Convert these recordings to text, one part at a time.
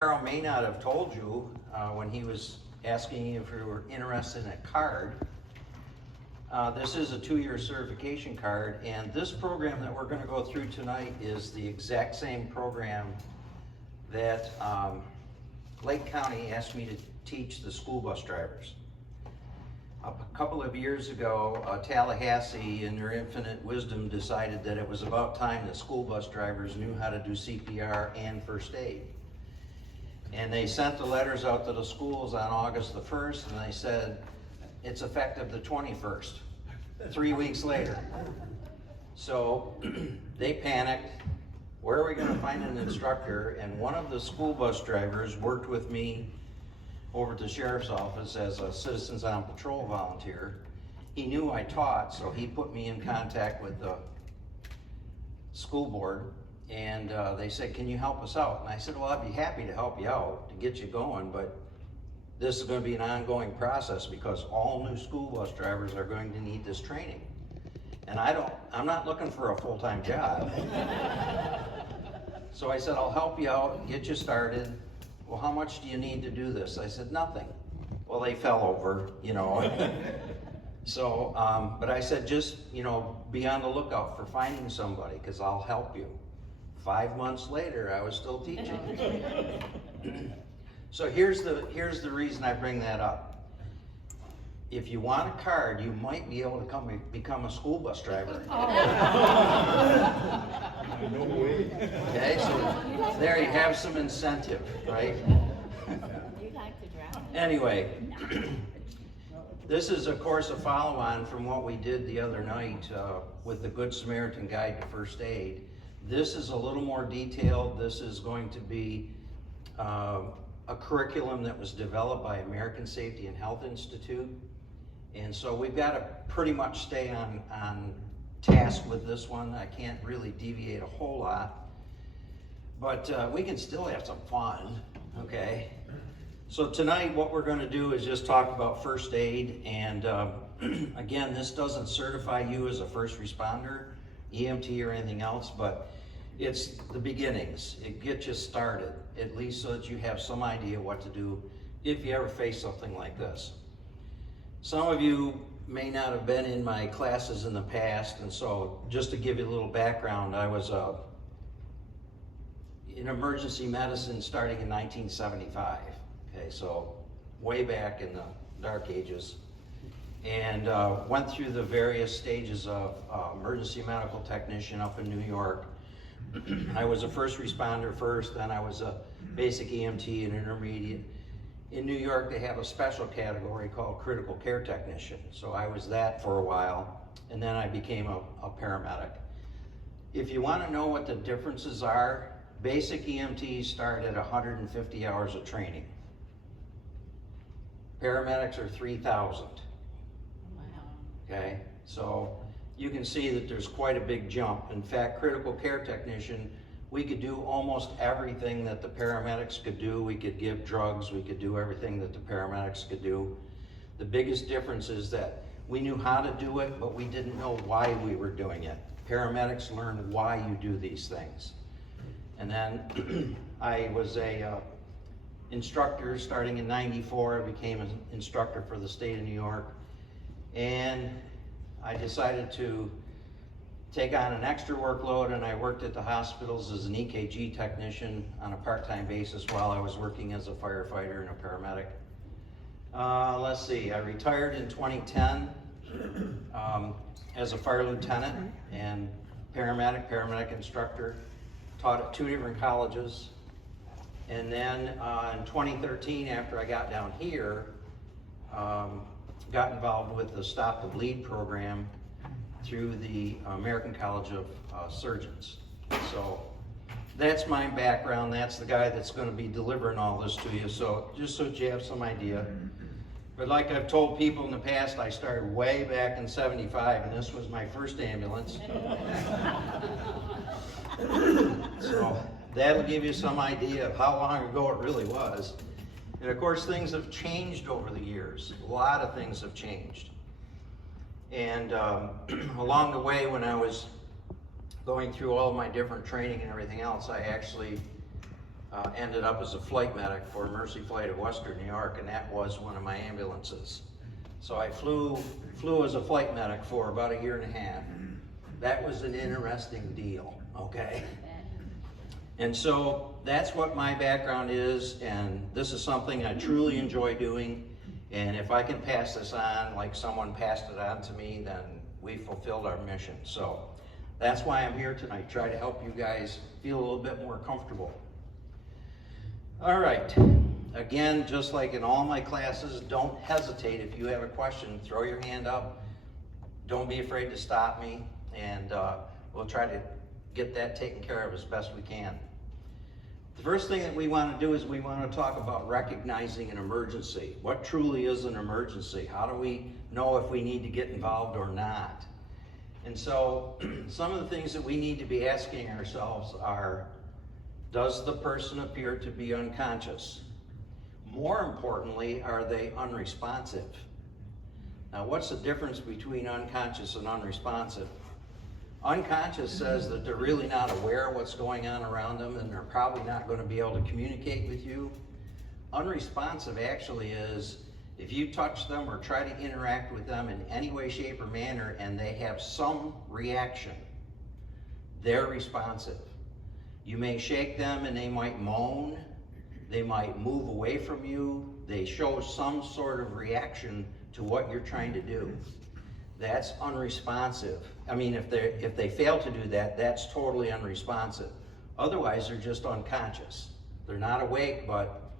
Carl may not have told you when he was asking you if you were interested in a card. This is a 2-year certification card, and this program that we're going to go through tonight is the exact same program that Lake County asked me to teach the school bus drivers. A couple of years ago, Tallahassee, in their infinite wisdom, decided that it was about time that school bus drivers knew how to do CPR and first aid. And they sent the letters out to the schools on August the 1st, and they said, it's effective the 21st, 3 weeks later. So they panicked. Where are we going to find an instructor? And one of the school bus drivers worked with me over at the sheriff's office as a Citizens on Patrol volunteer. He knew I taught, so he put me in contact with the school board, and they said, can you help us out? And I said, well, I'd be happy to help you out, to get you going, but this is going to be an ongoing process because all new school bus drivers are going to need this training. And I'm not looking for a full-time job. So I said, I'll help you out and get you started. Well, how much do you need to do this? I said, nothing. Well, they fell over, you know. So, but I said, just, you know, be on the lookout for finding somebody because I'll help you. 5 months later, I was still teaching. So here's the reason I bring that up. If you want a card, you might be able to become a school bus driver. No way. Okay, so there you have some incentive, right? You like to drown. Anyway, this is of course a follow-on from what we did the other night with the Good Samaritan Guide to First Aid. This is a little more detailed. This is going to be a curriculum that was developed by American Safety and Health Institute. And so we've got to pretty much stay on task with this one. I can't really deviate a whole lot, but we can still have some fun, okay? So tonight what we're going to do is just talk about first aid, and again, this doesn't certify you as a first responder, EMT or anything else, but it's the beginnings. It gets you started, at least so that you have some idea what to do if you ever face something like this. Some of you may not have been in my classes in the past, and so just to give you a little background, I was in emergency medicine starting in 1975. Okay, so way back in the dark ages, and went through the various stages of emergency medical technician up in New York. I was a first responder first, then I was a basic EMT and intermediate. In New York, they have a special category called critical care technician. So I was that for a while, and then I became a paramedic. If you want to know what the differences are, basic EMTs start at 150 hours of training. Paramedics are 3,000. Wow. Okay, so you can see that there's quite a big jump. In fact, critical care technician, we could do almost everything that the paramedics could do. We could give drugs, we could do everything that the paramedics could do. The biggest difference is that we knew how to do it, but we didn't know why we were doing it. Paramedics learn why you do these things. And then I was a instructor starting in '94. I became an instructor for the state of New York. And I decided to take on an extra workload, and I worked at the hospitals as an EKG technician on a part-time basis while I was working as a firefighter and a paramedic. Let's see, I retired in 2010 as a fire lieutenant and paramedic instructor, taught at 2 different colleges. And then in 2013, after I got down here, got involved with the Stop the Bleed program through the American College of Surgeons. So that's my background. That's the guy that's going to be delivering all this to you. So just so that you have some idea. But like I've told people in the past, I started way back in '75, and this was my first ambulance. So that'll give you some idea of how long ago it really was. And of course, things have changed over the years. A lot of things have changed. And along the way, when I was going through all my different training and everything else, I actually ended up as a flight medic for Mercy Flight of Western New York, and that was one of my ambulances. So I flew as a flight medic for about 1.5 years. That was an interesting deal, okay? And so that's what my background is, and this is something I truly enjoy doing. And if I can pass this on like someone passed it on to me, then we fulfilled our mission. So that's why I'm here tonight, try to help you guys feel a little bit more comfortable. All right, again, just like in all my classes, don't hesitate. If you have a question, throw your hand up. Don't be afraid to stop me, and we'll try to get that taken care of as best we can. The first thing that we want to do is we want to talk about recognizing an emergency. What truly is an emergency? How do we know if we need to get involved or not? And so some of the things that we need to be asking ourselves are, does the person appear to be unconscious? More importantly, are they unresponsive? Now, what's the difference between unconscious and unresponsive? Unconscious says that they're really not aware of what's going on around them, and they're probably not going to be able to communicate with you. Unresponsive actually is if you touch them or try to interact with them in any way, shape, or manner, and they have some reaction, they're responsive. You may shake them and they might moan, they might move away from you, they show some sort of reaction to what you're trying to do. That's unresponsive. I mean, if they fail to do that, that's totally unresponsive. Otherwise, they're just unconscious. They're not awake, but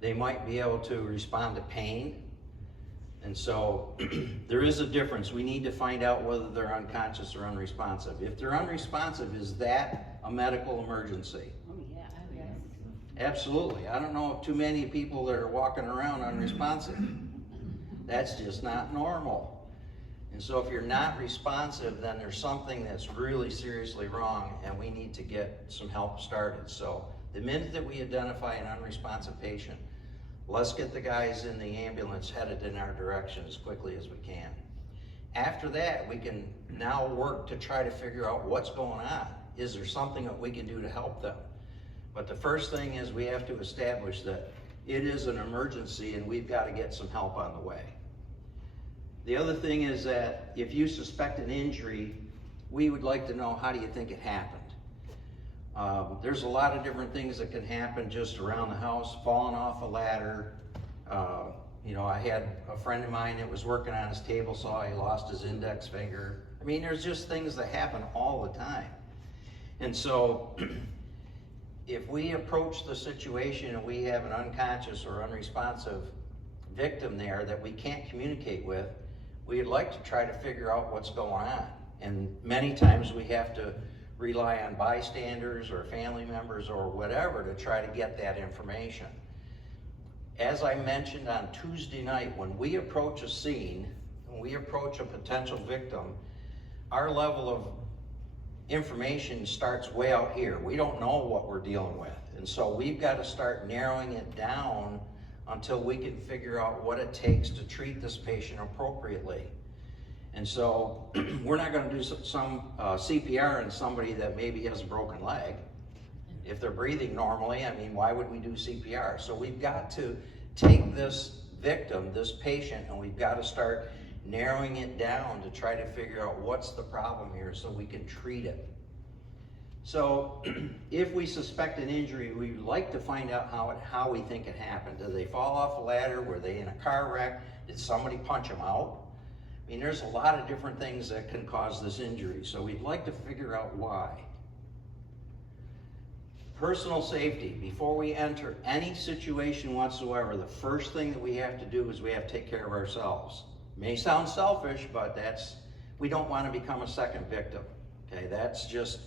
they might be able to respond to pain. And so there is a difference. We need to find out whether they're unconscious or unresponsive. If they're unresponsive, is that a medical emergency? Oh, yeah. Absolutely. I don't know of too many people that are walking around unresponsive. That's just not normal. And so if you're not responsive, then there's something that's really seriously wrong, and we need to get some help started. So the minute that we identify an unresponsive patient, let's get the guys in the ambulance headed in our direction as quickly as we can. After that, we can now work to try to figure out what's going on. Is there something that we can do to help them? But the first thing is we have to establish that it is an emergency and we've got to get some help on the way. The other thing is that if you suspect an injury, we would like to know, how do you think it happened? There's a lot of different things that can happen just around the house, falling off a ladder. I had a friend of mine that was working on his table saw, he lost his index finger. I mean, there's just things that happen all the time. And so if we approach the situation and we have an unconscious or unresponsive victim there that we can't communicate with, we'd like to try to figure out what's going on. And many times we have to rely on bystanders or family members or whatever to try to get that information. As I mentioned on Tuesday night, when we approach a scene, when we approach a potential victim, our level of information starts way out here. We don't know what we're dealing with. And so we've got to start narrowing it down until we can figure out what it takes to treat this patient appropriately. And so we're not going to do some CPR on somebody that maybe has a broken leg. If they're breathing normally, I mean, why would we do CPR? So we've got to take this victim, this patient, and we've got to start narrowing it down to try to figure out what's the problem here so we can treat it. So if we suspect an injury, we'd like to find out how we think it happened. Did they fall off a ladder? Were they in a car wreck? Did somebody punch them out? I mean, there's a lot of different things that can cause this injury, so we'd like to figure out why. Personal safety. Before we enter any situation whatsoever, the first thing that we have to do is we have to take care of ourselves. It may sound selfish, but we don't want to become a second victim. Okay, that's just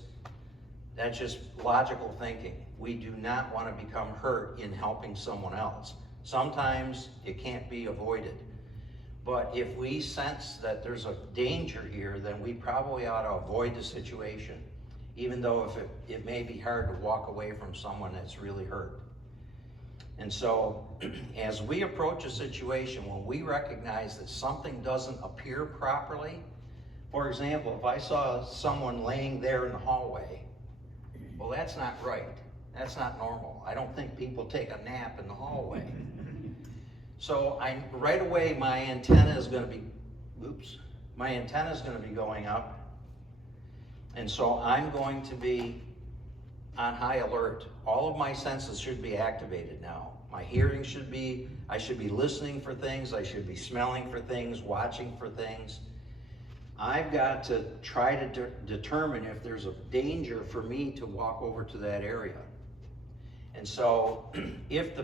logical thinking. We do not want to become hurt in helping someone else. Sometimes it can't be avoided. But if we sense that there's a danger here, then we probably ought to avoid the situation, even though it may be hard to walk away from someone that's really hurt. And so as we approach a situation, when we recognize that something doesn't appear properly, for example, if I saw someone laying there in the hallway, well, that's not right. That's not normal. I don't think people take a nap in the hallway. So right away my antenna is going to be, my antenna is going to be going up. And so I'm going to be on high alert. All of my senses should be activated now. My hearing should be, I should be listening for things, I should be smelling for things, watching for things. I've got to try to determine if there's a danger for me to walk over to that area. And so if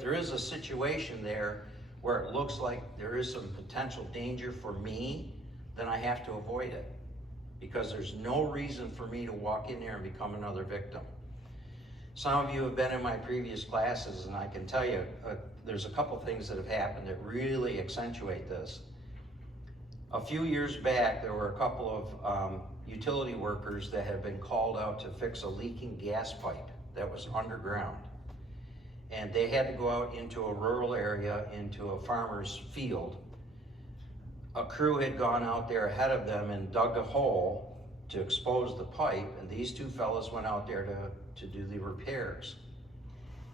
there is a situation there where it looks like there is some potential danger for me, then I have to avoid it, because there's no reason for me to walk in there and become another victim. Some of you have been in my previous classes, and I can tell you there's a couple things that have happened that really accentuate this. A few years back, there were a couple of utility workers that had been called out to fix a leaking gas pipe that was underground. And they had to go out into a rural area, into a farmer's field. A crew had gone out there ahead of them and dug a hole to expose the pipe, and these two fellows went out there to do the repairs.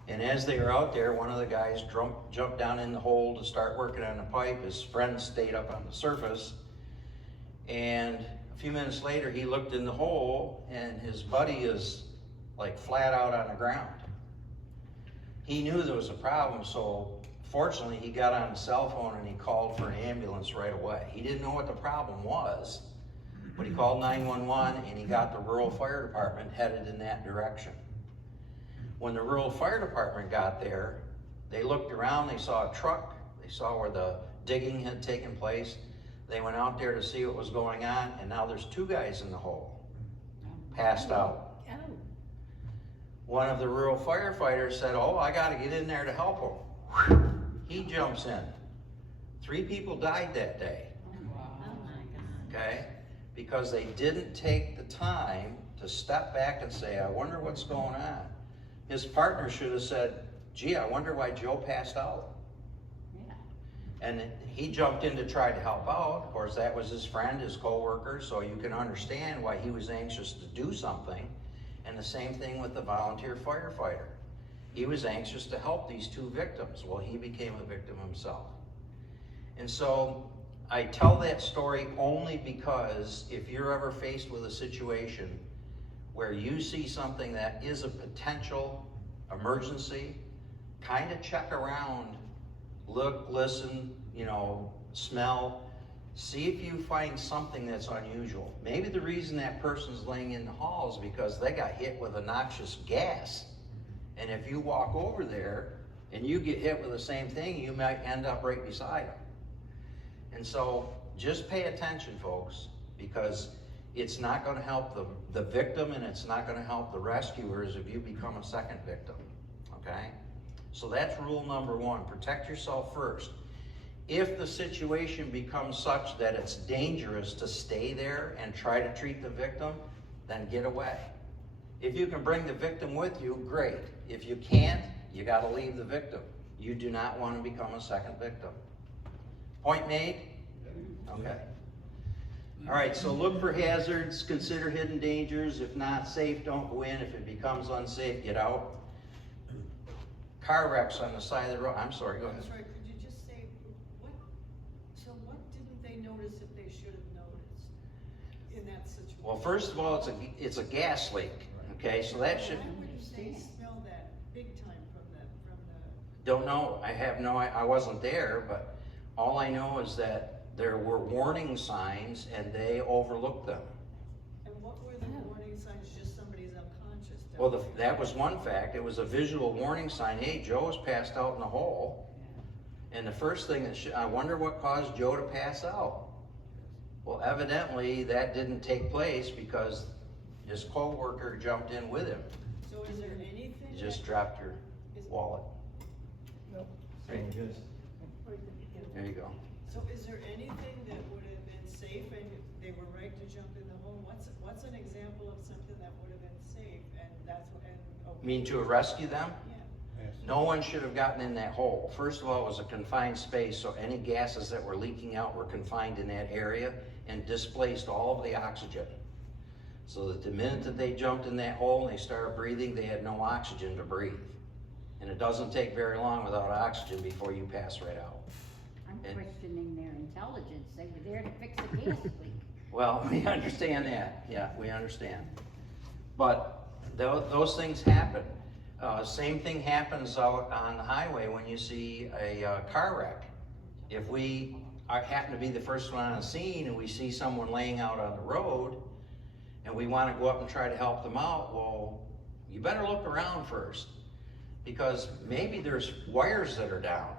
And as they were out there, one of the guys jumped down in the hole to start working on the pipe. His friend stayed up on the surface, and a few minutes later he looked in the hole, and his buddy is like flat out on the ground. He knew there was a problem, so fortunately he got on his cell phone and he called for an ambulance right away. He didn't know what the problem was, but he called 911 and he got the rural fire department headed in that direction. When the rural fire department got there, they looked around, they saw a truck, they saw where the digging had taken place. They went out there to see what was going on, and now there's two guys in the hole, passed out. One of the rural firefighters said, "Oh, I got to get in there to help them." He jumps in. 3 people died that day. Okay? Because they didn't take the time to step back and say, "I wonder what's going on." His partner should have said, "Gee, I wonder why Joe passed out." Yeah. And he jumped in to try to help out. Of course, that was his friend, his co-worker, so you can understand why he was anxious to do something. And the same thing with the volunteer firefighter. He was anxious to help these 2 victims. Well, he became a victim himself. And so I tell that story only because if you're ever faced with a situation where you see something that is a potential emergency, kind of check around, look, listen, smell, see if you find something that's unusual. Maybe the reason that person's laying in the hall is because they got hit with a noxious gas. And if you walk over there and you get hit with the same thing, you might end up right beside them. And so just pay attention, folks, because it's not going to help the victim, and it's not going to help the rescuers if you become a second victim, okay? So that's rule number 1, protect yourself first. If the situation becomes such that it's dangerous to stay there and try to treat the victim, then get away. If you can bring the victim with you, great. If you can't, you got to leave the victim. You do not want to become a second victim. Point made? Okay. All right, so look for hazards, consider hidden dangers. If not safe, don't go in. If it becomes unsafe, get out. Car wrecks on the side of the road. I'm sorry, go ahead. That's right. Could you just say, what didn't they notice that they should have noticed in that situation? Well, first of all, it's a gas leak. Okay, so that should. Why wouldn't they smell that big time from the? Don't know. I wasn't there, but all I know is that there were warning signs and they overlooked them. And what were the warning signs? Just somebody's unconscious. Well, that was one fact. It was a visual warning sign. Hey, Joe was passed out in the hole. And the first thing I wonder what caused Joe to pass out. Well, evidently that didn't take place because his co-worker jumped in with him. So is there anything? He just dropped her wallet. Nope. Right. There you go. So is there anything that would have been safe and they were right to jump in the hole? What's an example of something that would have been safe and that's what? Okay. Mean to rescue them? Yeah. No one should have gotten in that hole. First of all, it was a confined space, so any gases that were leaking out were confined in that area and displaced all of the oxygen. So that the minute that they jumped in that hole and they started breathing, they had no oxygen to breathe. And it doesn't take very long without oxygen before you pass right out. I'm questioning their intelligence. They were there to fix a gas leak. Well, we understand that, yeah, we understand. But those things happen. Same thing happens out on the highway when you see a car wreck. If we happen to be the first one on the scene and we see someone laying out on the road and we want to go up and try to help them out, well, you better look around first, because maybe there's wires that are down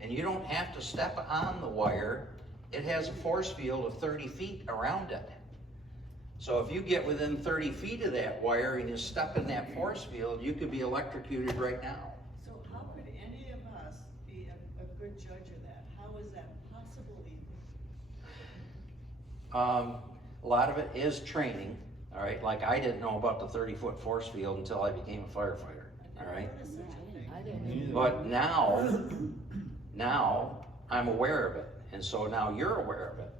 and you don't have to step on the wire. It has a force field of 30 feet around it. So if you get within 30 feet of that wire and you step in that force field, you could be electrocuted right now. So how could any of us be a good judge of that? How is that possible even? A lot of it is training, all right? Like I didn't know about the 30-foot force field until I became a firefighter, all right? What is such a thing? I didn't. But now I'm aware of it, and so now you're aware of it,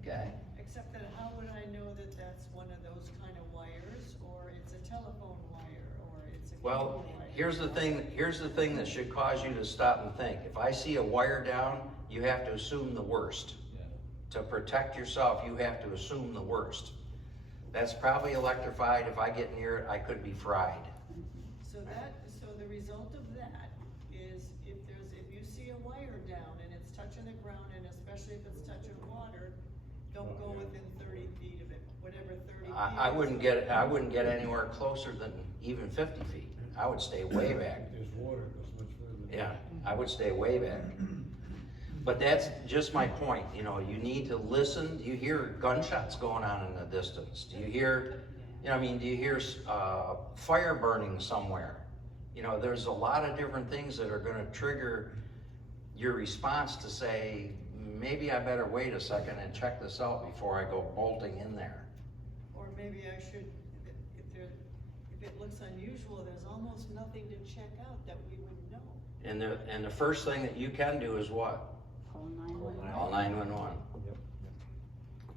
okay? Except that how would I know that that's one of those kind of wires, or it's a telephone wire, or it's a Well, cable wire? here's the thing that should cause you to stop and think. If I see a wire down, you have to assume the worst. To protect yourself, you have to assume the worst. That's probably electrified. If I get near it, I could be fried. So the result of that is if you see a wire down and it's touching the ground, and especially if it's touching water, don't go within 30 feet of it, whatever 30 feet. I wouldn't get anywhere closer than even 50 feet. I would stay way back. There's water, goes much further. Yeah, I would stay way back. But that's just my point, you know, you need to listen. Do you hear gunshots going on in the distance? Do you hear, do you hear fire burning somewhere? You know, there's a lot of different things that are gonna trigger your response to say, maybe I better wait a second and check this out before I go bolting in there. Or maybe I should, if it looks unusual, there's almost nothing to check out that we would know. And the first thing that you can do is what? Call 911. Call 911. Yep.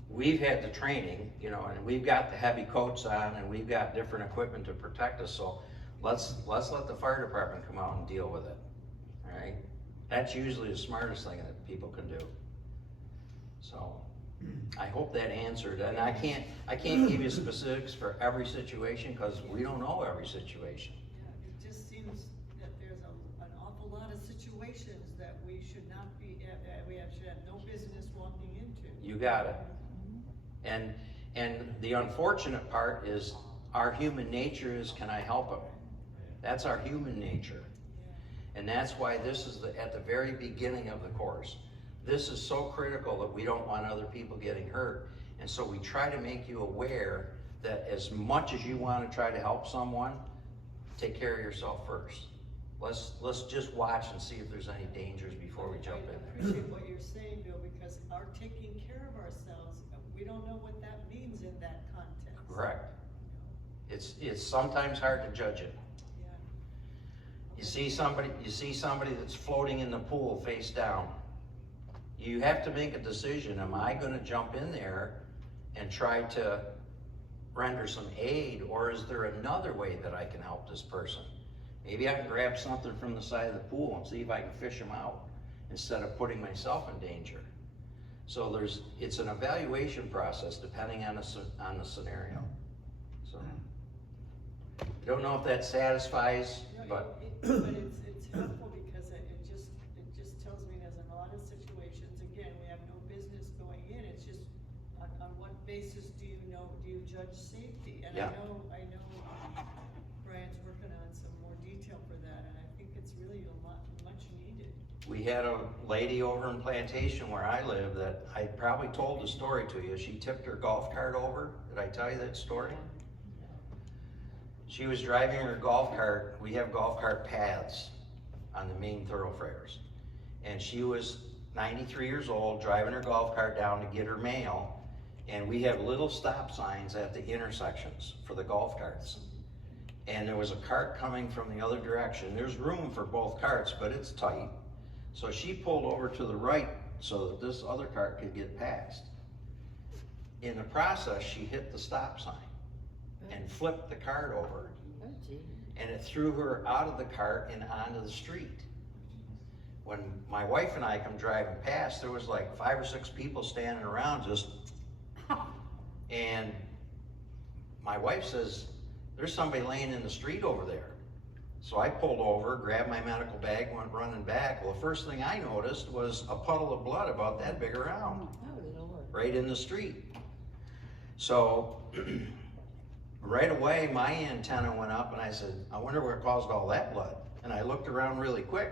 We've had the training, and we've got the heavy coats on and we've got different equipment to protect us, so let's let the fire department come out and deal with it, all right? That's usually the smartest thing that people can do. So, I hope that answered, and I can't give you specifics for every situation because we don't know every situation. Yeah, it just seems that there's an awful lot of situations that we should not be, should have no business walking into. You got it. And the unfortunate part is our human nature is, can I help him? That's our human nature. And that's why this is at the very beginning of the course. This is so critical that we don't want other people getting hurt. And so we try to make you aware that as much as you want to try to help someone, take care of yourself first. Let's just watch and see if there's any dangers before we jump in. I appreciate what you're saying, Bill, because our taking care of ourselves, we don't know what that means in that context. Correct. It's sometimes hard to judge it. Yeah. You see somebody that's floating in the pool face down. You have to make a decision. Am I going to jump in there and try to render some aid, or is there another way that I can help this person? Maybe I can grab something from the side of the pool and see if I can fish them out instead of putting myself in danger. So it's an evaluation process depending on the scenario. So I don't know if that satisfies, but But it's helpful because it just tells me there's a lot of situations, again, we have no business going in, it's just on what basis do you judge safety? And Yeah. I know Brian's working on some more detail for that, and I think it's really much needed. we had a lady over in Plantation where I live that I probably told the story to you. She tipped her golf cart over. Did I tell you that story? She was driving her golf cart. We have golf cart paths on the main thoroughfares. And she was 93 years old, driving her golf cart down to get her mail. And we have little stop signs at the intersections for the golf carts. And there was a cart coming from the other direction. There's room for both carts, but it's tight. So she pulled over to the right so that this other cart could get past. In the process, she hit the stop sign and flipped the cart over, Oh, gee. and it threw her out of the cart and onto the street. When my wife and I come driving past, there was like 5 or 6 people standing around just, and my wife says, there's somebody laying in the street over there. So I pulled over, grabbed my medical bag, went running back. Well, the first thing I noticed was a puddle of blood about that big around, Oh, Lord. right in the street. So right away, my antenna went up and I said, I wonder what caused all that blood. And I looked around really quick,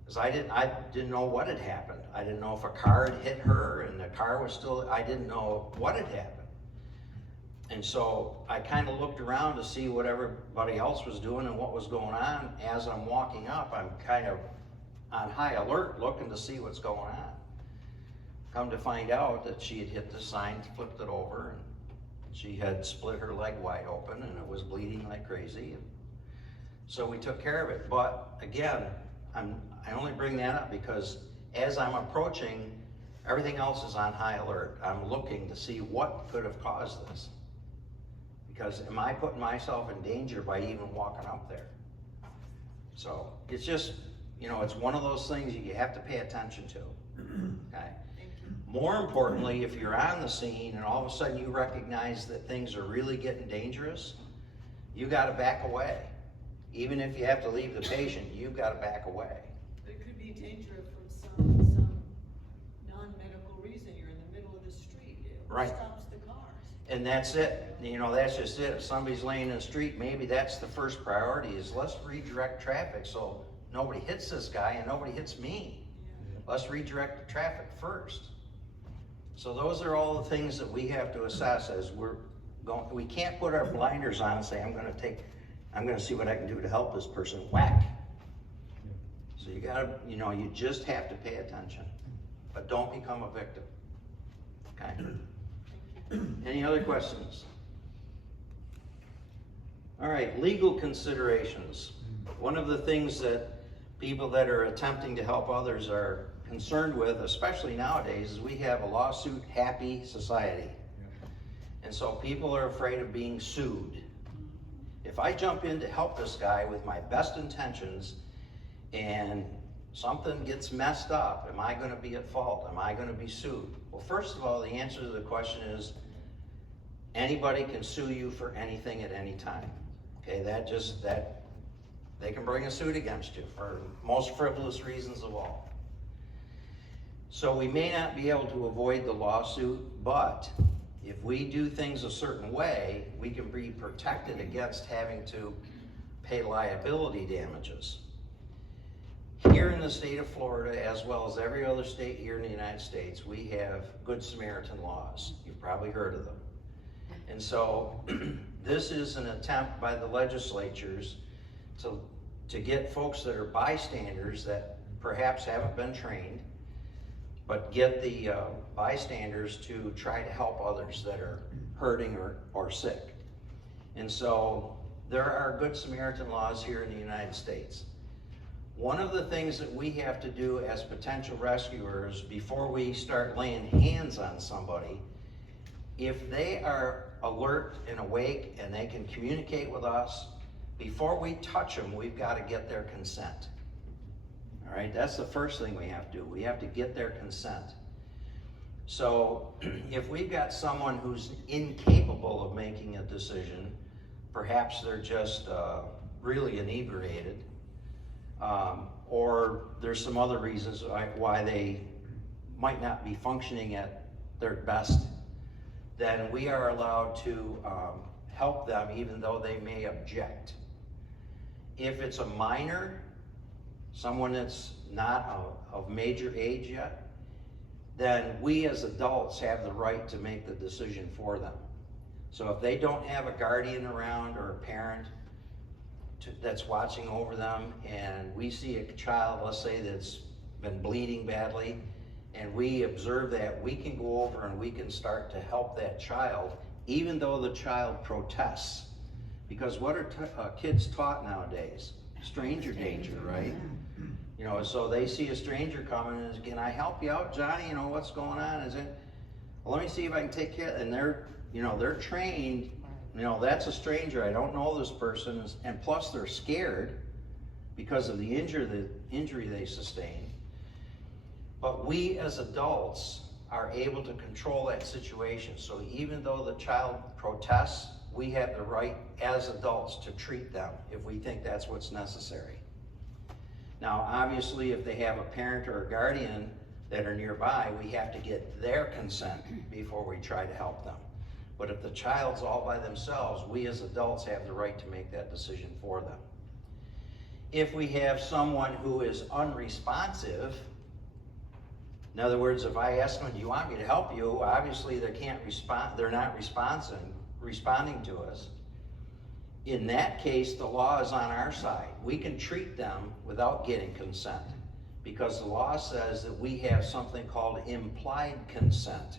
because I didn't know what had happened. I didn't know if a car had hit her and the car was still, I didn't know what had happened. And so I kind of looked around to see what everybody else was doing and what was going on. As I'm walking up, I'm kind of on high alert looking to see what's going on. Come to find out that she had hit the sign, flipped it over, and she had split her leg wide open and it was bleeding like crazy. And so we took care of it. But again, I only bring that up because as I'm approaching, everything else is on high alert. I'm looking to see what could have caused this. Because am I putting myself in danger by even walking up there? So it's just, you know, it's one of those things you have to pay attention to, okay? More importantly, if you're on the scene and all of a sudden you recognize that things are really getting dangerous, you gotta back away. Even if you have to leave the patient, you've gotta back away. But it could be dangerous from some non-medical reason. You're in the middle of the street. It Right. stops the cars. And that's it, you know, that's just it. If somebody's laying in the street, maybe that's the first priority is let's redirect traffic so nobody hits this guy and nobody hits me. Yeah. Let's redirect the traffic first. So those are all the things that we have to assess as we're going. We can't put our blinders on and say, I'm gonna see what I can do to help this person. Whack. So you gotta, you know, you just have to pay attention, but don't become a victim, okay? Any other questions? All right, legal considerations. One of the things that people that are attempting to help others are concerned with, especially nowadays, is we have a lawsuit-happy society. And so people are afraid of being sued. If I jump in to help this guy with my best intentions and something gets messed up, am I gonna be at fault? Am I gonna be sued? Well, first of all, the answer to the question is anybody can sue you for anything at any time. Okay, they can bring a suit against you for most frivolous reasons of all. So we may not be able to avoid the lawsuit, but if we do things a certain way, we can be protected against having to pay liability damages. Here in the state of Florida, as well as every other state here in the United States, we have Good Samaritan laws. You've probably heard of them. And so this is an attempt by the legislatures to get folks that are bystanders that perhaps haven't been trained, but get the bystanders to try to help others that are hurting or sick. And so there are Good Samaritan laws here in the United States. One of the things that we have to do as potential rescuers before we start laying hands on somebody, if they are alert and awake and they can communicate with us, before we touch them, we've got to get their consent. All right, that's the first thing we have to do. We have to get their consent. So if we've got someone who's incapable of making a decision, perhaps they're just really inebriated, or there's some other reasons why they might not be functioning at their best, then we are allowed to help them even though they may object. If it's a minor, someone that's not of major age yet, then we as adults have the right to make the decision for them. So if they don't have a guardian around or a parent that's watching over them, and we see a child, let's say, that's been bleeding badly, and we observe that, we can go over and we can start to help that child, even though the child protests. Because what are kids taught nowadays? Stranger danger, right? You know, so they see a stranger coming and can I help you out, Johnny? You know, what's going on? Is it? well, let me see if I can take care, and they're trained, that's a stranger, I don't know this person, and plus they're scared because of the injury they sustained. But we as adults are able to control that situation. So even though the child protests, we have the right as adults to treat them if we think that's what's necessary. Now, obviously, if they have a parent or a guardian that are nearby, we have to get their consent before we try to help them. But if the child's all by themselves, we as adults have the right to make that decision for them. If we have someone who is unresponsive, in other words, if I ask them, do you want me to help you? Obviously they can't respond, they're not responding to us. In that case, the law is on our side. We can treat them without getting consent because the law says that we have something called implied consent.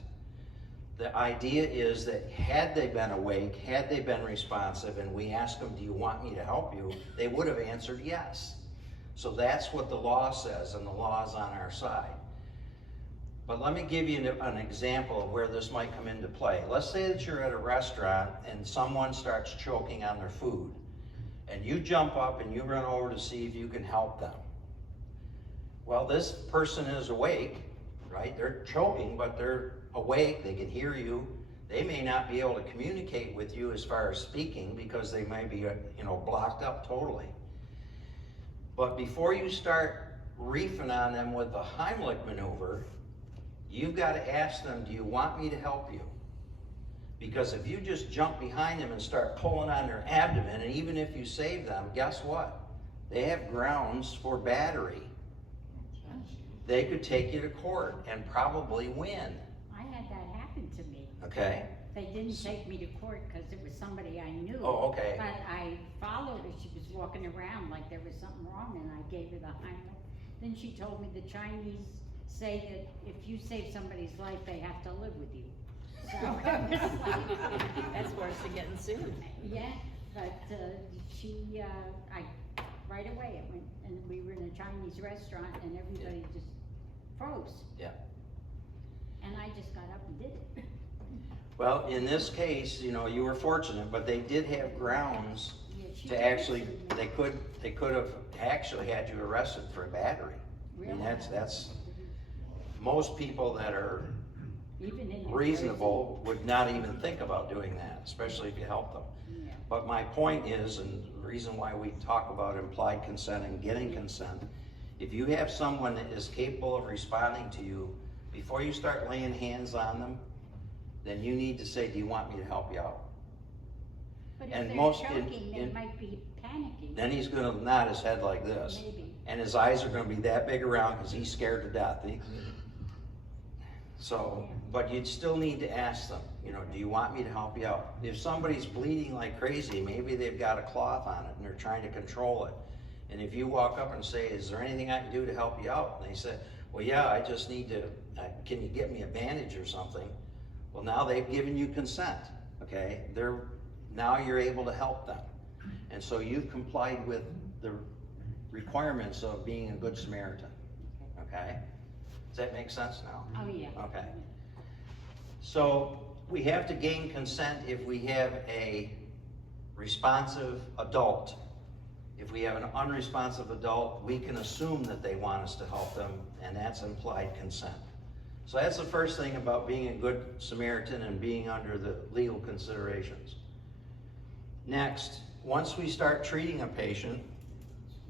The idea is that had they been awake, had they been responsive, and we asked them, do you want me to help you? They would have answered yes. So that's what the law says, and the law is on our side. But let me give you an example of where this might come into play. Let's say that you're at a restaurant and someone starts choking on their food, and you jump up and you run over to see if you can help them. Well, this person is awake, right? They're choking, but they're awake, they can hear you. They may not be able to communicate with you as far as speaking because they might be, blocked up totally. But before you start reefing on them with the Heimlich maneuver, you've got to ask them, do you want me to help you? Because if you just jump behind them and start pulling on their abdomen, and even if you save them, guess what? They have grounds for battery. They could take you to court and probably win. I had that happen to me. Okay. They didn't take me to court because it was somebody I knew. Oh, okay. But I followed her. She was walking around like there was something wrong, and I gave her the Heimlich. Then she told me the Chinese say that if you save somebody's life, they have to live with you. So I was like, That's worse than getting sued. yeah, but right away, it went, and we were in a Chinese restaurant, and everybody just froze. Yeah. And I just got up and did it. Well, in this case, you were fortunate, but they did have grounds Yeah, she to did actually, sue me. they could have actually had you arrested for battery. I mean, Really? that's, most people that are Even in New reasonable would not even think about doing that, especially if you help them. Jersey. Yeah. But my point is, and the reason why we talk about implied consent and getting consent, if you have someone that is capable of responding to you, before you start laying hands on them, then you need to say, do you want me to help you out? But And if they're most choking, they might be panicking. Then he's gonna nod his head like this. Maybe. And his eyes are gonna be that big around because he's scared to death. So, but you'd still need to ask them, do you want me to help you out? If somebody's bleeding like crazy, maybe they've got a cloth on it and they're trying to control it. And if you walk up and say, is there anything I can do to help you out? And they say, well, yeah, I just need to, can you get me a bandage or something? Well, now they've given you consent, okay? Now you're able to help them. And so you've complied with the requirements of being a good Samaritan, okay? Does that make sense now? Oh, yeah. Okay. So we have to gain consent if we have a responsive adult. If we have an unresponsive adult, we can assume that they want us to help them, and that's implied consent. So that's the first thing about being a good Samaritan and being under the legal considerations. Next, once we start treating a patient,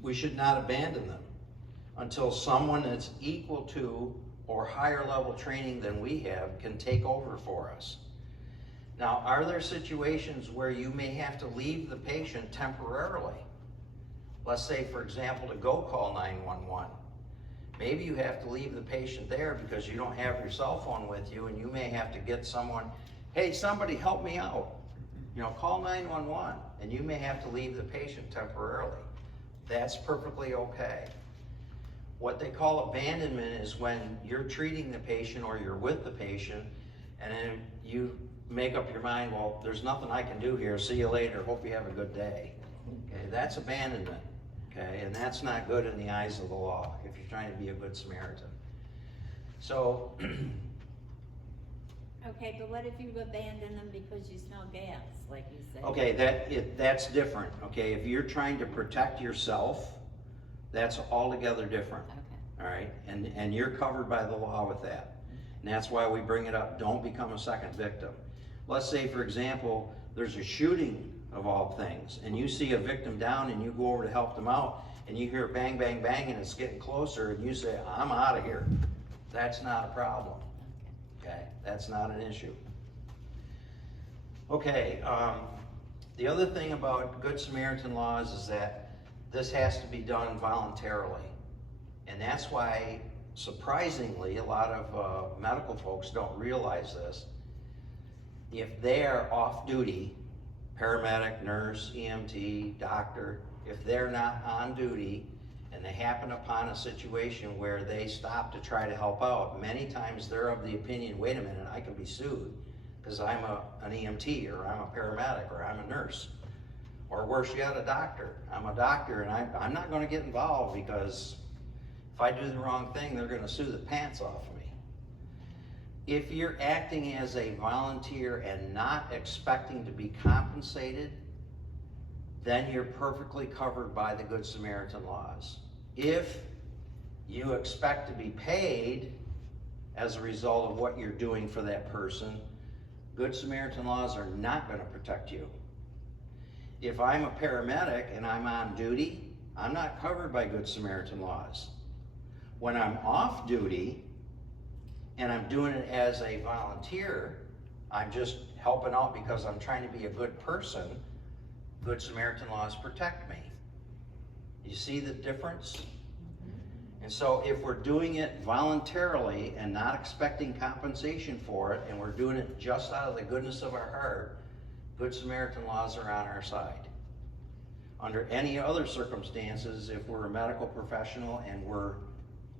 we should not abandon them until someone that's equal to or higher level training than we have can take over for us. Now, are there situations where you may have to leave the patient temporarily? Let's say, for example, to go call 911. Maybe you have to leave the patient there because you don't have your cell phone with you, and you may have to get someone, hey, somebody help me out. Call 911, and you may have to leave the patient temporarily. That's perfectly okay. What they call abandonment is when you're treating the patient or you're with the patient, and then you make up your mind, well, there's nothing I can do here, see you later, hope you have a good day. Okay, that's abandonment. Okay, and that's not good in the eyes of the law if you're trying to be a good Samaritan. So, Okay, but what if you abandon them because you smell gas, like you said? Okay, that's different, okay? If you're trying to protect yourself, that's altogether different, Okay. all right? And you're covered by the law with that. And that's why we bring it up. Don't become a second victim. Let's say, for example, there's a shooting of all things, and you see a victim down and you go over to help them out, and you hear bang, bang, bang, and it's getting closer, and you say, I'm out of here. That's not a problem. Okay, that's not an issue. Okay, the other thing about Good Samaritan laws is that this has to be done voluntarily. And that's why, surprisingly, a lot of medical folks don't realize this. If they're off duty, paramedic, nurse, EMT, doctor, if they're not on duty and they happen upon a situation where they stop to try to help out, many times they're of the opinion, wait a minute, I can be sued because I'm an EMT or I'm a paramedic or I'm a nurse. Or worse yet, a doctor. I'm a doctor and I'm not going to get involved because if I do the wrong thing, they're going to sue the pants off of me. If you're acting as a volunteer and not expecting to be compensated, then you're perfectly covered by the Good Samaritan laws. If you expect to be paid as a result of what you're doing for that person, Good Samaritan laws are not going to protect you. If I'm a paramedic and I'm on duty, I'm not covered by Good Samaritan laws. When I'm off duty and I'm doing it as a volunteer, I'm just helping out because I'm trying to be a good person, Good Samaritan laws protect me. You see the difference? And so if we're doing it voluntarily and not expecting compensation for it, and we're doing it just out of the goodness of our heart, Good Samaritan laws are on our side. Under any other circumstances, if we're a medical professional and we're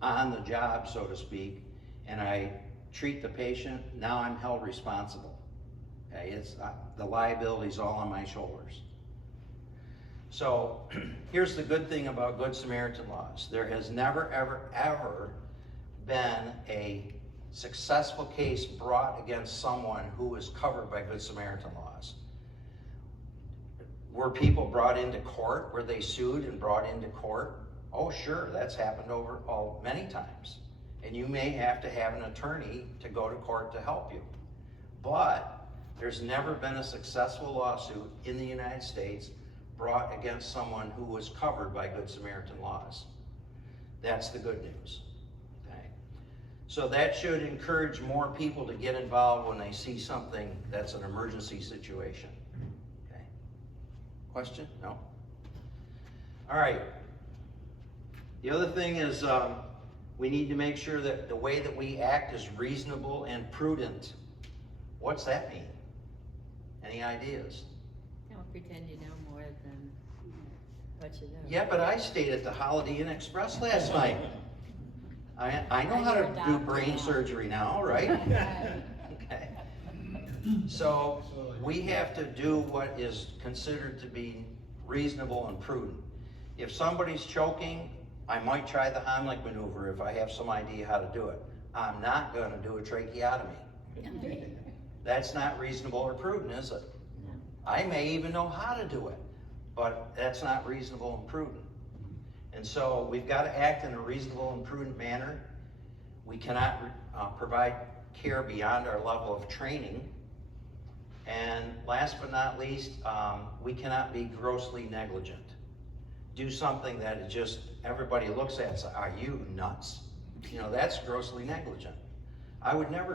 on the job, so to speak, and I treat the patient, now I'm held responsible. Okay, it's the liability's all on my shoulders. So here's the good thing about Good Samaritan laws. There has never, ever, ever been a successful case brought against someone who was covered by Good Samaritan laws. Were people brought into court? Were they sued and brought into court? Oh, sure, that's happened many times. And you may have to have an attorney to go to court to help you. But there's never been a successful lawsuit in the United States brought against someone who was covered by Good Samaritan laws. That's the good news. Okay? So that should encourage more people to get involved when they see something that's an emergency situation. Okay? Question? No? All right. The other thing is we need to make sure that the way that we act is reasonable and prudent. What's that mean? Any ideas? Don't pretend you know more than what you know. Yeah, but I stayed at the Holiday Inn Express last night. I know how to do brain surgery now, right? Okay. So we have to do what is considered to be reasonable and prudent. If somebody's choking, I might try the Heimlich maneuver if I have some idea how to do it. I'm not going to do a tracheotomy. That's not reasonable or prudent, is it? No. I may even know how to do it, but that's not reasonable and prudent. And so we've got to act in a reasonable and prudent manner. We cannot provide care beyond our level of training. And last but not least, we cannot be grossly negligent. Do something that is just, everybody looks at and says, are you nuts? You know, that's grossly negligent. I would never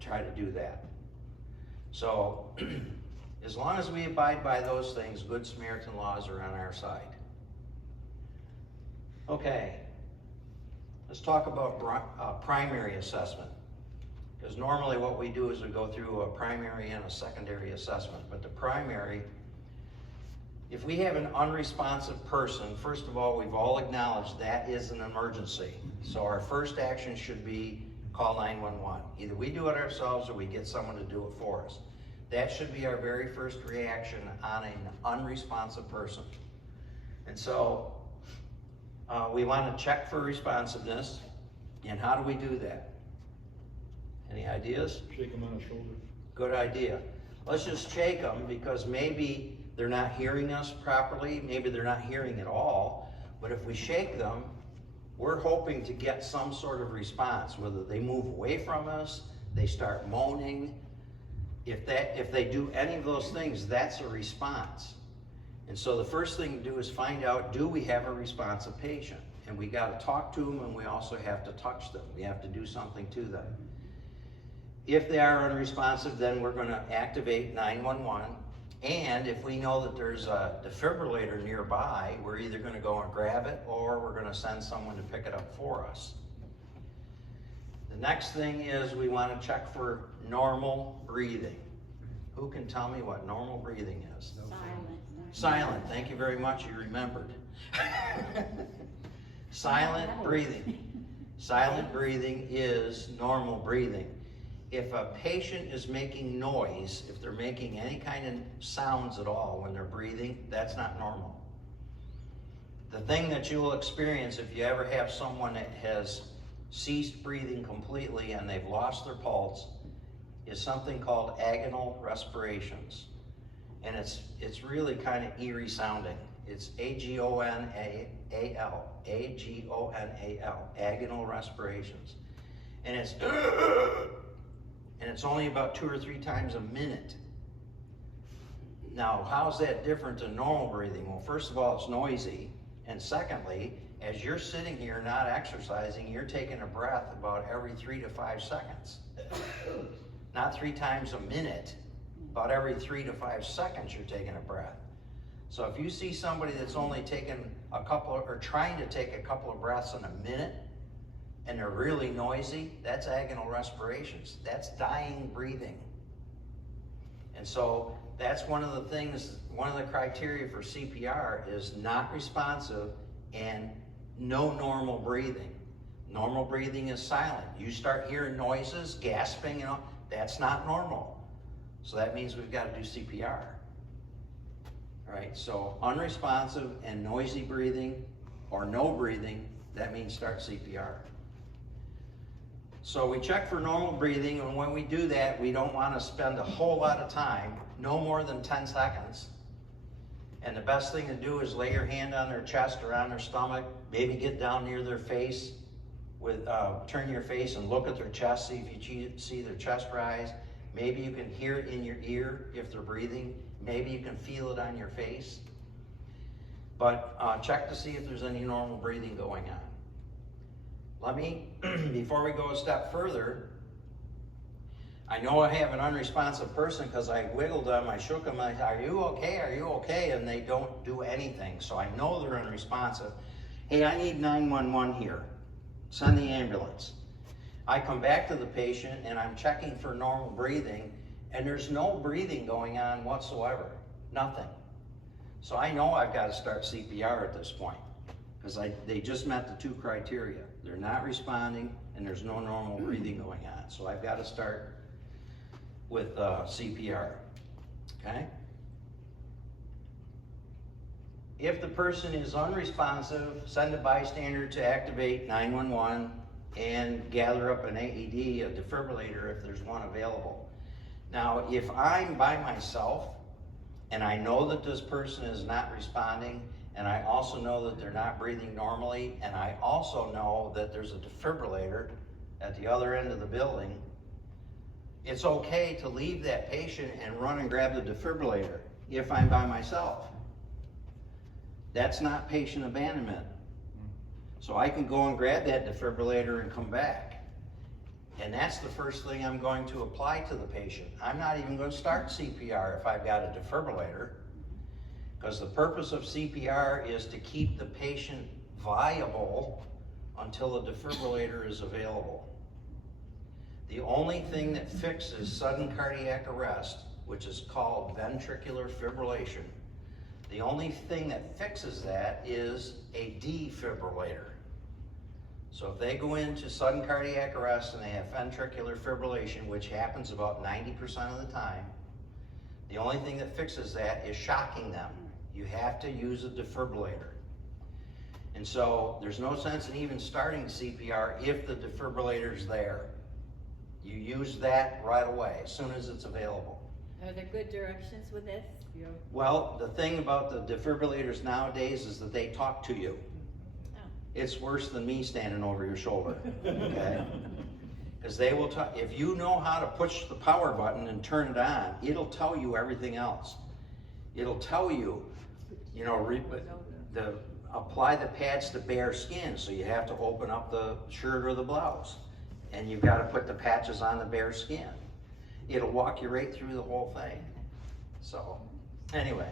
try to do that. So, as long as we abide by those things, Good Samaritan laws are on our side. Okay, let's talk about primary assessment. Because normally what we do is we go through a primary and a secondary assessment. But the primary, if we have an unresponsive person, first of all, we've all acknowledged that is an emergency. So our first action should be call 911. Either we do it ourselves or we get someone to do it for us. That should be our very first reaction on an unresponsive person. And so we want to check for responsiveness. And how do we do that? Any ideas? Shake him on the shoulder. Good idea. Let's just shake them because maybe they're not hearing us properly, maybe they're not hearing at all, but if we shake them, we're hoping to get some sort of response, whether they move away from us, they start moaning. If they do any of those things, that's a response. And so the first thing to do is find out, do we have a responsive patient? And we got to talk to them, and we also have to touch them. We have to do something to them. If they are unresponsive, then we're going to activate 911. And if we know that there's a defibrillator nearby, we're either going to go and grab it or we're going to send someone to pick it up for us. The next thing is we want to check for normal breathing. Who can tell me what normal breathing is? Silent. Silent, thank you very much, you remembered. Silent breathing. Silent breathing is normal breathing. If a patient is making noise, if they're making any kind of sounds at all when they're breathing, that's not normal. The thing that you will experience if you ever have someone that has ceased breathing completely and they've lost their pulse is something called agonal respirations. And it's really kind of eerie sounding. It's A-G-O-N-A-L, A-G-O-N-A-L, agonal respirations. And it's only about 2 or 3 times a minute. Now, how's that different than normal breathing? Well, first of all, it's noisy. And secondly, as you're sitting here not exercising, you're taking a breath about every 3 to 5 seconds. Not 3 times a minute, about every 3 to 5 seconds you're taking a breath. So if you see somebody that's only taking or trying to take a couple of breaths in a minute, and they're really noisy, that's agonal respirations. That's dying breathing. And so that's one of the things, one of the criteria for CPR is not responsive and no normal breathing. Normal breathing is silent. You start hearing noises, gasping, that's not normal. So that means we've got to do CPR. All right, so unresponsive and noisy breathing or no breathing, that means start CPR. So we check for normal breathing, and when we do that, we don't want to spend a whole lot of time, no more than 10 seconds. And the best thing to do is lay your hand on their chest or on their stomach, maybe get down near their face, turn your face and look at their chest, see if you see their chest rise. Maybe you can hear it in your ear if they're breathing. Maybe you can feel it on your face. But check to see if there's any normal breathing going on. Let me, before we go a step further, I know I have an unresponsive person because I wiggled them, I shook them, are you okay, are you okay? And they don't do anything, so I know they're unresponsive. Hey, I need 911 here. Send the ambulance. I come back to the patient and I'm checking for normal breathing, and there's no breathing going on whatsoever, nothing. So I know I've got to start CPR at this point because they just met the 2 criteria. They're not responding and there's no normal breathing going on. So I've got to start with CPR, okay? If the person is unresponsive, send a bystander to activate 911 and gather up an AED, a defibrillator, if there's one available. Now, if I'm by myself and I know that this person is not responding, and I also know that they're not breathing normally, and I also know that there's a defibrillator at the other end of the building, it's okay to leave that patient and run and grab the defibrillator if I'm by myself. That's not patient abandonment. So I can go and grab that defibrillator and come back. And that's the first thing I'm going to apply to the patient. I'm not even going to start CPR if I've got a defibrillator, because the purpose of CPR is to keep the patient viable until a defibrillator is available. The only thing that fixes sudden cardiac arrest, which is called ventricular fibrillation, the only thing that fixes that is a defibrillator. So if they go into sudden cardiac arrest and they have ventricular fibrillation, which happens about 90% of the time, the only thing that fixes that is shocking them. You have to use a defibrillator. And so there's no sense in even starting CPR if the defibrillator's there. You use that right away, as soon as it's available. Are there good directions with this? Well, the thing about the defibrillators nowadays is that they talk to you. Oh. It's worse than me standing over your shoulder, okay? Because they will tell, if you know how to push the power button and turn it on, it'll tell you everything else. It'll tell you, you know, apply the pads to bare skin, so you have to open up the shirt or the blouse. And you've got to put the patches on the bare skin. It'll walk you right through the whole thing. So, anyway.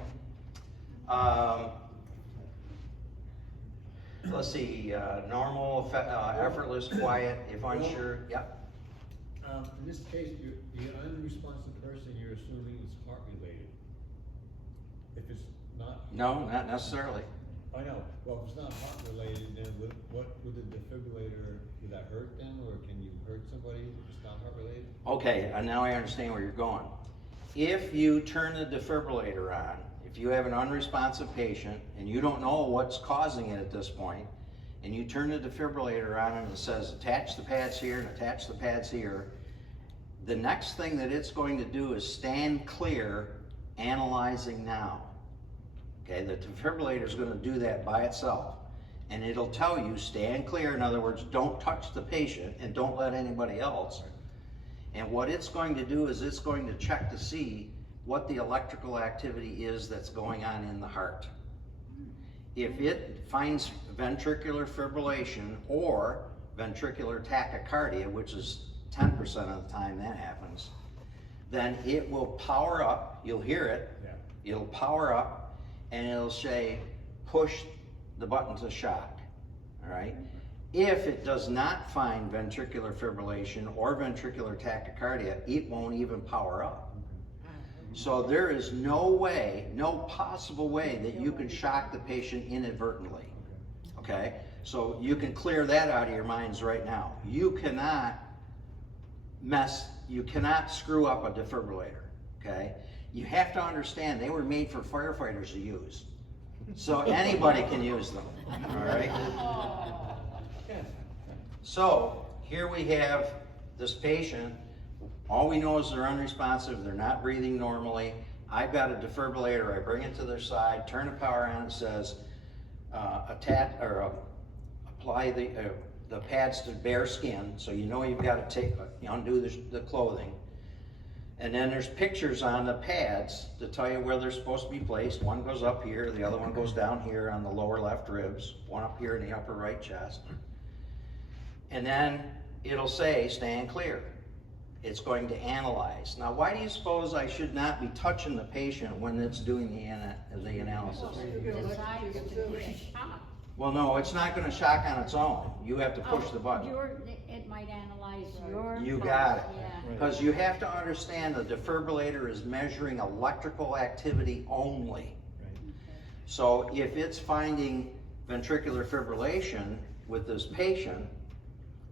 Let's see, normal, effortless, quiet, if unsure, yep. In this case, the unresponsive person, you're assuming it's heart related. If it's not. No, not necessarily. I know, well, if it's not heart related, then what would the defibrillator, would that hurt them, or can you hurt somebody if it's not heart related? Okay, now I understand where you're going. If you turn the defibrillator on, if you have an unresponsive patient and you don't know what's causing it at this point, and you turn the defibrillator on and it says attach the pads here and attach the pads here, the next thing that it's going to do is stand clear, analyzing now. Okay, the defibrillator is going to do that by itself, and it'll tell you stand clear. In other words, don't touch the patient and don't let anybody else. And what it's going to do is it's going to check to see what the electrical activity is that's going on in the heart. If it finds ventricular fibrillation or ventricular tachycardia, which is 10% of the time that happens, then it will power up. You'll hear it. Yeah. It'll power up, and it'll say, push the button to shock, all right? If it does not find ventricular fibrillation or ventricular tachycardia, it won't even power up. So there is no way, no possible way that you can shock the patient inadvertently, okay? So you can clear that out of your minds right now. You cannot screw up a defibrillator, okay? You have to understand they were made for firefighters to use. So anybody can use them, all right? So here we have this patient. All we know is they're unresponsive, they're not breathing normally. I've got a defibrillator, I bring it to their side, turn the power on, it says apply the pads to bare skin, so you know you've got to undo the clothing. And then there's pictures on the pads to tell you where they're supposed to be placed. One goes up here, the other one goes down here on the lower left ribs, one up here in the upper right chest. And then it'll say, stand clear. It's going to analyze. Now, why do you suppose I should not be touching the patient when it's doing the analysis? Decides to push shock. Well, no, it's not going to shock on its own. You have to push the button. It might analyze your. You pulse, got it. Yeah. Because you have to understand the defibrillator is measuring electrical activity only. So if it's finding ventricular fibrillation with this patient,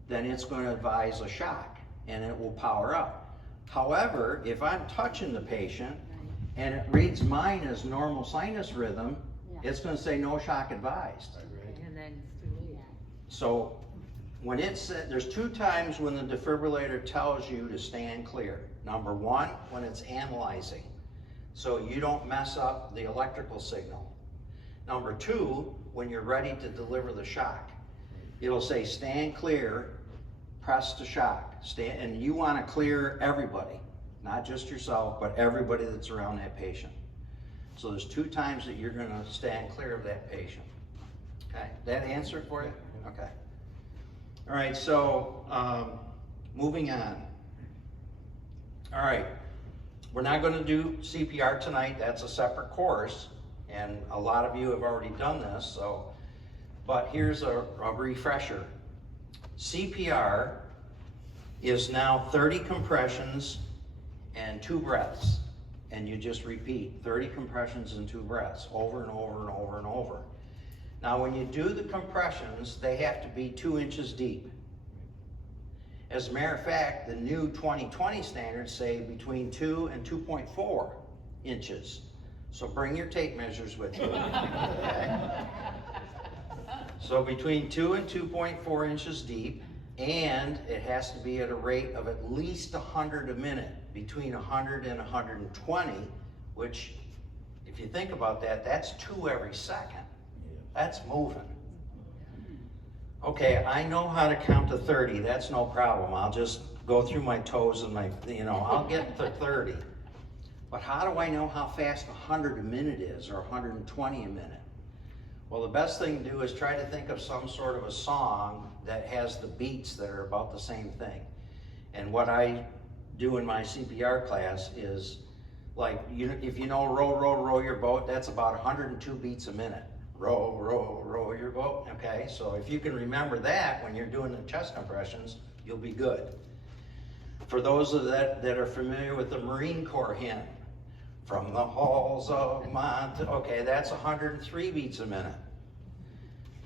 then it's going to advise a shock and it will power up. However, if I'm touching the patient and it reads mine as normal sinus rhythm, it's going to say no shock advised. And then, So when it said, there's two times when the defibrillator tells you to stand clear. Number one, when it's analyzing, so you don't mess up the electrical signal. Number two, when you're ready to deliver the shock. It'll say stand clear, press to shock. And you want to clear everybody, not just yourself, but everybody that's around that patient. So there's two times that you're going to stand clear of that patient. Okay, that answer it for you? Okay. All right, so moving on. All right, we're not going to do CPR tonight. That's a separate course, and a lot of you have already done this. So, but here's a refresher. CPR is now 30 compressions and 2 breaths. And you just repeat 30 compressions and 2 breaths over and over and over and over. Now when you do the compressions, they have to be 2 inches deep. As a matter of fact, the new 2020 standards say between 2 and 2.4 inches. So bring your tape measures with you. Okay? So between 2 and 2.4 inches deep, And it has to be at a rate of at least 100 a minute, between 100 and 120, which, if you think about that, that's 2 every second. That's moving. Okay, I know how to count to 30, that's no problem. I'll just go through my toes and I'll get to 30. But how do I know how fast 100 a minute is, or 120 a minute? Well, the best thing to do is try to think of some sort of a song that has the beats that are about the same thing. And what I do in my CPR class is, like, if you know row, row, row your boat, that's about 102 beats a minute. Row, row, row your boat, okay? So if you can remember that when you're doing the chest compressions, you'll be good. For those of that are familiar with the Marine Corps hymn, from the halls of okay, that's 103 beats a minute.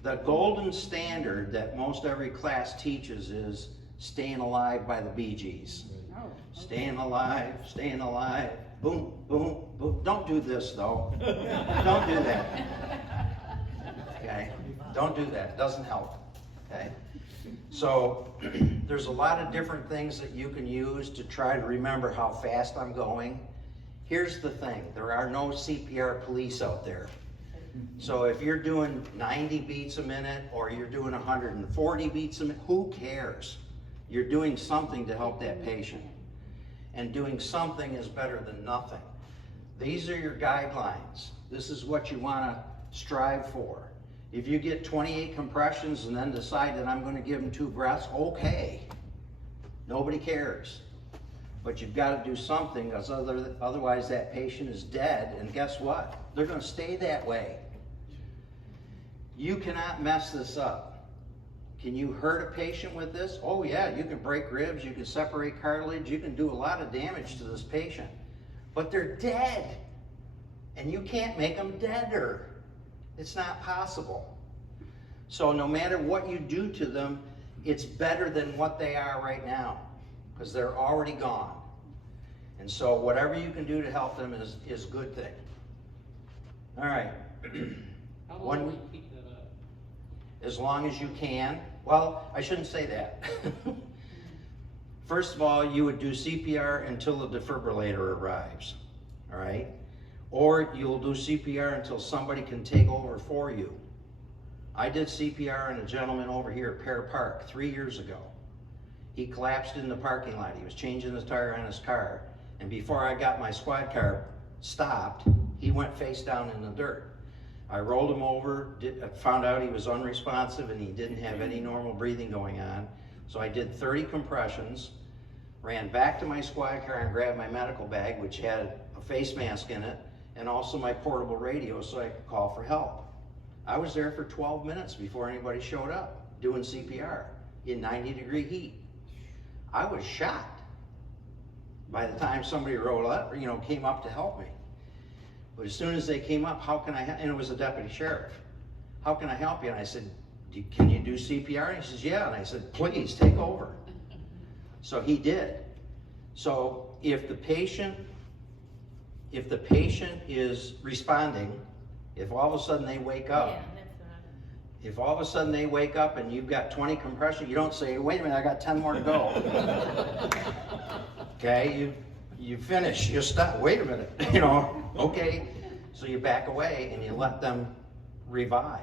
The golden standard that most every class teaches is Staying Alive by the Bee Gees. Oh, okay. Staying alive, boom, boom, boom. Don't do this though. Don't do that. Okay? Don't do that, it doesn't help. Okay? So there's a lot of different things that you can use to try to remember how fast I'm going. Here's the thing, there are no CPR police out there. So if you're doing 90 beats a minute or you're doing 140 beats a minute, who cares? You're doing something to help that patient. And doing something is better than nothing. These are your guidelines. This is what you want to strive for. If you get 28 compressions and then decide that I'm going to give them 2 breaths, okay. Nobody cares. But you've got to do something, because otherwise that patient is dead, and guess what? They're going to stay that way. You cannot mess this up. Can you hurt a patient with this? Oh yeah, you can break ribs, you can separate cartilage, you can do a lot of damage to this patient. But they're dead, and you can't make them deader. It's not possible. So no matter what you do to them, it's better than what they are right now, because they're already gone. And so whatever you can do to help them is a good thing. All right. How long do we keep that up? As long as you can. Well, I shouldn't say that. First of all, you would do CPR until the defibrillator arrives, all right? Or you'll do CPR until somebody can take over for you. I did CPR on a gentleman over here at Pear Park 3 years ago. He collapsed in the parking lot. He was changing the tire on his car. And before I got my squad car stopped, he went face down in the dirt. I rolled him over, found out he was unresponsive and he didn't have any normal breathing going on. So I did 30 compressions, ran back to my squad car and grabbed my medical bag, which had a face mask in it, and also my portable radio so I could call for help. I was there for 12 minutes before anybody showed up doing CPR in 90-degree heat. I was shocked by the time somebody rolled up, came up to help me. But as soon as they came up, how can I help? And it was a deputy sheriff. How can I help you? And I said, can you do CPR? And he says, yeah. And I said, please take over. So he did. So if the patient is responding, if all of a sudden they wake up, Yeah, that's what I'm. if all of a sudden they wake up and you've got 20 compressions, you don't say, wait a minute, I got 10 more to go. Okay, you finish, you stop, wait a minute, okay. So you back away and you let them revive.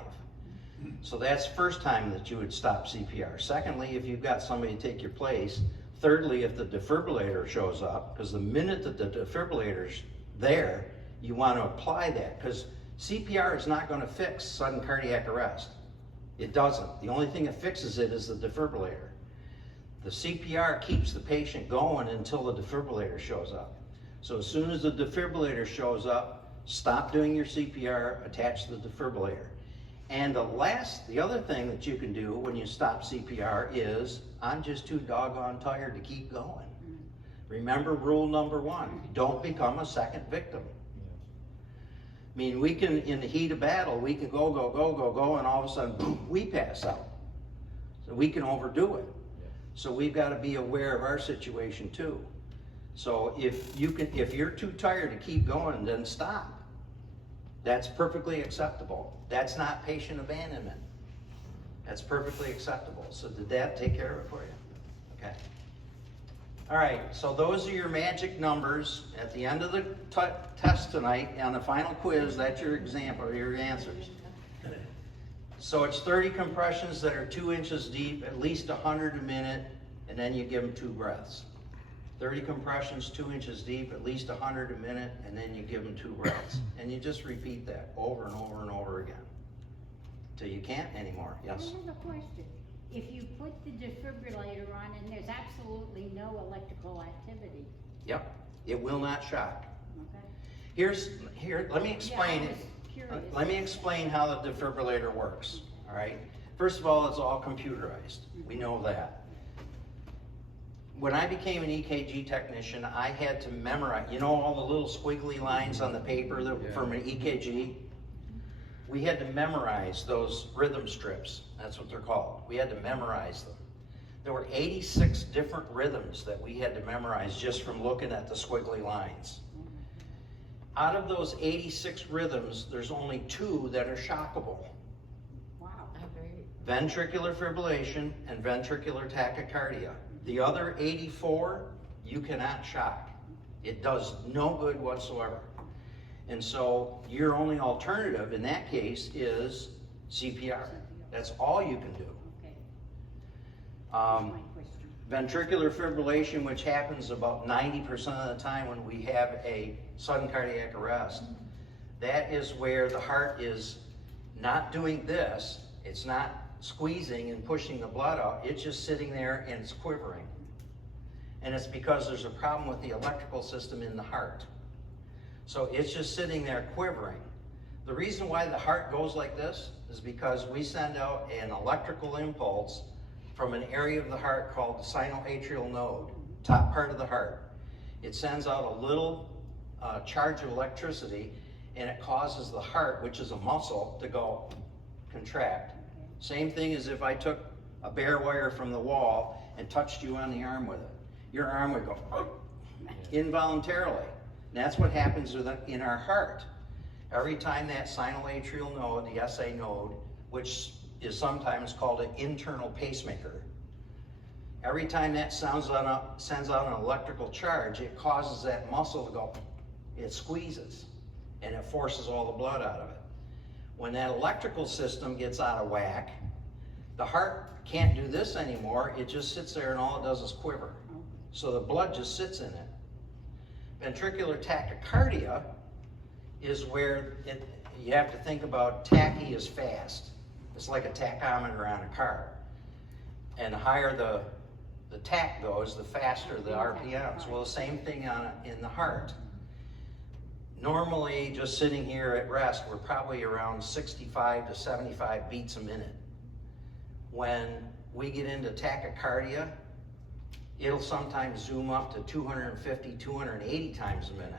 So that's first time that you would stop CPR. Secondly, if you've got somebody to take your place. Thirdly, if the defibrillator shows up, because the minute that the defibrillator's there, you want to apply that, because CPR is not going to fix sudden cardiac arrest. It doesn't. The only thing that fixes it is the defibrillator. The CPR keeps the patient going until the defibrillator shows up. So as soon as the defibrillator shows up, stop doing your CPR, attach the defibrillator. And the other thing that you can do when you stop CPR is, I'm just too doggone tired to keep going. Remember rule number 1, don't become a second victim. I mean, we can, in the heat of battle, we can go, and all of a sudden, boom, we pass out. So we can overdo it. So we've got to be aware of our situation too. So if you're too tired to keep going, then stop. That's perfectly acceptable. That's not patient abandonment. That's perfectly acceptable. So did that take care of it for you? Okay. All right, so those are your magic numbers. At the end of the test tonight, on the final quiz, that's your example, or your answers. So it's 30 compressions that are 2 inches deep, at least 100 a minute, and then you give them 2 breaths. 30 compressions, 2 inches deep, at least 100 a minute, and then you give them 2 breaths. And you just repeat that over and over and over again, till you can't anymore. Yes? I have a question. If you put the defibrillator on and there's absolutely no electrical activity, Yep, it will not shock. okay? Let me explain Yeah, I it. was curious. Let me explain how the defibrillator works, all right? First of all, it's all computerized. We know that. When I became an EKG technician, I had to memorize, you know all the little squiggly lines on the paper from an EKG? We had to memorize those rhythm strips. That's what they're called. We had to memorize them. There were 86 different rhythms that we had to memorize just from looking at the squiggly lines. Out of those 86 rhythms, there's only 2 that are shockable. Wow. Ventricular fibrillation and ventricular tachycardia. The other 84, you cannot shock. It does no good whatsoever. And so your only alternative in that case is CPR. That's all you can do. Okay. Um, My question. Ventricular fibrillation, which happens about 90% of the time when we have a sudden cardiac arrest, that is where the heart is not doing this, it's not squeezing and pushing the blood out, it's just sitting there and it's quivering. And it's because there's a problem with the electrical system in the heart. So it's just sitting there quivering. The reason why the heart goes like this is because we send out an electrical impulse from an area of the heart called the sinoatrial node, top part of the heart. It sends out a little charge of electricity, and it causes the heart, which is a muscle, to go contract. Same thing as if I took a bare wire from the wall and touched you on the arm with it. Your arm would go involuntarily. And that's what happens in our heart. Every time that sinoatrial node, the SA node, which is sometimes called an internal pacemaker, every time that sends out an electrical charge, it causes that muscle to go, it squeezes, and it forces all the blood out of it. When that electrical system gets out of whack, the heart can't do this anymore, it just sits there and all it does is quiver. So the blood just sits in it. Ventricular tachycardia is where you have to think about tachy is fast. It's like a tachometer on a car. And the higher the tach goes, the faster the RPMs. Well, the same thing in the heart. Normally, just sitting here at rest, we're probably around 65 to 75 beats a minute. When we get into tachycardia, it'll sometimes zoom up to 250, 280 times a minute.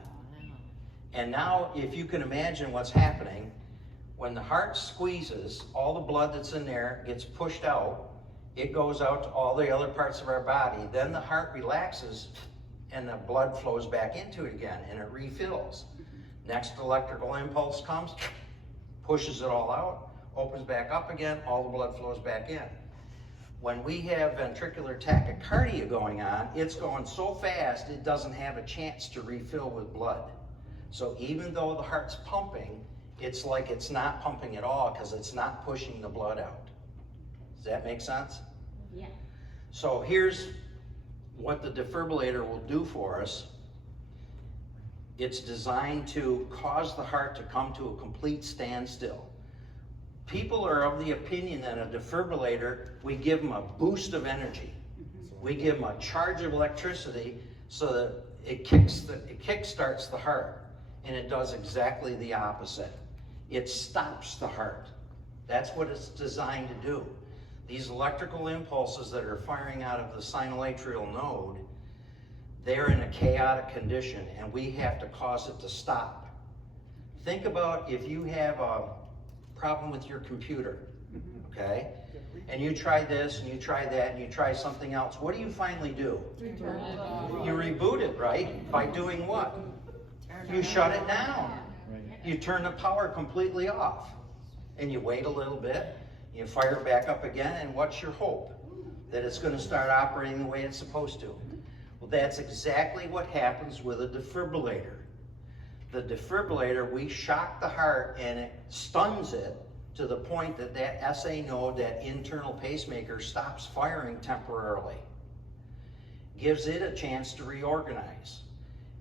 And now, if you can imagine what's happening, when the heart squeezes, all the blood that's in there gets pushed out, it goes out to all the other parts of our body, then the heart relaxes and the blood flows back into it again and it refills. Next electrical impulse comes, pushes it all out, opens back up again, all the blood flows back in. When we have ventricular tachycardia going on, it's going so fast it doesn't have a chance to refill with blood. So even though the heart's pumping, it's like it's not pumping at all because it's not pushing the blood out. Does that make sense? Yeah. So here's what the defibrillator will do for us. It's designed to cause the heart to come to a complete standstill. People are of the opinion that a defibrillator, we give them a boost of energy. We give them a charge of electricity so that it kickstarts the heart, and it does exactly the opposite. It stops the heart. That's what it's designed to do. These electrical impulses that are firing out of the sinoatrial node, they're in a chaotic condition, and we have to cause it to stop. Think about if you have a problem with your computer, okay? And you try this, and you try that, and you try something else. What do you finally do? You reboot it, right? By doing what? You shut it down. You turn the power completely off. And you wait a little bit, you fire it back up again, and what's your hope? that it's gonna start operating the way it's supposed to. Well, that's exactly what happens with a defibrillator. The defibrillator, we shock the heart and it stuns it to the point that that SA node, that internal pacemaker, stops firing temporarily. Gives it a chance to reorganize.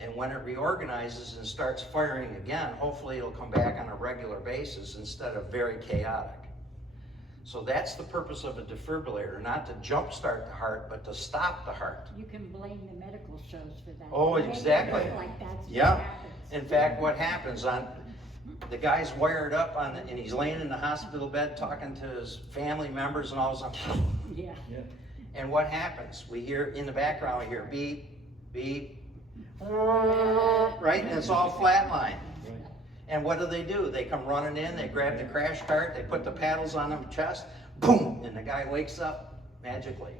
And when it reorganizes and starts firing again, hopefully it'll come back on a regular basis instead of very chaotic. So that's the purpose of a defibrillator, not to jumpstart the heart, but to stop the heart. You can blame the medical shows for that. Oh, They make it exactly. look like that's what Yeah. happens. In fact, what happens the guy's wired up and he's laying in the hospital bed talking to his family members and all of a sudden, Yeah. and what happens? We hear, in the background, we hear beep, beep, right? And it's all flatline. And what do? They come running in, they grab the crash cart, they put the paddles on the chest, boom, and the guy wakes up magically.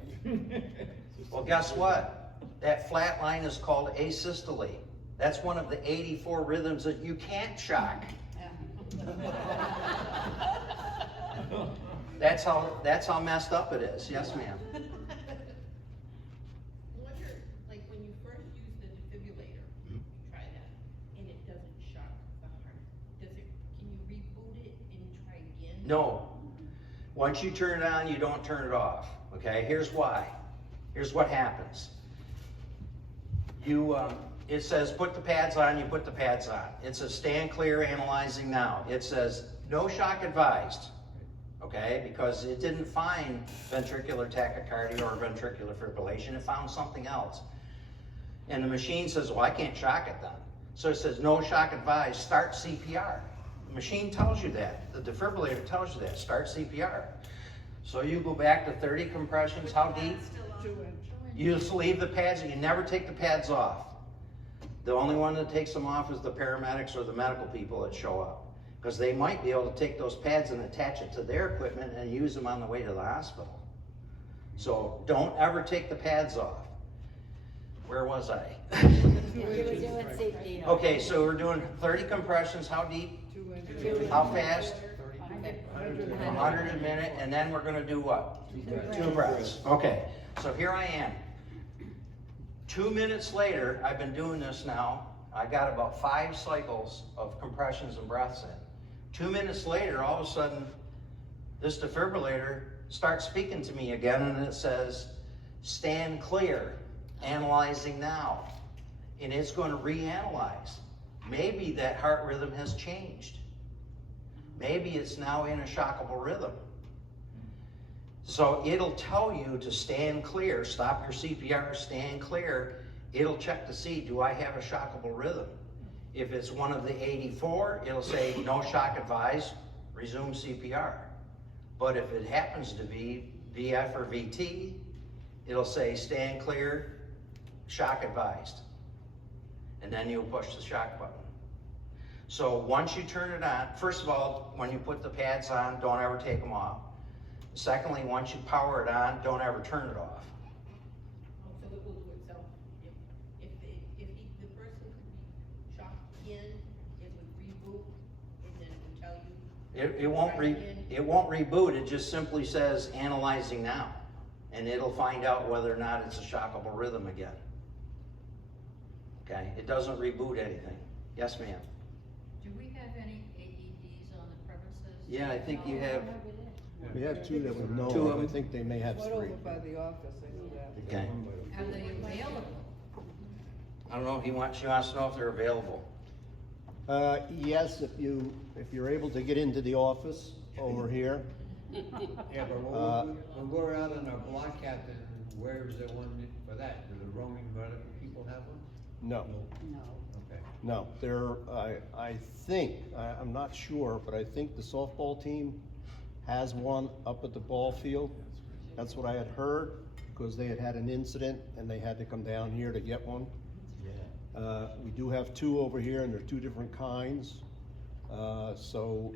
Well, guess what? That flat line is called asystole. That's one of the 84 rhythms that you can't shock. That's how messed up it is. Yes, ma'am. I wonder, like, when you first use the defibrillator, you try that, and it doesn't shock the heart, can you reboot it and try again? No. Once you turn it on, you don't turn it off. Okay, here's why. Here's what happens. It says put the pads on, you put the pads on. It says stand clear, analyzing now. It says no shock advised. Okay, because it didn't find ventricular tachycardia or ventricular fibrillation, it found something else. And the machine says, well, I can't shock it then. So it says no shock advised, start CPR. The machine tells you that, the defibrillator tells you that, start CPR. So you go back to 30 compressions, how deep? You just leave the pads, and you never take the pads off. The only one that takes them off is the paramedics or the medical people that show up. Because they might be able to take those pads and attach it to their equipment and use them on the way to the hospital. So don't ever take the pads off. Where was I? You were doing safety. Okay, so we're doing 30 compressions, how deep? How fast? 100 a minute, and then we're gonna do what? 2 breaths. Okay, so here I am. 2 minutes later, I've been doing this now, I got about 5 cycles of compressions and breaths in. 2 minutes later, all of a sudden, this defibrillator starts speaking to me again, and it says, stand clear, analyzing now. And it's going to reanalyze. Maybe that heart rhythm has changed. Maybe it's now in a shockable rhythm. So it'll tell you to stand clear, stop your CPR, stand clear. It'll check to see, do I have a shockable rhythm? If it's one of the 84, it'll say no shock advised, resume CPR. But if it happens to be VF or VT, it'll say stand clear, shock advised. And then you'll push the shock button. So once you turn it on, first of all, when you put the pads on, don't ever take them off. Secondly, once you power it on, don't ever turn it off. Oh, so it will do itself. If the person could be shocked again, it would reboot, and then it would tell you. It won't reboot, it just simply says analyzing now. And it'll find out whether or not it's a shockable rhythm again. Okay, it doesn't reboot anything. Yes, ma'am. Do we have any AEDs on the premises? Yeah, I think you have. We have 2 that we know Two of. of I them. think they may have 3. Right over by the office, I know that. Okay. Are they available? I don't know, she wants to know if they're available. Yes, if you're able to get into the office over here. Yeah, but when we're out on our block, Captain, where is the one for that? Do the roaming medical people have one? No, No. Okay. no. I think, I'm not sure, but I think the softball team has one up at the ball field. That's what I had heard, because they had an incident and they had to come down here to get one. Yeah. We do have 2 over here, and they're 2 different kinds. So,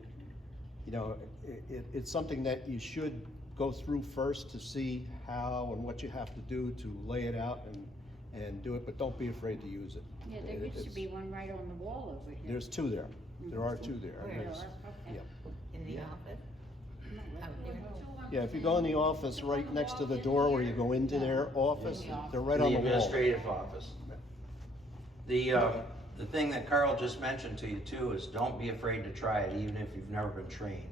you know, it's something that you should go through first to see how and what you have to do to lay it out and do it, but don't be afraid to use it. Yeah, there used to be one right on the wall over here. There's 2 there. There are 2 there. Where? And there's- Okay. yeah. In the office? No, Out there. there? Two Yeah, if you go in the office, right next to the door where you go into their office, they're right on the wall. Administrative office. The thing that Carl just mentioned to you too is don't be afraid to try it, even if you've never been trained.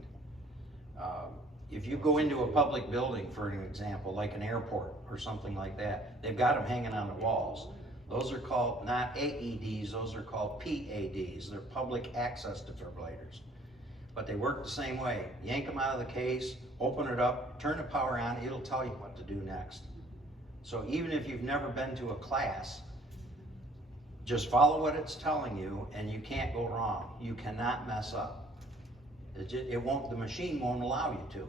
If you go into a public building, for an example, like an airport or something like that, they've got them hanging on the walls. Those are called not AEDs, those are called PADs. They're public access defibrillators. But they work the same way. Yank them out of the case, open it up, turn the power on, it'll tell you what to do next. So even if you've never been to a class, just follow what it's telling you and you can't go wrong. You cannot mess up. It won't, the machine won't allow you to.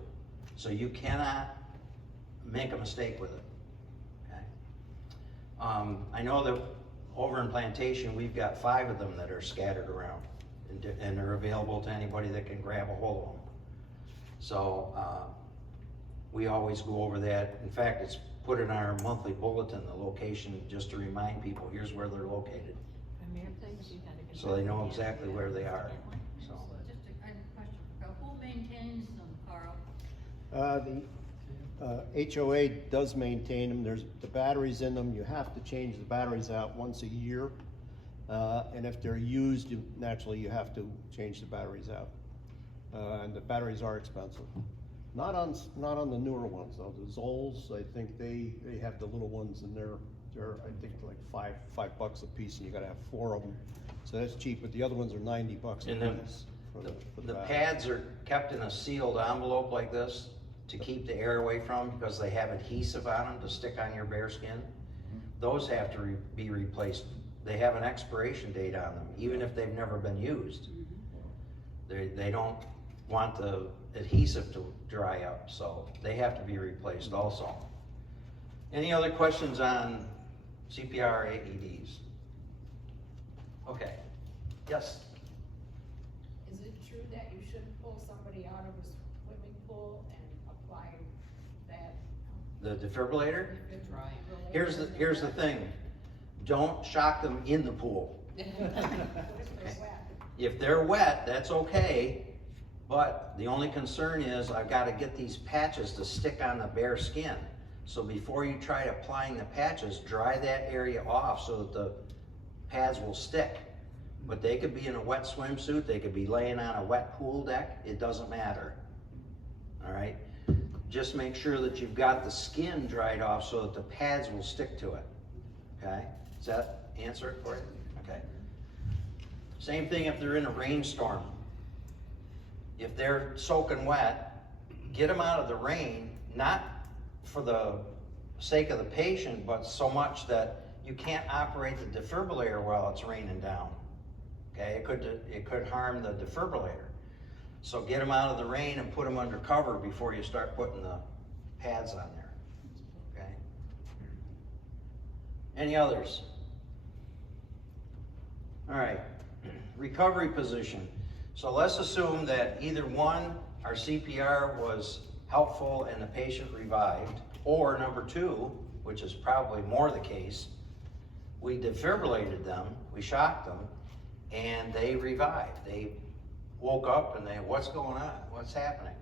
So you cannot make a mistake with it, okay? I know that over in Plantation, we've got 5 of them that are scattered around and they're available to anybody that can grab a hold of them. So we always go over that. In fact, it's put in our monthly bulletin, the location, just to remind people, here's where they're located. So they know exactly where they are, so. Just a kind of question, Carl. Who maintains them, Carl? The HOA does maintain them. There's the batteries in them. You have to change the batteries out once a year. And if they're used, naturally you have to change the batteries out. And the batteries are expensive. Not on the newer ones though. The Zolls, I think they have the little ones and they're I think like $5 a piece, and you gotta have 4 of them. So that's cheap, but the other ones are $90 a And piece. the pads are kept in a sealed envelope like this to keep the air away from, because they have adhesive on them to stick on your bare skin. Those have to be replaced. They have an expiration date on them, even if they've never been used. They don't want the adhesive to dry up, so they have to be replaced also. Any other questions on CPR AEDs? Okay, yes? Is it true that you shouldn't pull somebody out of a swimming pool and apply that? The defibrillator? Defibrillation? Here's the thing, don't shock them in the pool. What if they're wet? If they're wet, that's okay, but the only concern is I've got to get these patches to stick on the bare skin. So before you try applying the patches, dry that area off so that the pads will stick. But they could be in a wet swimsuit, they could be laying on a wet pool deck, it doesn't matter. All right? Just make sure that you've got the skin dried off so that the pads will stick to it. Okay? Does that answer it for you? Okay. Same thing if they're in a rainstorm. If they're soaking wet, get them out of the rain, not for the sake of the patient, but so much that you can't operate the defibrillator while it's raining down. Okay, it could harm the defibrillator. So get them out of the rain and put them under cover before you start putting the pads on there. Okay. Any others? All right, recovery position. So let's assume that either one, our CPR was helpful and the patient revived, or number 2, which is probably more the case, we defibrillated them, we shocked them, and they revived. They woke up and what's going on? What's happening?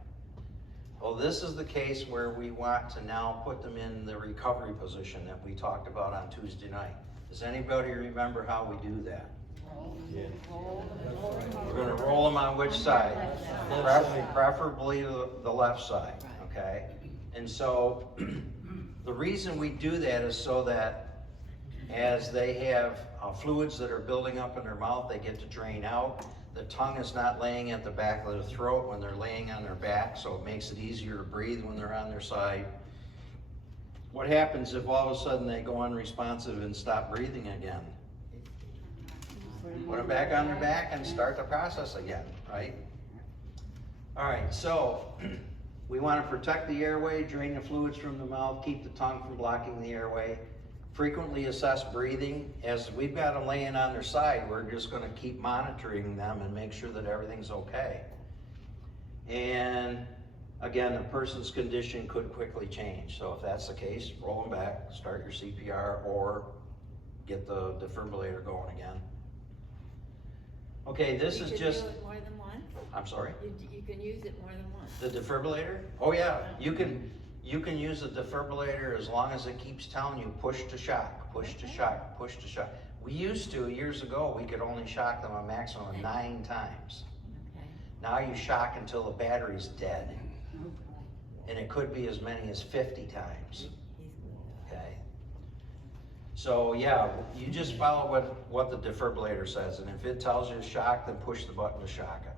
Well, this is the case where we want to now put them in the recovery position that we talked about on Tuesday night. Does anybody remember how we do that? We're going to roll them on which side? Preferably the left side, okay? And so the reason we do that is so that as they have fluids that are building up in their mouth, they get to drain out. The tongue is not laying at the back of their throat when they're laying on their back, so it makes it easier to breathe when they're on their side. What happens if all of a sudden they go unresponsive and stop breathing again? Put them back on their back and start the process again, right? All right, so we want to protect the airway, drain the fluids from the mouth, keep the tongue from blocking the airway. Frequently assess breathing. As we've got them laying on their side, we're just going to keep monitoring them and make sure that everything's okay. And again, the person's condition could quickly change. So if that's the case, roll them back, start your CPR, or get the defibrillator going again. Okay, this You is can just, do it more than once? I'm sorry? You can use it more than once. The defibrillator? Oh yeah, you can use a defibrillator as long as it keeps telling you push to shock, push to shock, push to shock. We used to, years ago, we could only shock them a maximum of 9 times. Okay. Now you shock until the battery's dead, and it could be as many as 50 times. He's good. Okay. So yeah, you just follow what the defibrillator says, and if it tells you to shock, then push the button to shock it.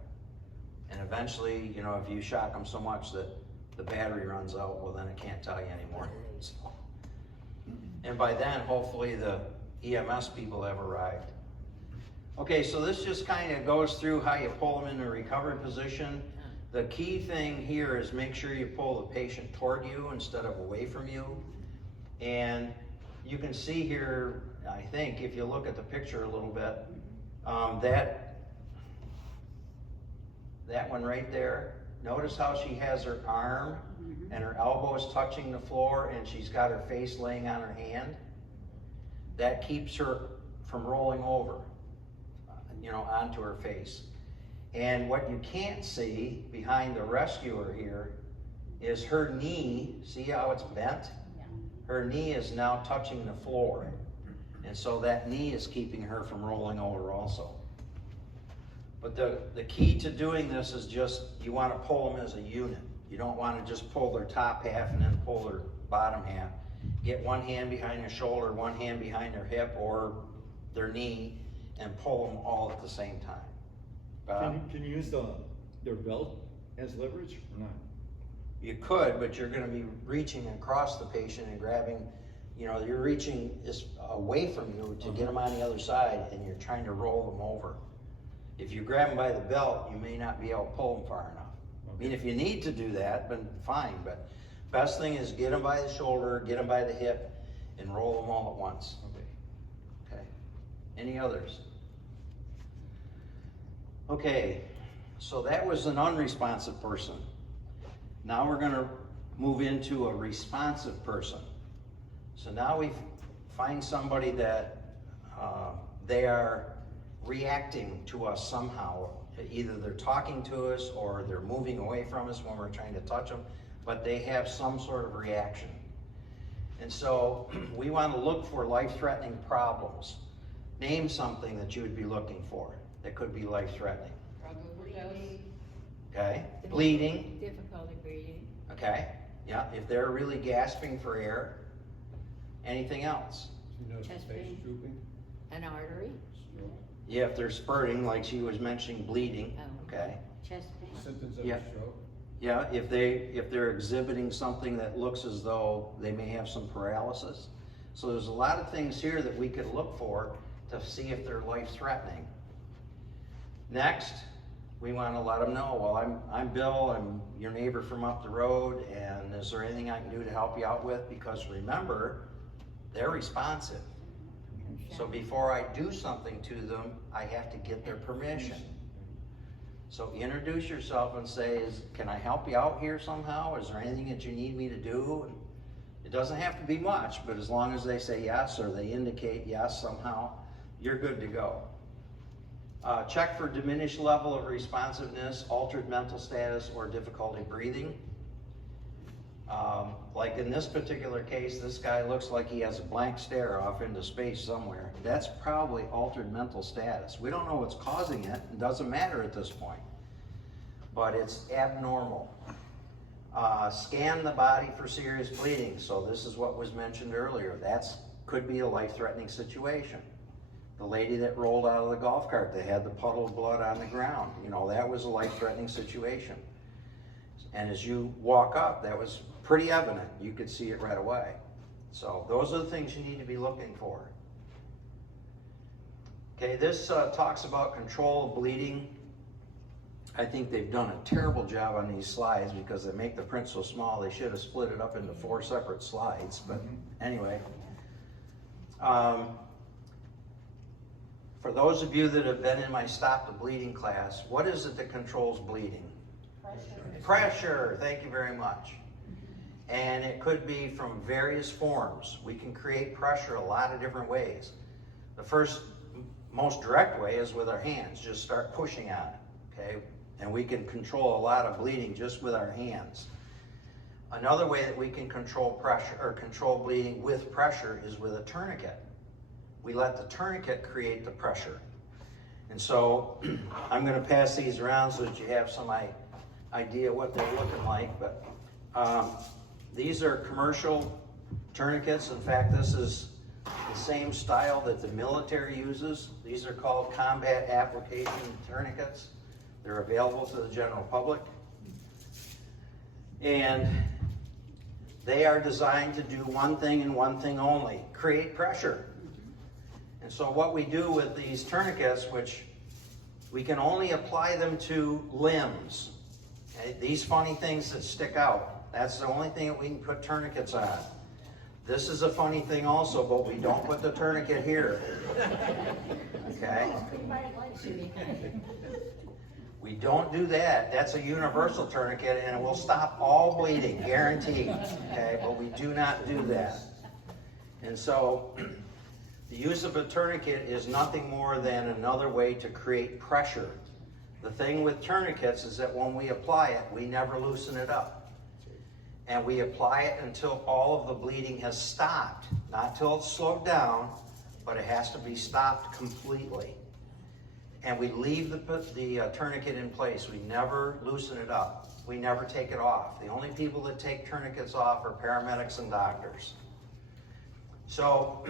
And eventually, you know, if you shock them so much that the battery runs out, well then it can't tell you anymore. So, and by then, hopefully the EMS people have arrived. Okay, so this just kind of goes through how you pull them into recovery position. The key thing here is make sure you pull the patient toward you instead of away from you. And you can see here, I think, if you look at the picture a little bit, that one right there, notice how she has her arm and her elbow is touching the floor and she's got her face laying on her hand. That keeps her from rolling over, you know, onto her face. And what you can't see behind the rescuer here is her knee. See how it's bent? Her knee is now touching the floor. And so that knee is keeping her from rolling over also. But the key to doing this is just, you want to pull them as a unit. You don't want to just pull their top half and then pull their bottom half. Get one hand behind their shoulder, one hand behind their hip or their knee, and pull them all at the same time. Can you use their belt as leverage or not? You could, but you're going to be reaching across the patient and grabbing, you know, you're reaching away from you to get them on the other side, and you're trying to roll them over. If you grab them by the belt, you may not be able to pull them far enough. I mean, if you need to do that, then fine, but best thing is get them by the shoulder, get them by the hip, and roll them all at once. Okay. Any others? Okay, so that was an unresponsive person. Now we're gonna move into a responsive person. So now we find somebody that they are reacting to us somehow. Either they're talking to us or they're moving away from us when we're trying to touch them, but they have some sort of reaction. And so we want to look for life-threatening problems. Name something that you would be looking for that could be life-threatening. Drug overdose. Okay, bleeding. Difficulty breathing. Okay, yeah, if they're really gasping for air. Anything else? You know, Chest face pain. drooping. An artery. Yeah, if they're spurting, like she was mentioning, bleeding. Oh. Okay. Chest pain. Symptoms of Yeah. a stroke. Yeah, if they're exhibiting something that looks as though they may have some paralysis. So there's a lot of things here that we could look for to see if they're life-threatening. Next, we want to let them know, well, I'm Bill, I'm your neighbor from up the road, and is there anything I can do to help you out with? Because remember, they're responsive. So before I do something to them, I have to get their permission. So introduce yourself and say, can I help you out here somehow? Is there anything that you need me to do? It doesn't have to be much, but as long as they say yes or they indicate yes somehow, you're good to go. Check for diminished level of responsiveness, altered mental status, or difficulty breathing. Like in this particular case, this guy looks like he has a blank stare off into space somewhere. That's probably altered mental status. We don't know what's causing it. It doesn't matter at this point, but it's abnormal. Scan the body for serious bleeding. So this is what was mentioned earlier. That's could be a life-threatening situation. The lady that rolled out of the golf cart, they had the puddle of blood on the ground. You know, that was a life-threatening situation. And as you walk up, that was pretty evident. You could see it right away. So those are the things you need to be looking for. Okay, this talks about control of bleeding. I think they've done a terrible job on these slides because they make the print so small. They should have split it up into 4 separate slides, but anyway. For those of you that have been in my Stop the Bleeding class, what is it that controls bleeding? Pressure, thank you very much. And it could be from various forms. We can create pressure a lot of different ways. The first most direct way is with our hands. Just start pushing on it, okay? And we can control a lot of bleeding just with our hands. Another way that we can control pressure or control bleeding with pressure is with a tourniquet. We let the tourniquet create the pressure. And so I'm going to pass these around so that you have some idea what they're looking like. But these are commercial tourniquets. In fact, this is the same style that the military uses. These are called combat application tourniquets. They're available to the general public. And they are designed to do one thing and one thing only: create pressure. And so what we do with these tourniquets, which we can only apply them to limbs, okay? These funny things that stick out, that's the only thing that we can put tourniquets on. This is a funny thing also, but we don't put the tourniquet here. Okay? We don't do that. That's a universal tourniquet and it will stop all bleeding, guaranteed. Okay? But we do not do that. And so the use of a tourniquet is nothing more than another way to create pressure. The thing with tourniquets is that when we apply it, we never loosen it up. And we apply it until all of the bleeding has stopped. Not till it's slowed down, but it has to be stopped completely. And we leave the tourniquet in place. We never loosen it up. We never take it off. The only people that take tourniquets off are paramedics and doctors. So,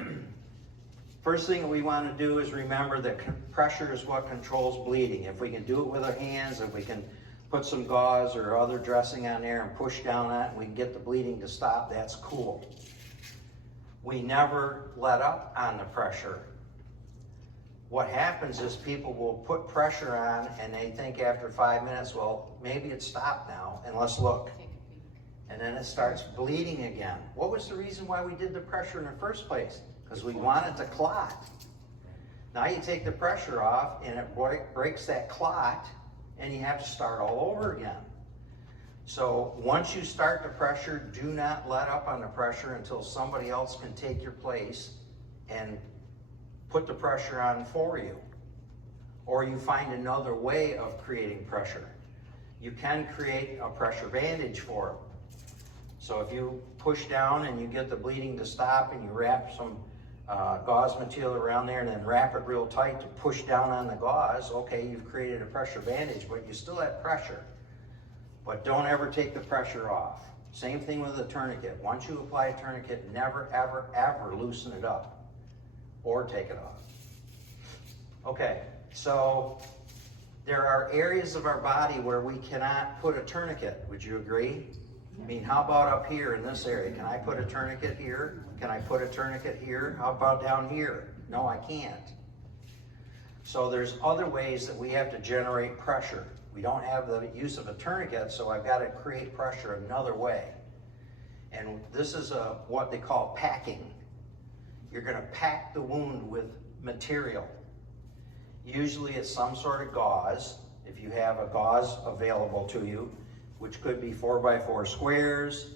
first thing we want to do is remember that pressure is what controls bleeding. If we can do it with our hands, if we can put some gauze or other dressing on there and push down on it, and we can get the bleeding to stop, that's cool. We never let up on the pressure. What happens is people will put pressure on and they think after 5 minutes, well, maybe it's stopped now, and let's look. And then it starts bleeding again. What was the reason why we did the pressure in the first place? Because we wanted to clot. Now you take the pressure off and it breaks that clot, and you have to start all over again. So once you start the pressure, do not let up on the pressure until somebody else can take your place and put the pressure on for you. Or you find another way of creating pressure. You can create a pressure bandage for them. So if you push down and you get the bleeding to stop and you wrap some gauze material around there and then wrap it real tight to push down on the gauze, okay, you've created a pressure bandage, but you still have pressure. But don't ever take the pressure off. Same thing with a tourniquet. Once you apply a tourniquet, never, ever, ever loosen it up or take it off. Okay, so there are areas of our body where we cannot put a tourniquet. Would you agree? I mean, how about up here in this area? Can I put a tourniquet here? Can I put a tourniquet here? How about down here? No, I can't. So there's other ways that we have to generate pressure. We don't have the use of a tourniquet, so I've got to create pressure another way. And this is what they call packing. You're going to pack the wound with material. Usually it's some sort of gauze, if you have a gauze available to you, which could be 4x4 squares.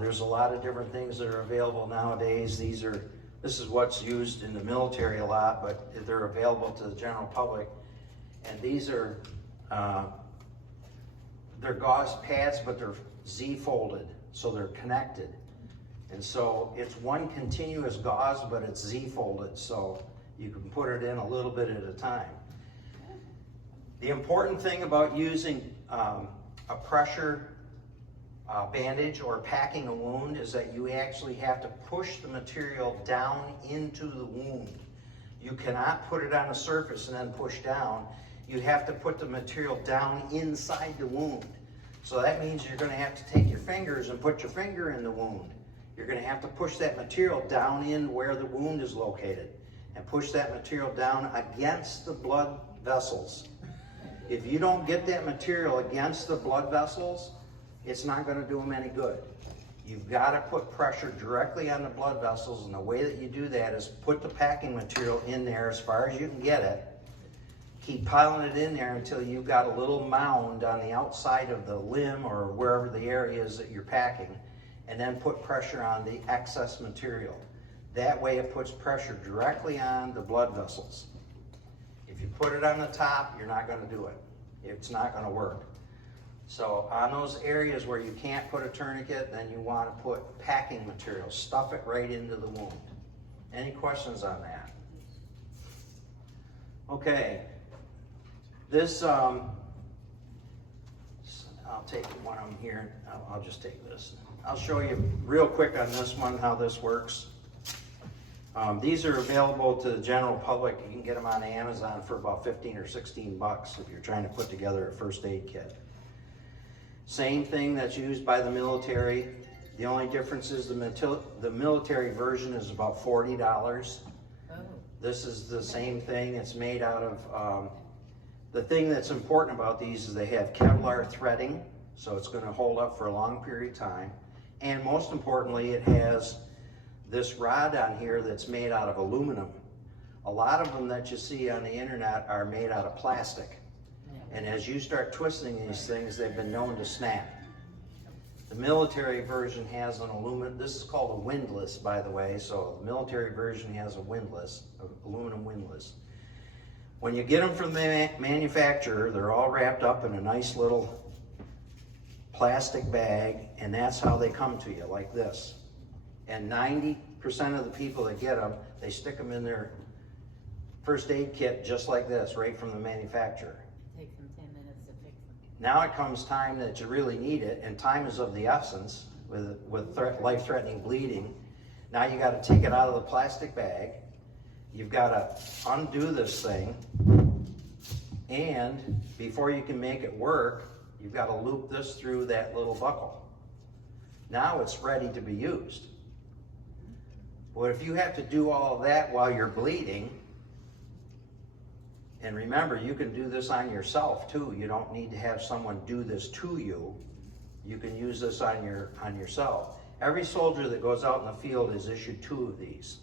There's a lot of different things that are available nowadays. This is what's used in the military a lot, but they're available to the general public. And these are, they're gauze pads, but they're Z-folded, so they're connected. And so it's one continuous gauze, but it's Z-folded, so you can put it in a little bit at a time. The important thing about using a pressure bandage or packing a wound is that you actually have to push the material down into the wound. You cannot put it on a surface and then push down. You have to put the material down inside the wound. So that means you're going to have to take your fingers and put your finger in the wound. You're going to have to push that material down in where the wound is located and push that material down against the blood vessels. If you don't get that material against the blood vessels, it's not going to do them any good. You've got to put pressure directly on the blood vessels, and the way that you do that is put the packing material in there as far as you can get it. Keep piling it in there until you've got a little mound on the outside of the limb or wherever the area is that you're packing, and then put pressure on the excess material. That way it puts pressure directly on the blood vessels. If you put it on the top, you're not gonna do it. It's not gonna work. So on those areas where you can't put a tourniquet, then you wanna put packing material, stuff it right into the wound. Any questions on that? Okay, this, I'll take one of them here, I'll just take this. I'll show you real quick on this one how this works. These are available to the general public. You can get them on Amazon for about 15 or 16 bucks if you're trying to put together a first aid kit. Same thing that's used by the military. The only difference is the military version is about $40. This is the same thing. It's made out of, the thing that's important about these is they have Kevlar threading, so it's going to hold up for a long period of time. And most importantly, it has this rod on here that's made out of aluminum. A lot of them that you see on the internet are made out of plastic. And as you start twisting these things, they've been known to snap. The military version has an aluminum, this is called a windlass, by the way, so the military version has a windlass, an aluminum windlass. When you get them from the manufacturer, they're all wrapped up in a nice little plastic bag, and that's how they come to you, like this. And 90% of the people that get them, they stick them in their first aid kit just like this, right from the manufacturer. Takes them 10 minutes to fix them. Now it comes time that you really need it, and time is of the essence with life-threatening bleeding. Now you got to take it out of the plastic bag. You've got to undo this thing, and before you can make it work, you've got to loop this through that little buckle. Now it's ready to be used. But if you have to do all of that while you're bleeding, and remember, you can do this on yourself too. You don't need to have someone do this to you. You can use this on yourself. Every soldier that goes out in the field is issued 2 of these.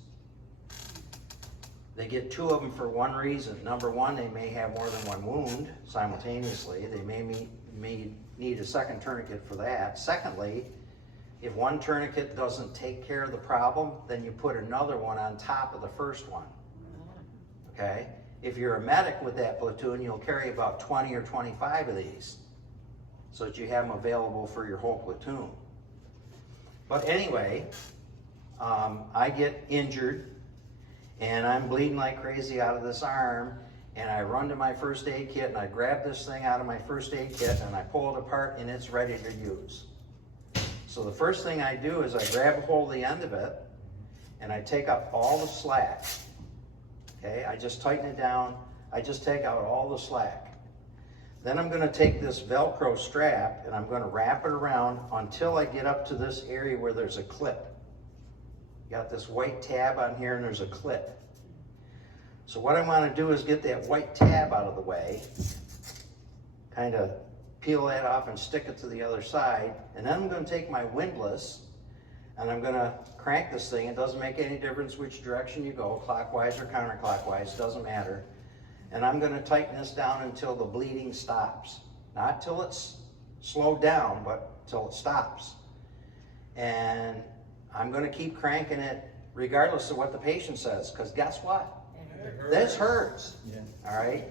They get 2 of them for one reason. Number one, they may have more than one wound simultaneously. They may need a second tourniquet for that. Secondly, if one tourniquet doesn't take care of the problem, then you put another one on top of the first one. Okay? If you're a medic with that platoon, you'll carry about 20 or 25 of these so that you have them available for your whole platoon. But anyway, I get injured and I'm bleeding like crazy out of this arm, and I run to my first aid kit and I grab this thing out of my first aid kit and I pull it apart and it's ready to use. So the first thing I do is I grab a hold of the end of it and I take up all the slack. Okay, I just tighten it down. I just take out all the slack. Then I'm going to take this Velcro strap and I'm going to wrap it around until I get up to this area where there's a clip. Got this white tab on here and there's a clip. So what I want to do is get that white tab out of the way, kind of peel that off and stick it to the other side, and then I'm going to take my windlass and I'm going to crank this thing. It doesn't make any difference which direction you go, clockwise or counterclockwise, doesn't matter. And I'm going to tighten this down until the bleeding stops. Not till it's slowed down, but till it stops. And I'm going to keep cranking it regardless of what the patient says, because guess what? This hurts. Yeah. All right?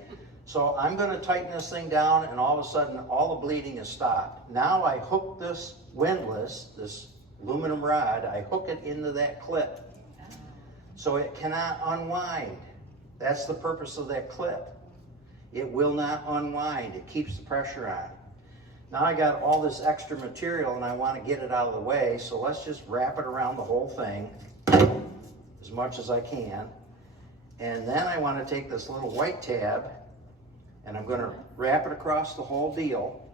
So I'm going to tighten this thing down, and all of a sudden, all the bleeding is stopped. Now I hook this windlass, this aluminum rod, I hook it into that clip so it cannot unwind. That's the purpose of that clip. It will not unwind. It keeps the pressure on. Now I got all this extra material and I want to get it out of the way, so let's just wrap it around the whole thing as much as I can. And then I want to take this little white tab and I'm going to wrap it across the whole deal,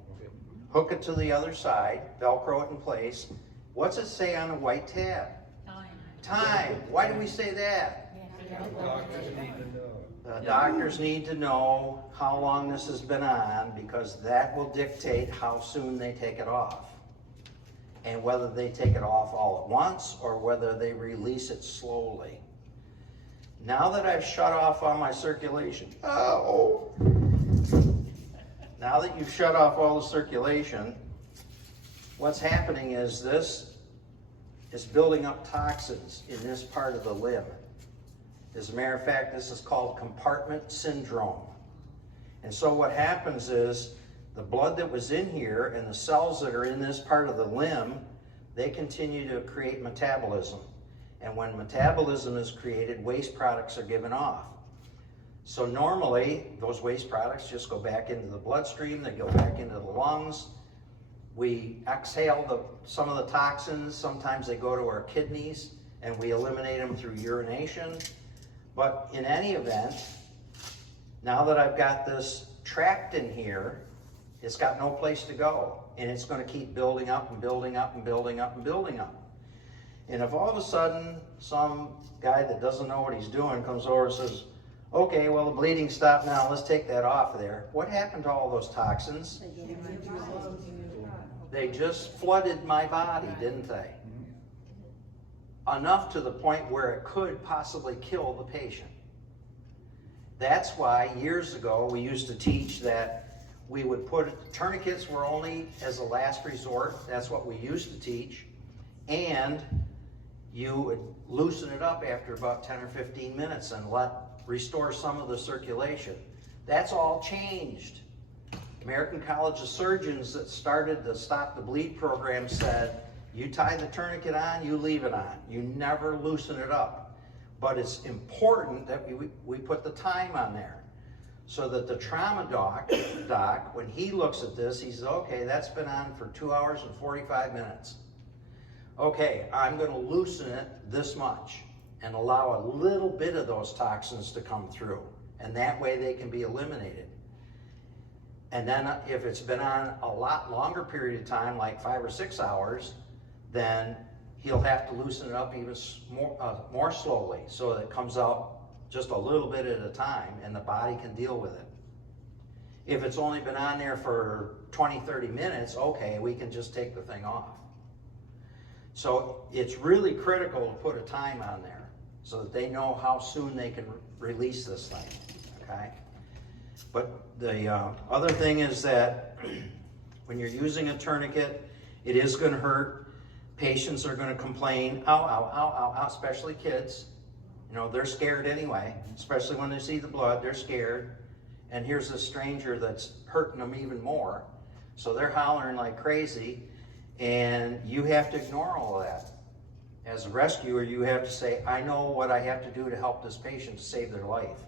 hook it to the other side, Velcro it in place. What's it say on the white tab? Time. Why do we say that? The doctors need to know how long this has been on, because that will dictate how soon they take it off. And whether they take it off all at once or whether they release it slowly. Now that I've shut off all my circulation, now that you've shut off all the circulation, what's happening is this is building up toxins in this part of the limb. As a matter of fact, this is called compartment syndrome. And so what happens is the blood that was in here and the cells that are in this part of the limb, they continue to create metabolism. And when metabolism is created, waste products are given off. So normally, those waste products just go back into the bloodstream, they go back into the lungs. We exhale some of the toxins, sometimes they go to our kidneys, and we eliminate them through urination. But in any event, now that I've got this trapped in here, it's got no place to go, and it's going to keep building up and building up and building up and building up. And if all of a sudden some guy that doesn't know what he's doing comes over and says, okay, well, the bleeding stopped now, let's take that off of there. What happened to all those toxins? They just flooded my body, didn't they? Enough to the point where it could possibly kill the patient. That's why years ago we used to teach that we would put tourniquets were only as a last resort. That's what we used to teach. And you would loosen it up after about 10 or 15 minutes and restore some of the circulation. That's all changed. American College of Surgeons that started the Stop the Bleed program said, you tie the tourniquet on, you leave it on. You never loosen it up. But it's important that we put the time on there so that the trauma doc, when he looks at this, he says, okay, that's been on for 2 hours and 45 minutes. Okay, I'm going to loosen it this much and allow a little bit of those toxins to come through. And that way they can be eliminated. And then if it's been on a lot longer period of time, like 5 or 6 hours, then he'll have to loosen it up even more slowly so that it comes out just a little bit at a time and the body can deal with it. If it's only been on there for 20, 30 minutes, okay, we can just take the thing off. So it's really critical to put a time on there so that they know how soon they can release this thing, okay? But the other thing is that when you're using a tourniquet, it is going to hurt. Patients are going to complain, ow, ow, ow, ow, ow, especially kids. You know, they're scared anyway, especially when they see the blood, they're scared. And here's a stranger that's hurting them even more. So they're hollering like crazy, and you have to ignore all of that. As a rescuer, you have to say, I know what I have to do to help this patient to save their life.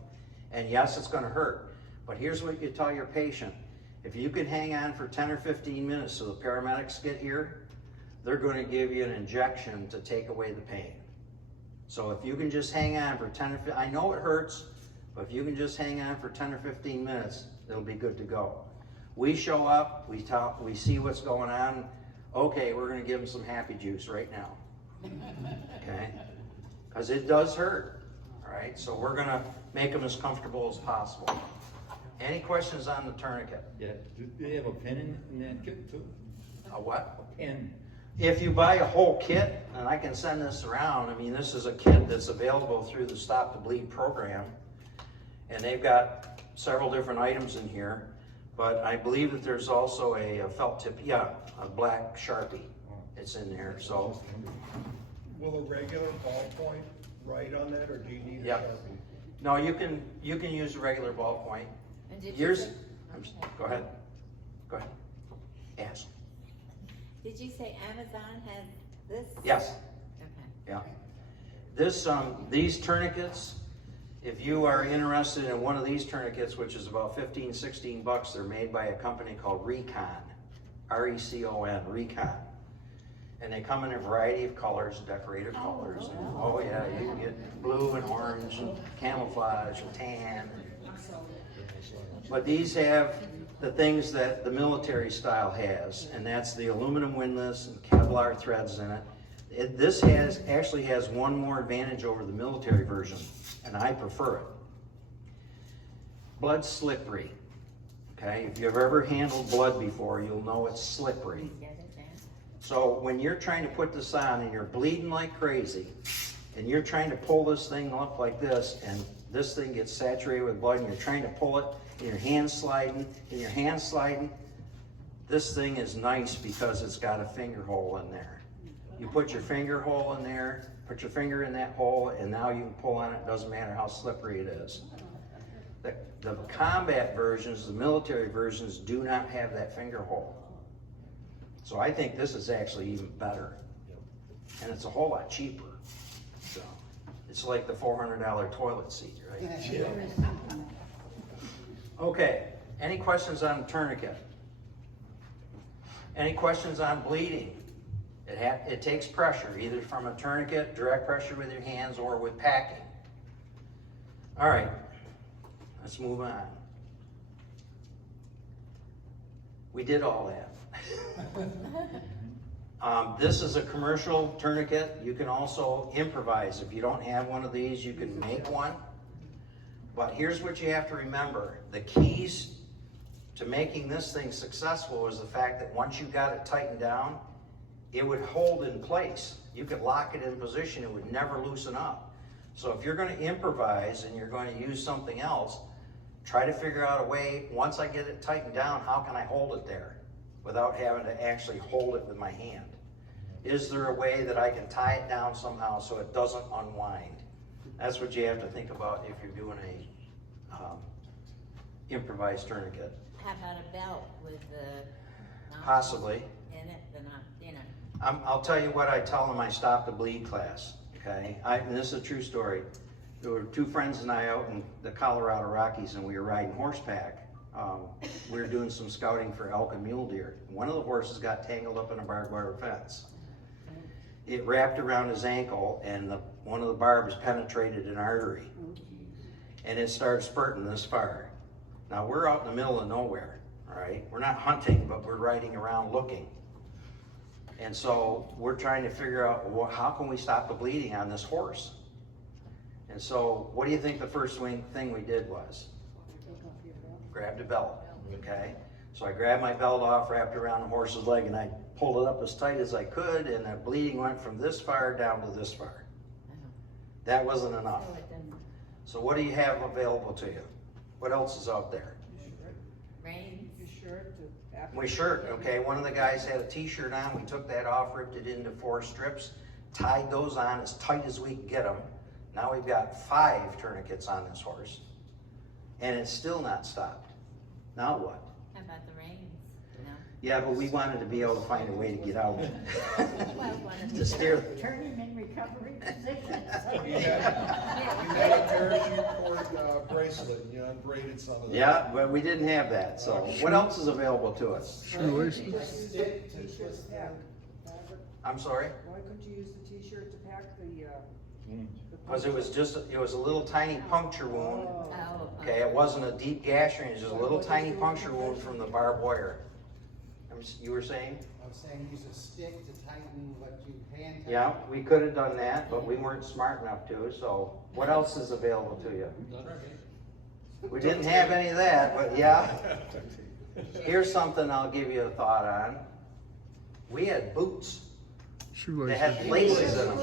And yes, it's going to hurt. But here's what you tell your patient. If you can hang on for 10 or 15 minutes so the paramedics get here, they're going to give you an injection to take away the pain. So if you can just hang on for 10 or 15, I know it hurts, but if you can just hang on for 10 or 15 minutes, it'll be good to go. We show up, we see what's going on. Okay, we're going to give them some happy juice right now. Okay? Because it does hurt. All right? So we're going to make them as comfortable as possible. Any questions on the tourniquet? Yeah, do they have a pin in that kit too? A what? A pin. If you buy a whole kit, and I can send this around, I mean, this is a kit that's available through the Stop the Bleed program, and they've got several different items in here, but I believe that there's also a felt tip, yeah, a black Sharpie. It's in there, so. Will a regular ballpoint write on that, or do you need a Yep. Sharpie? No, you can use a regular ballpoint. And did you Yours, say- go ahead. Go ahead. Ask. Did you say Amazon has this? Yes. Okay. Yeah. These tourniquets, if you are interested in one of these tourniquets, which is about 15, 16 bucks, they're made by a company called Recon, R-E-C-O-N, Recon. And they come in a variety of colors, decorative colors. Oh yeah, you can get blue and orange and camouflage and tan. But these have the things that the military style has, and that's the aluminum windlass and Kevlar threads in it. This actually has one more advantage over the military version, and I prefer it. Blood's slippery. Okay, if you've ever handled blood before, you'll know it's slippery. So when you're trying to put this on and you're bleeding like crazy, and you're trying to pull this thing up like this, and this thing gets saturated with blood, and you're trying to pull it, and your hand's sliding, this thing is nice because it's got a finger hole in there. You put your finger hole in there, Put your finger in that hole and now you can pull on it, doesn't matter how slippery it is. The combat versions, the military versions, do not have that finger hole. So I think this is actually even better. And it's a whole lot cheaper. So it's like the $400 toilet seat, right? Okay, any questions on tourniquet? Any questions on bleeding? It takes pressure, either from a tourniquet, direct pressure with your hands, or with packing. All right, let's move on. We did all that. This is a commercial tourniquet. You can also improvise. If you don't have one of these, you can make one. But here's what you have to remember. The keys to making this thing successful is the fact that once you got it tightened down, it would hold in place. You could lock it in position, it would never loosen up. So if you're going to improvise and you're going to use something else, try to figure out a way, once I get it tightened down, how can I hold it there without having to actually hold it with my hand? Is there a way that I can tie it down somehow so it doesn't unwind? That's what you have to think about if you're doing a improvised tourniquet. How about a belt with the Possibly. in it, the not, you know. I'll tell you what I tell them I stopped the bleed class, okay? And this is a true story. There were two friends and I out in the Colorado Rockies and we were riding horseback. We were doing some scouting for elk and mule deer. One of the horses got tangled up in a barbed wire fence. It wrapped around his ankle and one of the barbs penetrated an artery. And it started spurting this far. Now we're out in the middle of nowhere, all right? We're not hunting, but we're riding around looking. And so we're trying to figure out, well, how can we stop the bleeding on this horse? And so what do you think the first thing we did was? Grabbed a belt, okay? So I grabbed my belt off, wrapped around the horse's leg, and I pulled it up as tight as I could, and the bleeding went from this far down to this far. That wasn't enough. So what do you have available to you? What else is out there? Rain. My shirt, okay, one of the guys had a t-shirt on, we took that off, ripped it into 4 strips, tied those on as tight as we could get them. Now we've got 5 tourniquets on this horse, and it's still not stopped. Now what? How about the reins? No. Yeah, but we wanted to be able to find a way to get out. To To steer. Turn him in recovery position. You had a parachute cord bracelet, and you unbraided some of that. Yeah, but we didn't have that, so what else is available to us? Stick to twist them. I'm sorry? Why couldn't you use the t-shirt to pack the Because it was a little tiny puncture wound. Oh, Okay, it wasn't a deep gash or anything, just a little tiny puncture wound from the barbed wire. You were saying? I'm saying use a stick to tighten what you hand tighten. Yeah, we could have done that, but we weren't smart enough to, so what else is available to you? We didn't have any of that, but yeah. Here's something I'll give you a thought on. We had boots. They had laces in them.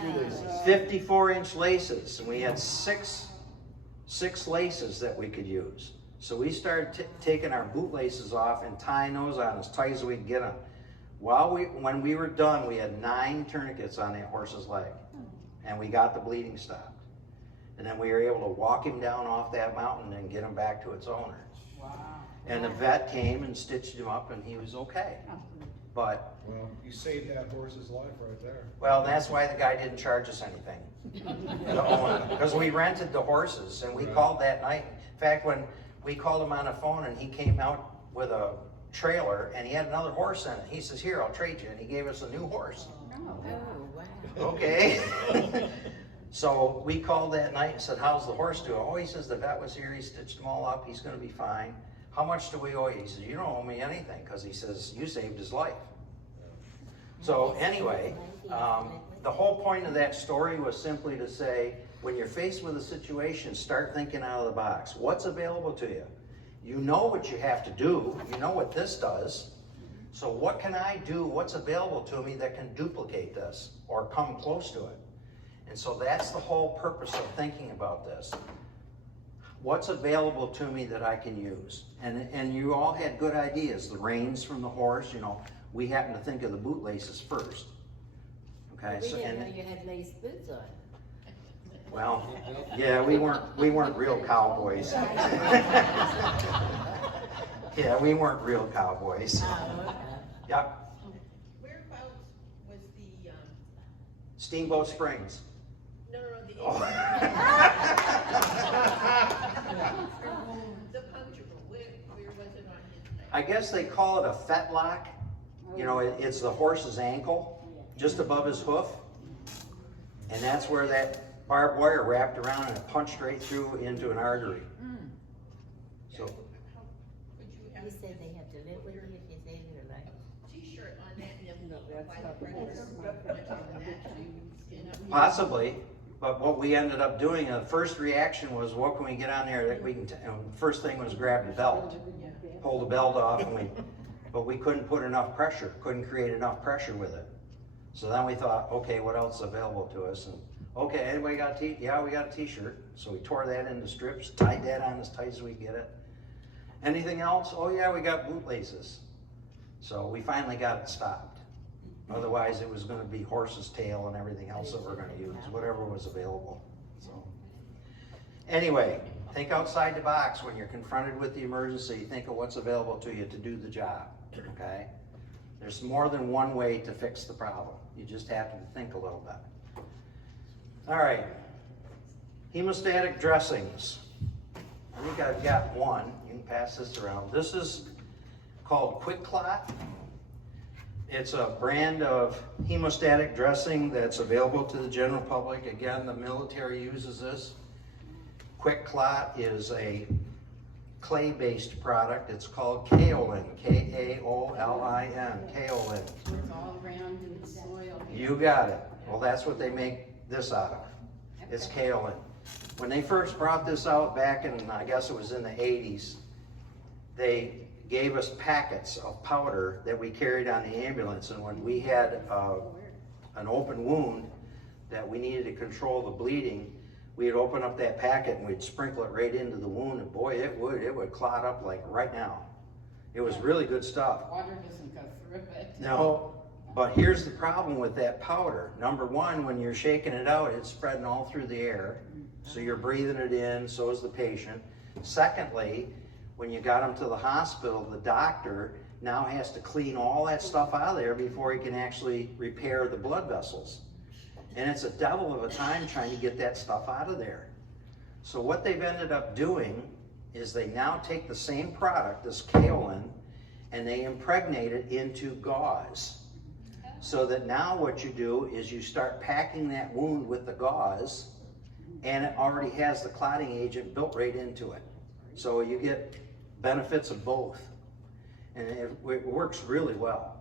Shoelaces. 54-inch laces, and we had six laces that we could use. So we started taking our boot laces off and tying those on as tight as we could get them. When we were done, we had 9 tourniquets on that horse's leg, and we got the bleeding stopped. And then we were able to walk him down off that mountain and get him back to its owner. Wow. And the vet came and stitched him up, and he was okay. But Well, you saved that horse's life right there. well, that's why the guy didn't charge us anything. The owner, because we rented the horses, and we called that night. In fact, when we called him on the phone, and he came out with a trailer, and he had another horse in it. He says, "Here, I'll trade you," and he gave us a new horse. Oh, wow. Okay. So we called that night and said, "How's the horse doing?" "Oh," he says, "the vet was here, he stitched them all up, he's gonna be fine." "How much do we owe you?" He says, "You don't owe me anything," because he says, "You saved his life." So anyway, the whole point of that story was simply to say, when you're faced with a situation, start thinking out of the box. What's available to you? You know what you have to do. You know what this does. So what can I do? What's available to me that can duplicate this or come close to it? And so that's the whole purpose of thinking about this. What's available to me that I can use? And you all had good ideas. The reins from the horse, we happen to think of the bootlaces first. Okay, We so, didn't know and, you had lace boots on. well, yeah, we weren't real cowboys. Yeah, we weren't real cowboys. Oh, okay. Yep, Whereabouts was the, Steamboat Springs. no, the. Oh. The puncture room, where was it on his leg? I guess they call it a fetlock. You know, it's the horse's ankle, just above his hoof. And that's where that barbed wire wrapped around and it punched right through into an artery. So, Could you have He said they have to live with you if you save their life. t-shirt on that and then No, we'll that's apply not the pressure on that too, you know? possibly, but what we ended up doing, the first reaction was, what can we get on there that we can, first thing was grab the belt, pull the belt off, and but we couldn't put enough pressure, couldn't create enough pressure with it. So then we thought, okay, what else is available to us? And okay, anybody got a t? Yeah, we got a t-shirt. So we tore that into strips, tied that on as tight as we could get it. Anything else? Oh yeah, we got bootlaces. So we finally got it stopped. Otherwise, it was going to be horse's tail and everything else that we're going to use, whatever was available. So anyway, think outside the box when you're confronted with the emergency. Think of what's available to you to do the job. Okay? There's more than one way to fix the problem. You just have to think a little bit. All right. Hemostatic dressings. I think I've got one. You can pass this around. This is called Quick Clot. It's a brand of hemostatic dressing that's available to the general public. Again, the military uses this. Quick Clot is a clay-based product. It's called kaolin, K-A-O-L-I-N, kaolin. It's all around in the soil. You got it. Well, that's what they make this out of. It's kaolin. When they first brought this out back in, I guess it was in the 80s, they gave us packets of powder that we carried on the ambulance, and when we had an open wound that we needed to control the bleeding, we'd open up that packet and we'd sprinkle it right into the wound, and boy, it would clot up like right now. It was really good stuff. Water doesn't go through it. No, but here's the problem with that powder. Number one, when you're shaking it out, it's spreading all through the air, so you're breathing it in, so is the patient. Secondly, when you got them to the hospital, the doctor now has to clean all that stuff out of there before he can actually repair the blood vessels. And it's a devil of a time trying to get that stuff out of there. So what they've ended up doing is they now take the same product, this kaolin, and they impregnate it into gauze. So that now what you do is you start packing that wound with the gauze, and it already has the clotting agent built right into it. So you get benefits of both. And it works really well.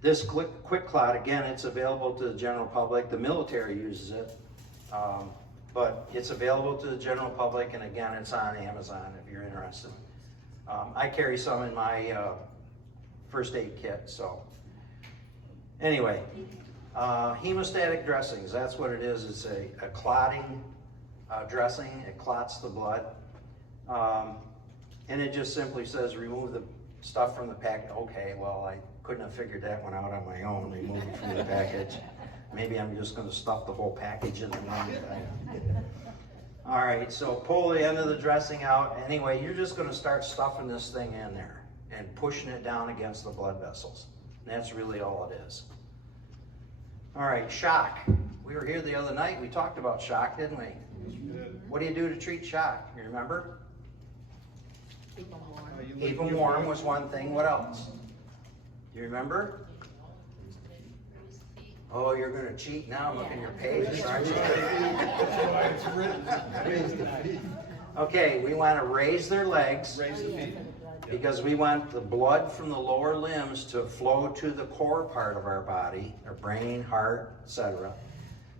This Quick Clot, again, it's available to the general public. The military uses it, but it's available to the general public, and again, it's on Amazon if you're interested. I carry some in my first aid kit, so. Anyway, hemostatic dressings, that's what it is. It's a clotting dressing. It clots the blood. And it just simply says remove the stuff from the packet. Okay, well, I couldn't have figured that one out on my own, remove it from the package. Maybe I'm just going to stuff the whole package in the one. All right, so pull the end of the dressing out. Anyway, you're just going to start stuffing this thing in there and pushing it down against the blood vessels. And that's really all it is. All right, shock. We were here the other night. We talked about shock, didn't we? Yes, we did. What do you do to treat shock? You remember? Keep them warm. Keep them warm was one thing. What else? You remember? Oh, you're going to cheat now? Look in your pages, aren't you? That's why it's written. Raise the feet. Okay, we want to raise their legs Raise the feet. because we want the blood from the lower limbs to flow to the core part of our body, our brain, heart, etc.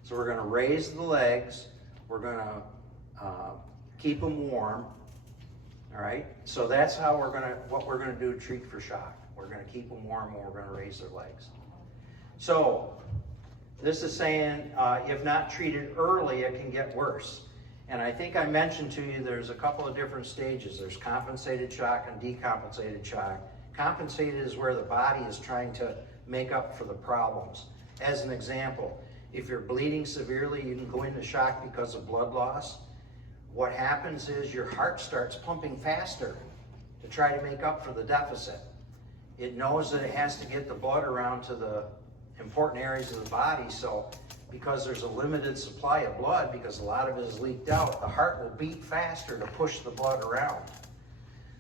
So we're going to raise the legs. We're going to keep them warm. All right, so that's how what we're going to do to treat for shock. We're going to keep them warm and we're going to raise their legs. So this is saying if not treated early, it can get worse. And I think I mentioned to you there's a couple of different stages. There's compensated shock and decompensated shock. Compensated is where the body is trying to make up for the problems. As an example, if you're bleeding severely, you can go into shock because of blood loss. What happens is your heart starts pumping faster to try to make up for the deficit. It knows that it has to get the blood around to the important areas of the body, so because there's a limited supply of blood, because a lot of it is leaked out, the heart will beat faster to push the blood around.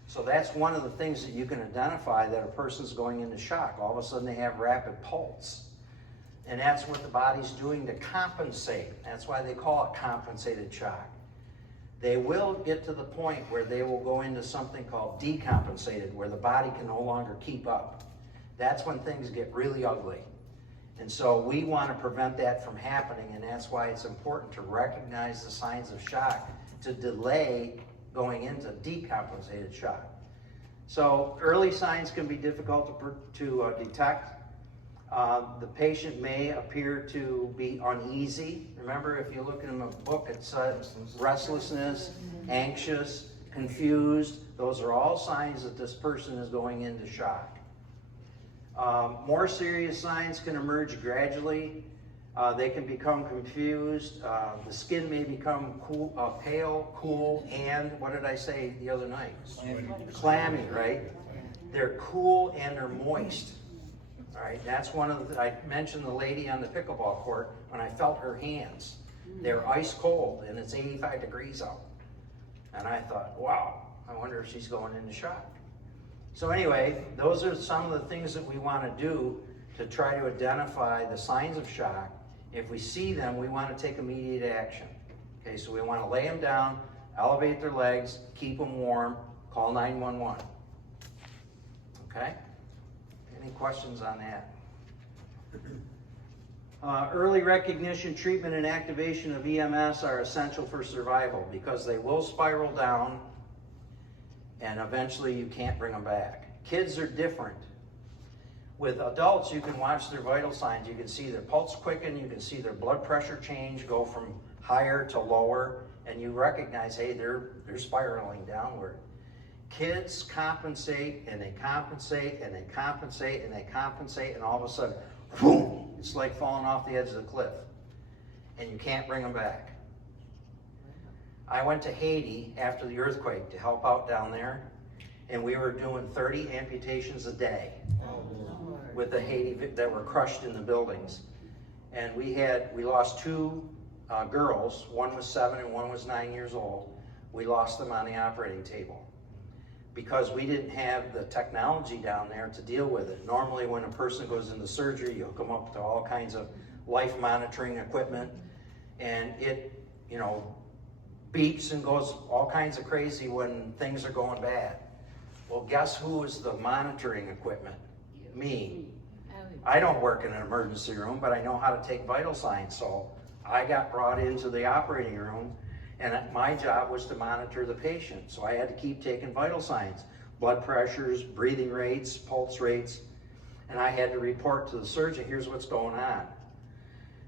So that's one of the things that you can identify that a person's going into shock. All of a sudden they have rapid pulse. And that's what the body's doing to compensate. That's why they call it compensated shock. They will get to the point where they will go into something called decompensated, where the body can no longer keep up. That's when things get really ugly. And so we want to prevent that from happening, and that's why it's important to recognize the signs of shock to delay going into decompensated shock. So early signs can be difficult to detect. The patient may appear to be uneasy. Remember, if you look in the book, it says restlessness, anxious, confused. Those are all signs that this person is going into shock. More serious signs can emerge gradually. They can become confused. The skin may become pale, cool, and what did I say the other night? Clammy, right? They're cool and they're moist. All right, that's one of the, I mentioned the lady on the pickleball court when I felt her hands. They're ice cold and it's 85 degrees out. And I thought, wow, I wonder if she's going into shock. So anyway, those are some of the things that we want to do to try to identify the signs of shock. If we see them, we want to take immediate action. Okay, so we want to lay them down, elevate their legs, keep them warm, call 911. Okay? Any questions on that? Early recognition, treatment, and activation of EMS are essential for survival because they will spiral down and eventually you can't bring them back. Kids are different. With adults, you can watch their vital signs. You can see their pulse quicken, you can see their blood pressure change, go from higher to lower, and you recognize, hey, they're spiraling downward. Kids compensate, and they compensate, and they compensate, and they compensate, and all of a sudden, boom, it's like falling off the edge of the cliff, and you can't bring them back. I went to Haiti after the earthquake to help out down there, and we were doing 30 amputations a day with the Haiti that were crushed in the buildings. And we lost two girls, one was 7 and one was 9 years old. We lost them on the operating table because we didn't have the technology down there to deal with it. Normally when a person goes into surgery, you hook them up to all kinds of life monitoring equipment, and it, beeps and goes all kinds of crazy when things are going bad. Well, guess who is the monitoring equipment? Me. I don't work in an emergency room, but I know how to take vital signs. So I got brought into the operating room, and my job was to monitor the patient. So I had to keep taking vital signs, blood pressures, breathing rates, pulse rates, and I had to report to the surgeon, here's what's going on.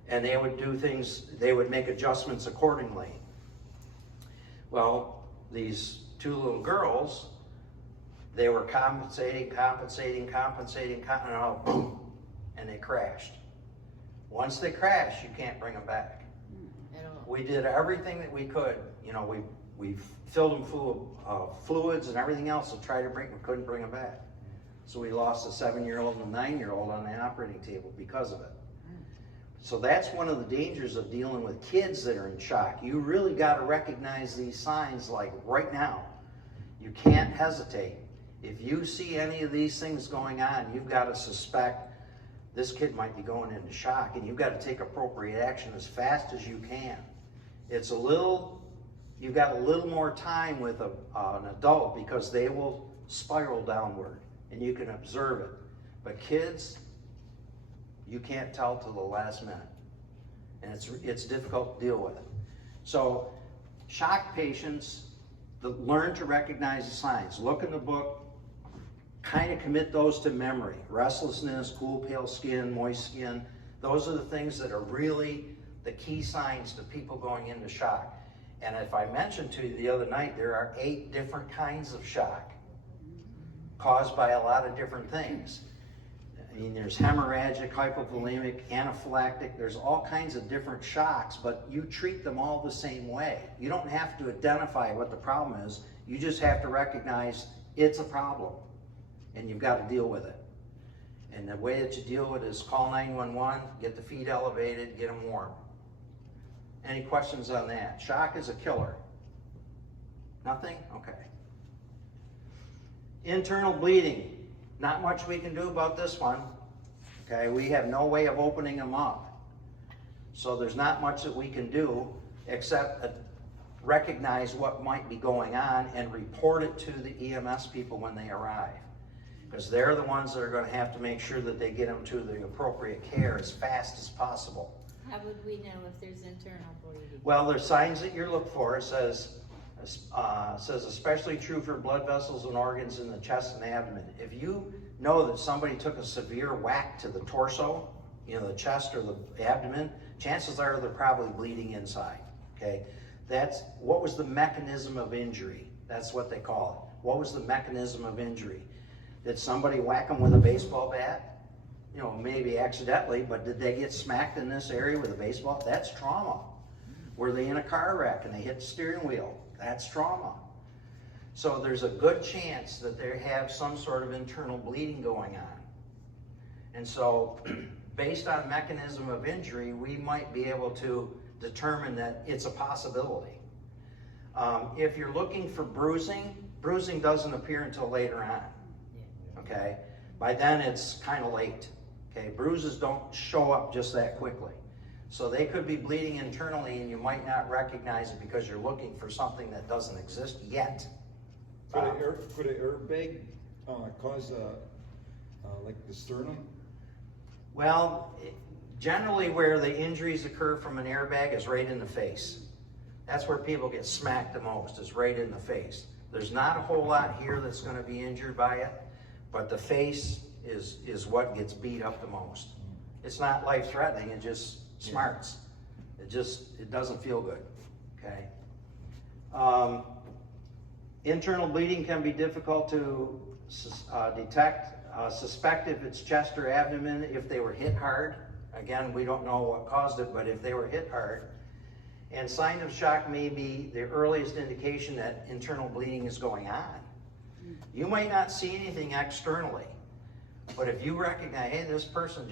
And they would do things, they would make adjustments accordingly. Well, these two little girls, they were compensating, and boom, and they crashed. Once they crash, you can't bring them back. We did everything that we could. We filled them full of fluids and everything else to try to we couldn't bring them back. So we lost a 7-year-old and a 9-year-old on the operating table because of it. So that's one of the dangers of dealing with kids that are in shock. You really got to recognize these signs like right now. You can't hesitate. If you see any of these things going on, you've got to suspect this kid might be going into shock, and you've got to take appropriate action as fast as you can. You've got a little more time with an adult because they will spiral downward and you can observe it. But kids, you can't tell till the last minute, and it's difficult to deal with. So shock patients, learn to recognize the signs. Look in the book, kind of commit those to memory. Restlessness, cool, pale skin, moist skin. Those are the things that are really the key signs to people going into shock. And if I mentioned to you the other night, there are 8 different kinds of shock caused by a lot of different things. I mean, there's hemorrhagic, hypovolemic, anaphylactic, there's all kinds of different shocks, but you treat them all the same way. You don't have to identify what the problem is, you just have to recognize it's a problem, and you've got to deal with it. And the way that you deal with it is call 911, get the feet elevated, get them warm. Any questions on that? Shock is a killer. Nothing? Okay. Internal bleeding. Not much we can do about this one. Okay, we have no way of opening them up. So there's not much that we can do except recognize what might be going on and report it to the EMS people when they arrive. Because they're the ones that are going to have to make sure that they get them to the appropriate care as fast as possible. How would we know if there's internal bleeding? Well, there's signs that you look for. It says especially true for blood vessels and organs in the chest and abdomen. If you know that somebody took a severe whack to the torso, you know, the chest or the abdomen, chances are they're probably bleeding inside, okay? That's, what was the mechanism of injury? That's what they call it. What was the mechanism of injury? Did somebody whack them with a baseball bat? You know, maybe accidentally, but did they get smacked in this area with a baseball? That's trauma. Were they in a car wreck and they hit the steering wheel? That's trauma. So there's a good chance that they have some sort of internal bleeding going on. And so based on mechanism of injury, we might be able to determine that it's a possibility. If you're looking for bruising, bruising doesn't appear until later on. Okay? By then it's kind of late. Okay? Bruises don't show up just that quickly. So they could be bleeding internally and you might not recognize it because you're looking for something that doesn't exist yet. Could an airbag cause like the sternum? Well, generally where the injuries occur from an airbag is right in the face. That's where people get smacked the most, is right in the face. There's not a whole lot here that's going to be injured by it, but the face is what gets beat up the most. It's not life-threatening, it just smarts. It doesn't feel good, okay? Internal bleeding can be difficult to detect. Suspect if it's chest or abdomen, if they were hit hard. Again, we don't know what caused it, but if they were hit hard. And signs of shock may be the earliest indication that internal bleeding is going on. You might not see anything externally, but if you recognize, hey, this person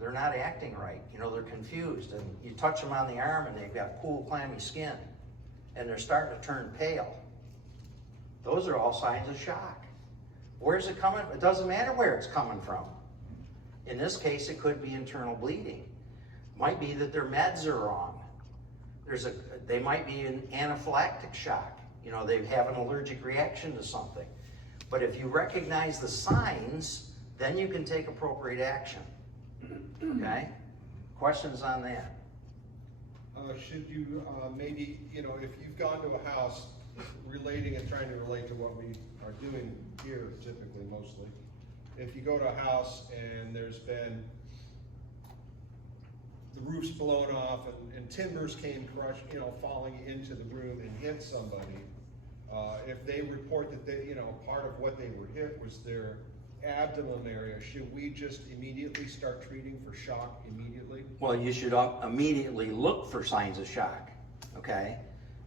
they're not acting right, you know, they're confused, and you touch them on the arm and they've got cool, clammy skin, and they're starting to turn pale. Those are all signs of shock. Where's it coming? It doesn't matter where it's coming from. In this case, it could be internal bleeding. Might be that their meds are wrong. They might be in anaphylactic shock. You know, they have an allergic reaction to something. But if you recognize the signs, then you can take appropriate action. Okay? Questions on that? Should you maybe, you know, if you've gone to a house, relating and trying to relate to what we are doing here typically mostly, if you go to a house and there's been, the roof's blown off and timbers came crushed, you know, falling into the room and hit somebody, if they report that they, you know, part of what they were hit was their abdomen area, should we just immediately start treating for shock immediately? Well, you should immediately look for signs of shock, okay?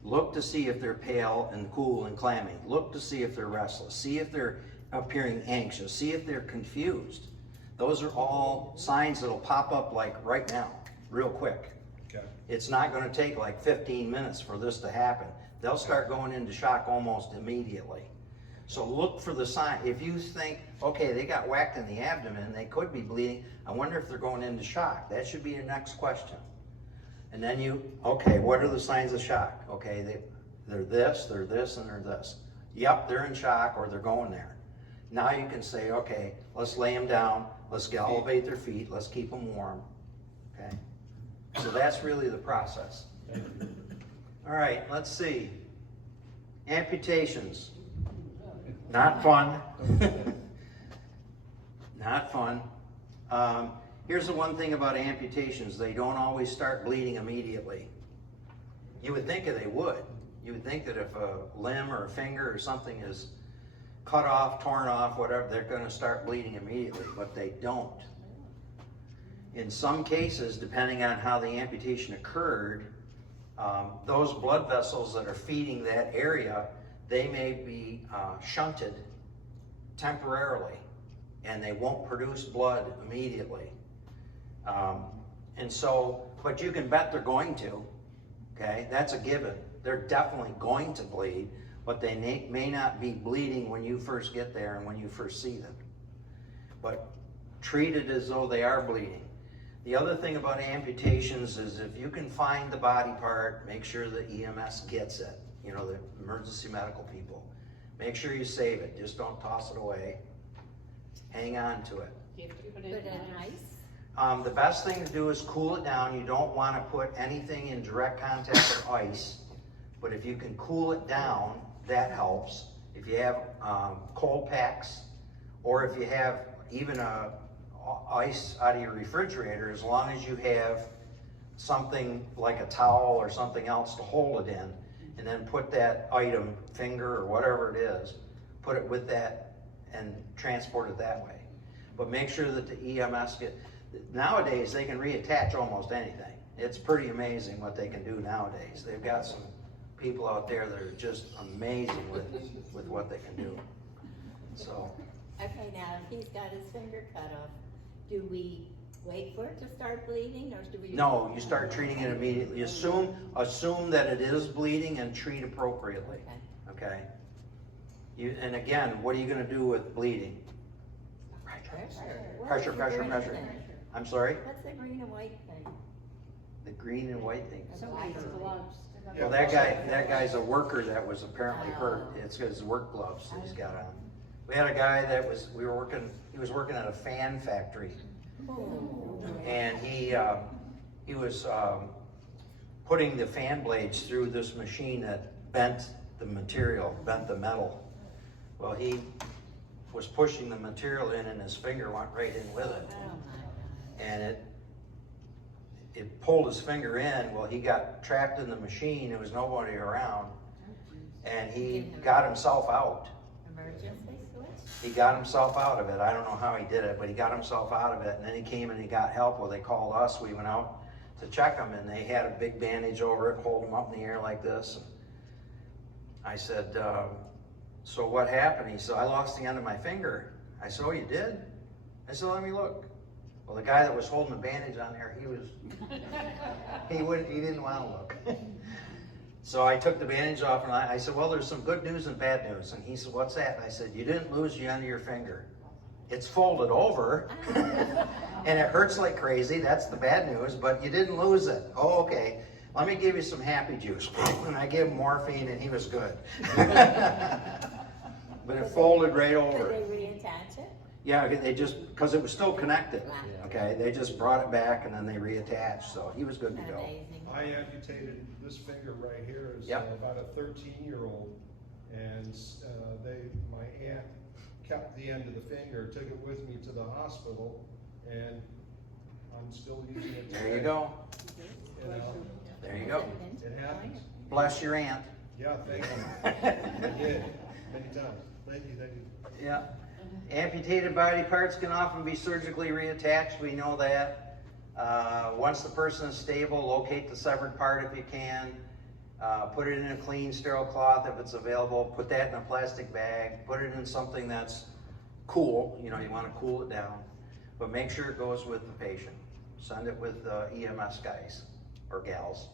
Look to see if they're pale and cool and clammy. Look to see if they're restless. See if they're appearing anxious. See if they're confused. Those are all signs that'll pop up like right now, real quick. Okay. It's not going to take like 15 minutes for this to happen. They'll start going into shock almost immediately. So look for the sign. If you think, okay, they got whacked in the abdomen, they could be bleeding, I wonder if they're going into shock. That should be your next question. And then okay, what are the signs of shock? Okay, they're this, and they're this. Yep, they're in shock or they're going there. Now you can say, okay, let's lay them down, let's elevate their feet, let's keep them warm. Okay, so that's really the process. All right, let's see. Amputations. Not fun. Not fun. Here's the one thing about amputations. They don't always start bleeding immediately. You would think that they would. You would think that if a limb or a finger or something is cut off, torn off, whatever, they're gonna start bleeding immediately, but they don't. In some cases, depending on how the amputation occurred, those blood vessels that are feeding that area, they may be shunted temporarily, and they won't produce blood immediately. And so, but you can bet they're going to, okay? That's a given. They're definitely going to bleed, but they may not be bleeding when you first get there and when you first see them. But treat it as though they are bleeding. The other thing about amputations is if you can find the body part, make sure the EMS gets it, you know, the emergency medical people. Make sure you save it, just don't toss it away. Hang on to it. You have to put Put it it in in ice? The best thing to do is cool it down. You don't want to put anything in direct contact with ice, but if you can cool it down, that helps. If you have cold packs, or if you have even ice out of your refrigerator, as long as you have something like a towel or something else to hold it in, and then put that item, finger or whatever it is, put it with that and transport it that way. But make sure that the EMS nowadays they can reattach almost anything. It's pretty amazing what they can do nowadays. They've got some people out there that are just amazing with what they can do. So. Okay, now, if he's got his finger cut off, do we wait for it to start bleeding, or do we? No, you start treating it immediately. Assume that it is bleeding and treat appropriately. Okay. And again, what are you going to do with bleeding? Pressure. I'm sorry? What's the green and white thing? The green and white thing. Somebody's gloves. Well, that guy's a worker that was apparently hurt. It's his work gloves that he's got on. We had a guy that he was working at a fan factory. And he was putting the fan blades through this machine that bent the metal. Well, he was pushing the material in and his finger went right in with it. And it pulled his finger in. Well, he got trapped in the machine. There was nobody around. And he got himself out. Emergency switch? He got himself out of it. I don't know how he did it, but he got himself out of it. And then he came and he got help. Well, they called us. We went out to check him, and they had a big bandage over it, hold him up in the air like this. I said, so what happened? He said, I lost the end of my finger. I said, oh, you did? I said, let me look. Well, the guy that was holding the bandage on there, he didn't want to look. So I took the bandage off, and I said, well, there's some good news and bad news. And he said, what's that? And I said, you didn't lose the end of your finger. It's folded over, and it hurts like crazy. That's the bad news, but you didn't lose it. Oh, okay. Let me give you some happy juice. And I gave him morphine, and he was good. But it folded right over. Did they reattach it? Yeah, they just, because it was still connected, okay? They just brought it back and then they reattached, so he was good to go. Amazing. I amputated this finger right here as Yep. about a 13-year-old, and my aunt kept the end of the finger, took it with me to the hospital, and I'm still using it today. There you go. You know, There you go. it happens. Bless your aunt. Yeah, thank you. I did, many times. Thank you. Yeah. Amputated body parts can often be surgically reattached. We know that. Once the person is stable, locate the severed part if you can. Put it in a clean, sterile cloth if it's available. Put that in a plastic bag. Put it in something that's cool. You know, you want to cool it down. But make sure it goes with the patient. Send it with EMS guys or gals.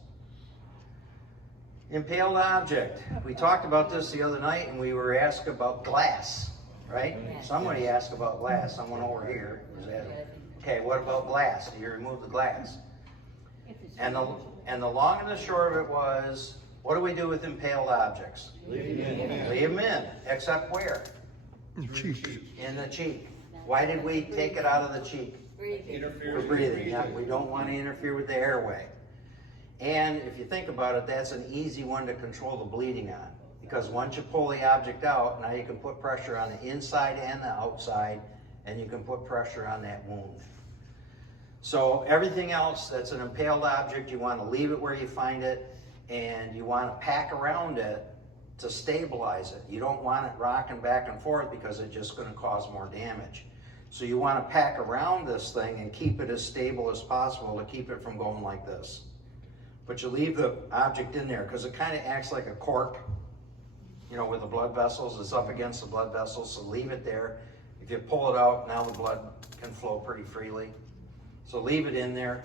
Impaled object. We talked about this the other night, and we were asked about glass, right? Yes. Somebody asked about glass. Someone over here was asking. Okay, what about glass? Do you remove the glass? And the long and the short of it was, what do we do with impaled objects? Leave them in. Leave them in, except where? In the cheek. Why did we take it out of the cheek? Breathing. For breathing. Yeah, we don't want to interfere with the airway. And if you think about it, that's an easy one to control the bleeding on. Because once you pull the object out, now you can put pressure on the inside and the outside, and you can put pressure on that wound. So everything else that's an impaled object, you want to leave it where you find it, and you want to pack around it to stabilize it. You don't want it rocking back and forth because it's just gonna cause more damage. So you wanna pack around this thing and keep it as stable as possible to keep it from going like this. But you leave the object in there because it kind of acts like a cork, you know, with the blood vessels. It's up against the blood vessels, so leave it there. If you pull it out, now the blood can flow pretty freely. So leave it in there.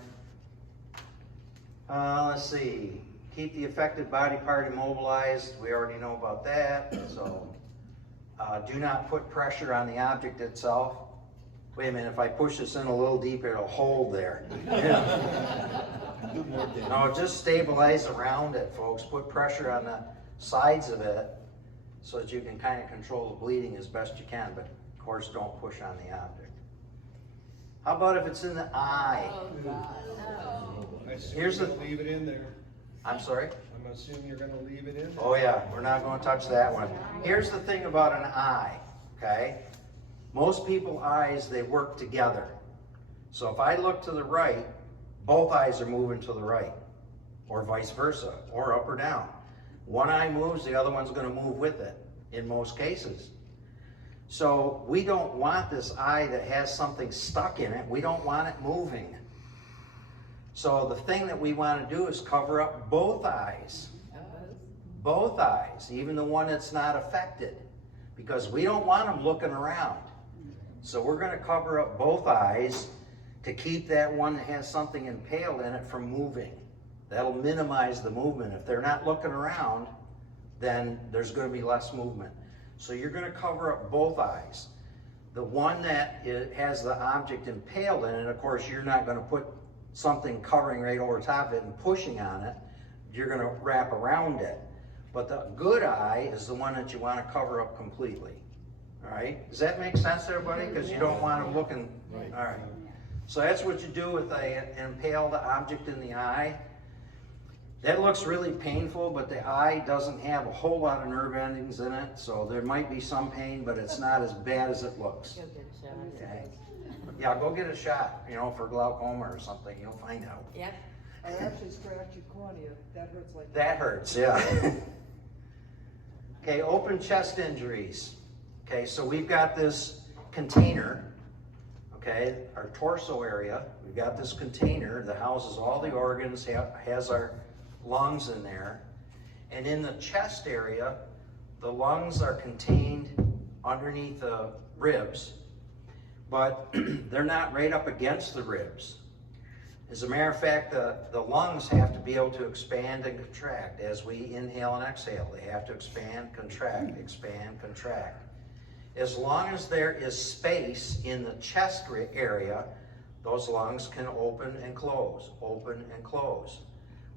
Let's see. Keep the affected body part immobilized. We already know about that. So do not put pressure on the object itself. Wait a minute, if I push this in a little deeper, it'll hold there. No, just stabilize around it, folks. Put pressure on the sides of it so that you can kind of control the bleeding as best you can, but of course don't push on the object. How about if it's in the eye? Oh, God. I assume Here's you're the- gonna leave it in there. I'm sorry? I'm assuming you're gonna leave it in there. Oh yeah, we're not going to touch that one. Here's the thing about an eye, okay? Most people's eyes, they work together. So if I look to the right, both eyes are moving to the right, or vice versa, or up or down. One eye moves, the other one's going to move with it, in most cases. So we don't want this eye that has something stuck in it. We don't want it moving. So the thing that we want to do is cover up both eyes. Both eyes, even the one that's not affected, because we don't want them looking around. So we're going to cover up both eyes to keep that one that has something impaled in it from moving. That'll minimize the movement. If they're not looking around, then there's going to be less movement. So you're going to cover up both eyes. The one that has the object impaled in it, of course, you're not going to put something covering right over top of it and pushing on it. You're going to wrap around it. But the good eye is the one that you want to cover up completely. All right? Does that make sense, everybody? Because you don't want them looking. Right. All right. So that's what you do with an impaled object in the eye. That looks really painful, but the eye doesn't have a whole lot of nerve endings in it, so there might be some pain, but it's not as bad as it looks. Go get a shot. Okay? Yeah, go get a shot, you know, for glaucoma or something. You'll find out. Yep. I actually scratched your cornea. That hurts like That hurts, yeah. Okay, open chest injuries. Okay, so we've got this container, okay, our torso area. We've got this container that houses all the organs, has our lungs in there. And in the chest area, the lungs are contained underneath the ribs, but they're not right up against the ribs. As a matter of fact, the lungs have to be able to expand and contract as we inhale and exhale. They have to expand, contract, expand, contract. As long as there is space in the chest area, those lungs can open and close, open and close.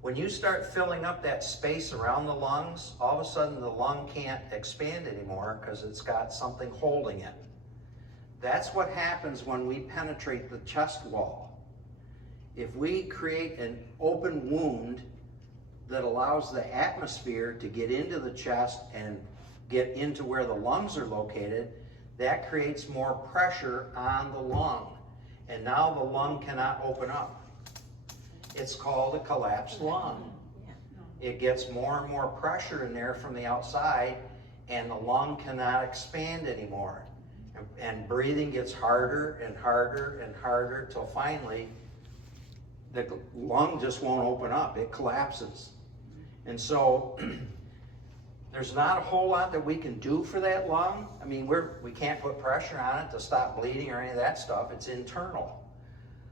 When you start filling up that space around the lungs, all of a sudden the lung can't expand anymore because it's got something holding it. That's what happens when we penetrate the chest wall. If we create an open wound that allows the atmosphere to get into the chest and get into where the lungs are located, that creates more pressure on the lung. And now the lung cannot open up. It's called a collapsed lung. It gets more and more pressure in there from the outside, and the lung cannot expand anymore. And breathing gets harder and harder and harder till finally the lung just won't open up. It collapses. And so there's not a whole lot that we can do for that lung. I mean, we can't put pressure on it to stop bleeding or any of that stuff. It's internal.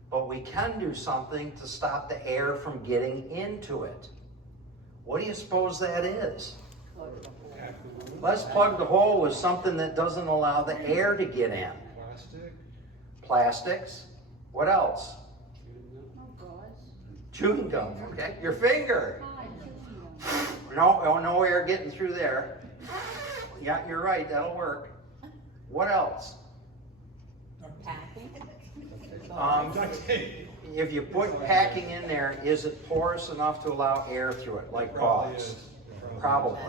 But we can do something to stop the air from getting into it. What do you suppose that is? Let's plug the hole with something that doesn't allow the air to get in. Plastic? Plastics. What else? Chewing gum. Okay. Your finger. No air getting through there. Yeah, you're right. That'll work. What else? Packing. If you put packing in there, is it porous enough to allow air through it, like gauze? Probably.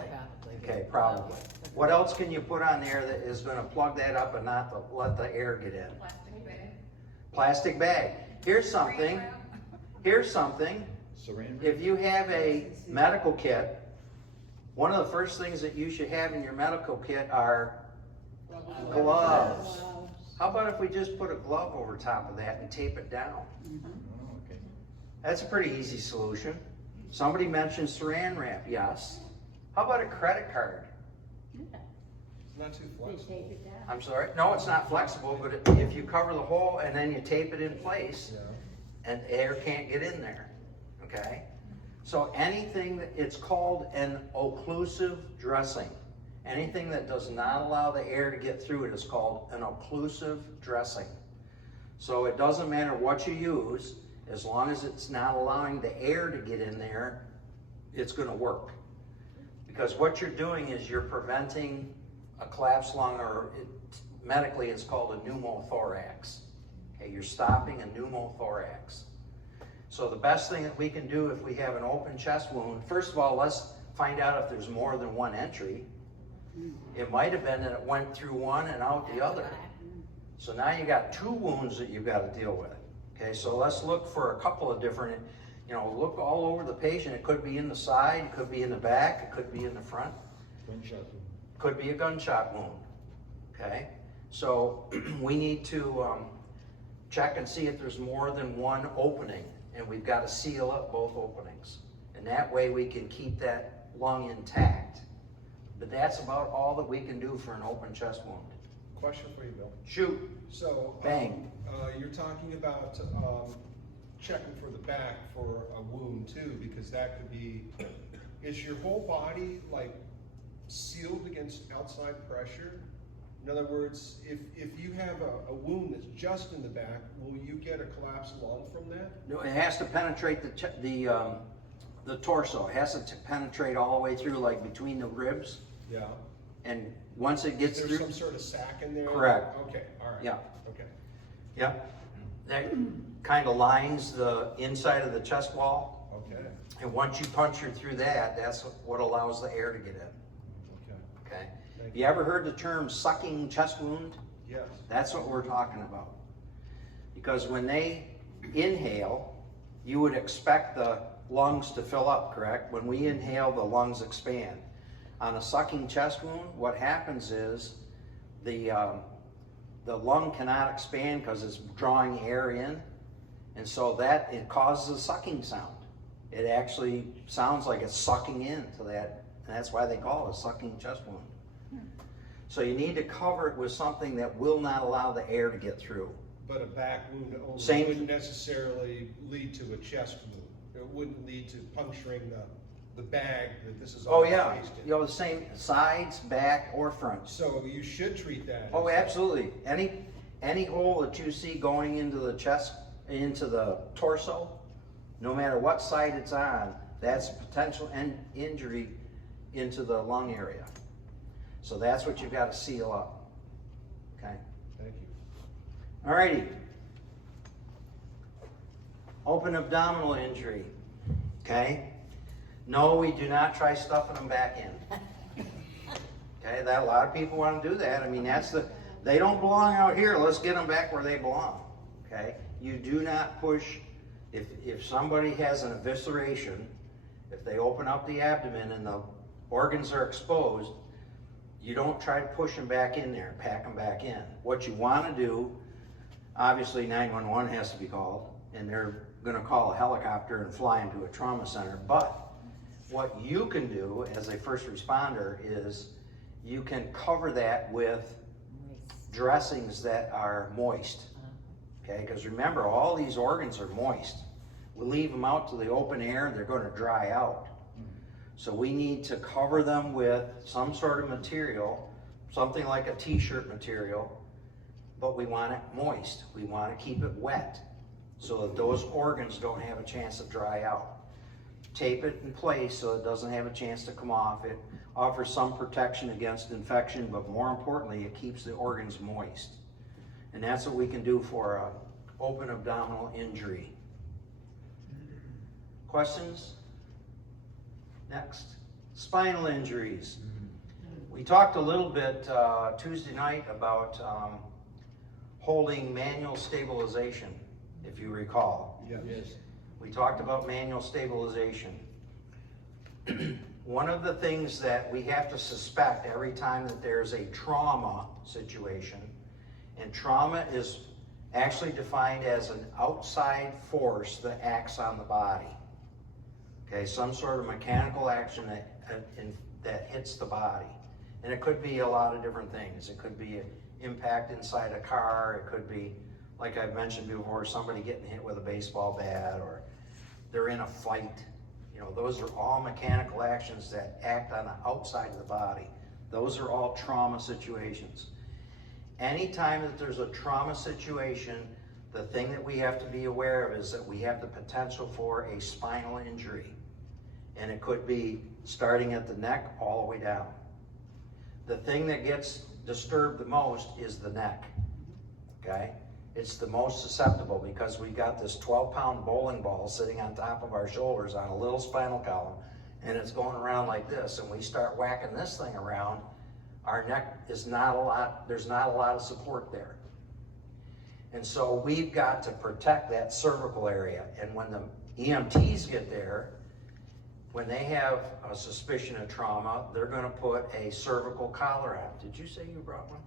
Okay, probably. What else can you put on there that is going to plug that up and not let the air get in? Plastic bag. Plastic bag. Here's something. Here's something. Saran wrap? If you have a medical kit One of the first things that you should have in your medical kit are gloves. How about if we just put a glove over top of that and tape it down? Oh, okay. That's a pretty easy solution. Somebody mentioned saran wrap, yes. How about a credit card? It's not too They flexible. tape it down. I'm sorry, no, it's not flexible, but if you cover the hole and then you tape it in place, Yeah. and air can't get in there, okay? So anything that, it's called an occlusive dressing. Anything that does not allow the air to get through it is called an occlusive dressing. So it doesn't matter what you use, as long as it's not allowing the air to get in there, it's gonna work. Because what you're doing is you're preventing a collapsed lung, or medically it's called a pneumothorax. Okay, you're stopping a pneumothorax. So the best thing that we can do if we have an open chest wound, first of all, let's find out if there's more than one entry. It might have been that it went through one and out the other. So now you got two wounds that you've got to deal with. Okay, so let's look for a couple of different, look all over the patient. It could be in the side, it could be in the back, it could be in the front. Gunshot wound. Could be a gunshot wound. Okay, so we need to check and see if there's more than one opening, and we've got to seal up both openings. And that way we can keep that lung intact. But that's about all that we can do for an open chest wound. Question for you, Bill. Shoot. So, Bang. You're talking about checking for the back for a wound too, because that could be, is your whole body like sealed against outside pressure? In other words, if you have a wound that's just in the back, will you get a collapsed lung from that? No, it has to penetrate the torso. It has to penetrate all the way through, like between the ribs. Yeah. And once it gets There's through. some sort of sac in there? Correct. Okay, all right. Yeah. Okay. Yep. That kind of lines the inside of the chest wall. Okay. And once you puncture through that, that's what allows the air to get in. Okay. Okay? Thank You ever heard the term sucking chest wound? Yes. That's what we're talking about. Because when they inhale, you would expect the lungs to fill up, correct? When we inhale, the lungs expand. On a sucking chest wound, what happens is the lung cannot expand because it's drawing air in, and so it causes a sucking sound. It actually sounds like it's sucking into that, and that's why they call it a sucking chest wound. So you need to cover it with something that will not allow the air to get through. But a back wound only Same. wouldn't necessarily lead to a chest wound. It wouldn't lead to puncturing the bag that this is all Oh yeah, placed in. the same sides, back, or front. So you should treat that. Oh, as- absolutely. Any hole that you see going into the chest, into the torso, no matter what side it's on, that's a potential injury into the lung area. So that's what you've got to seal up. Okay. Thank you. Alrighty. Open abdominal injury. Okay. No, we do not try stuffing them back in. Okay, that a lot of people want to do that. I mean, they don't belong out here. Let's get them back where they belong. Okay, you do not push. If somebody has an evisceration, if they open up the abdomen and the organs are exposed, you don't try to push them back in there, pack them back in. What you want to do, obviously 911 has to be called, and they're going to call a helicopter and fly into a trauma center. But what you can do as a first responder is you can cover that with dressings that are moist. Okay, because remember, all these organs are moist. We leave them out to the open air, they're going to dry out. So we need to cover them with some sort of material, something like a t-shirt material, but we want it moist. We want to keep it wet so that those organs don't have a chance to dry out. Tape it in place so it doesn't have a chance to come off. It offers some protection against infection, but more importantly, it keeps the organs moist. And that's what we can do for an open abdominal injury. Questions? Next, spinal injuries. We talked a little bit Tuesday night about holding manual stabilization, if you recall. Yes. We talked about manual stabilization. one of the things that we have to suspect every time that there's a trauma situation, and trauma is actually defined as an outside force that acts on the body. Okay, some sort of mechanical action that hits the body. And it could be a lot of different things. It could be an impact inside a car. It could be, like I've mentioned before, somebody getting hit with a baseball bat, or they're in a fight. You know, those are all mechanical actions that act on the outside of the body. Those are all trauma situations. Anytime that there's a trauma situation, the thing that we have to be aware of is that we have the potential for a spinal injury. And it could be starting at the neck all the way down. The thing that gets disturbed the most is the neck, okay? It's the most susceptible because we got this 12-pound bowling ball sitting on top of our shoulders on a little spinal column, and it's going around like this, and we start whacking this thing around, our neck is not a lot, there's not a lot of support there. And so we've got to protect that cervical area, and when the EMTs get there, when they have a suspicion of trauma, they're gonna put a cervical collar on. Did you say you brought one?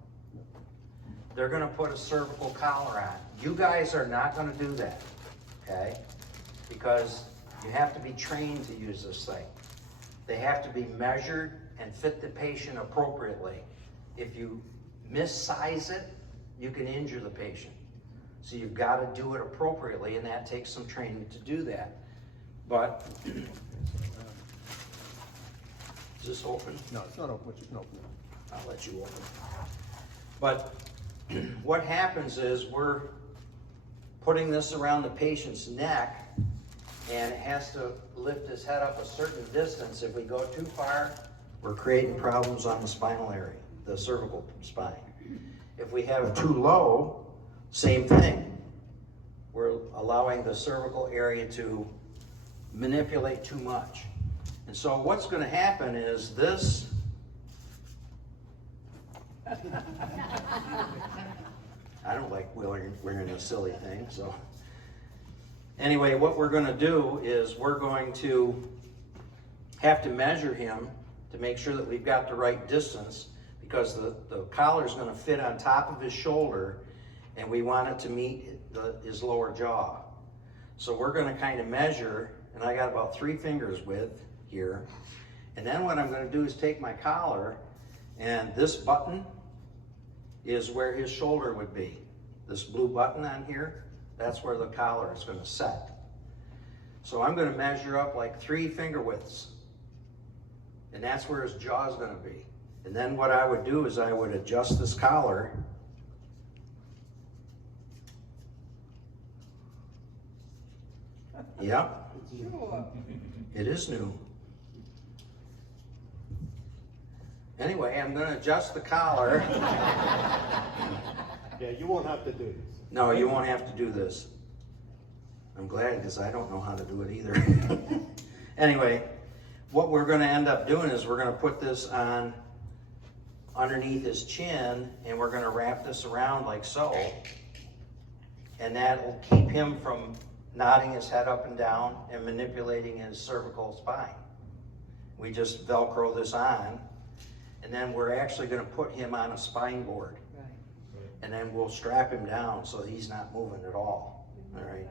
They're gonna put a cervical collar on. You guys are not gonna do that, okay? Because you have to be trained to use this thing. They have to be measured and fit the patient appropriately. If you missize it, you can injure the patient. So you've gotta do it appropriately, and that takes some training to do that. But, is this open? No, it's not open, just open it. I'll let you open. But what happens is we're putting this around the patient's neck, and it has to lift his head up a certain distance. If we go too far, we're creating problems on the spinal area, the cervical spine. If we have it too low, same thing. We're allowing the cervical area to manipulate too much. And so what's going to happen is this. I don't like wearing a silly thing, so. Anyway, what we're going to do is we're going to have to measure him to make sure that we've got the right distance, because the collar is going to fit on top of his shoulder, and we want it to meet his lower jaw. So we're going to kind of measure, and I got about 3 fingers width here. And then what I'm going to do is take my collar, and this button is where his shoulder would be. This blue button on here, that's where the collar is going to set. So I'm going to measure up like 3 finger widths, and that's where his jaw is going to be. And then what I would do is I would adjust this collar. Yep. Sure. It is new. Anyway, I'm going to adjust the collar. Yeah, you won't have to do this. No, you won't have to do this. I'm glad, because I don't know how to do it either. Anyway, what we're going to end up doing is we're going to put this on underneath his chin, and we're going to wrap this around like so. And that will keep him from nodding his head up and down and manipulating his cervical spine. We just Velcro this on, and then we're actually going to put him on a spine board. Right. And then we'll strap him down so he's not moving at all. All right.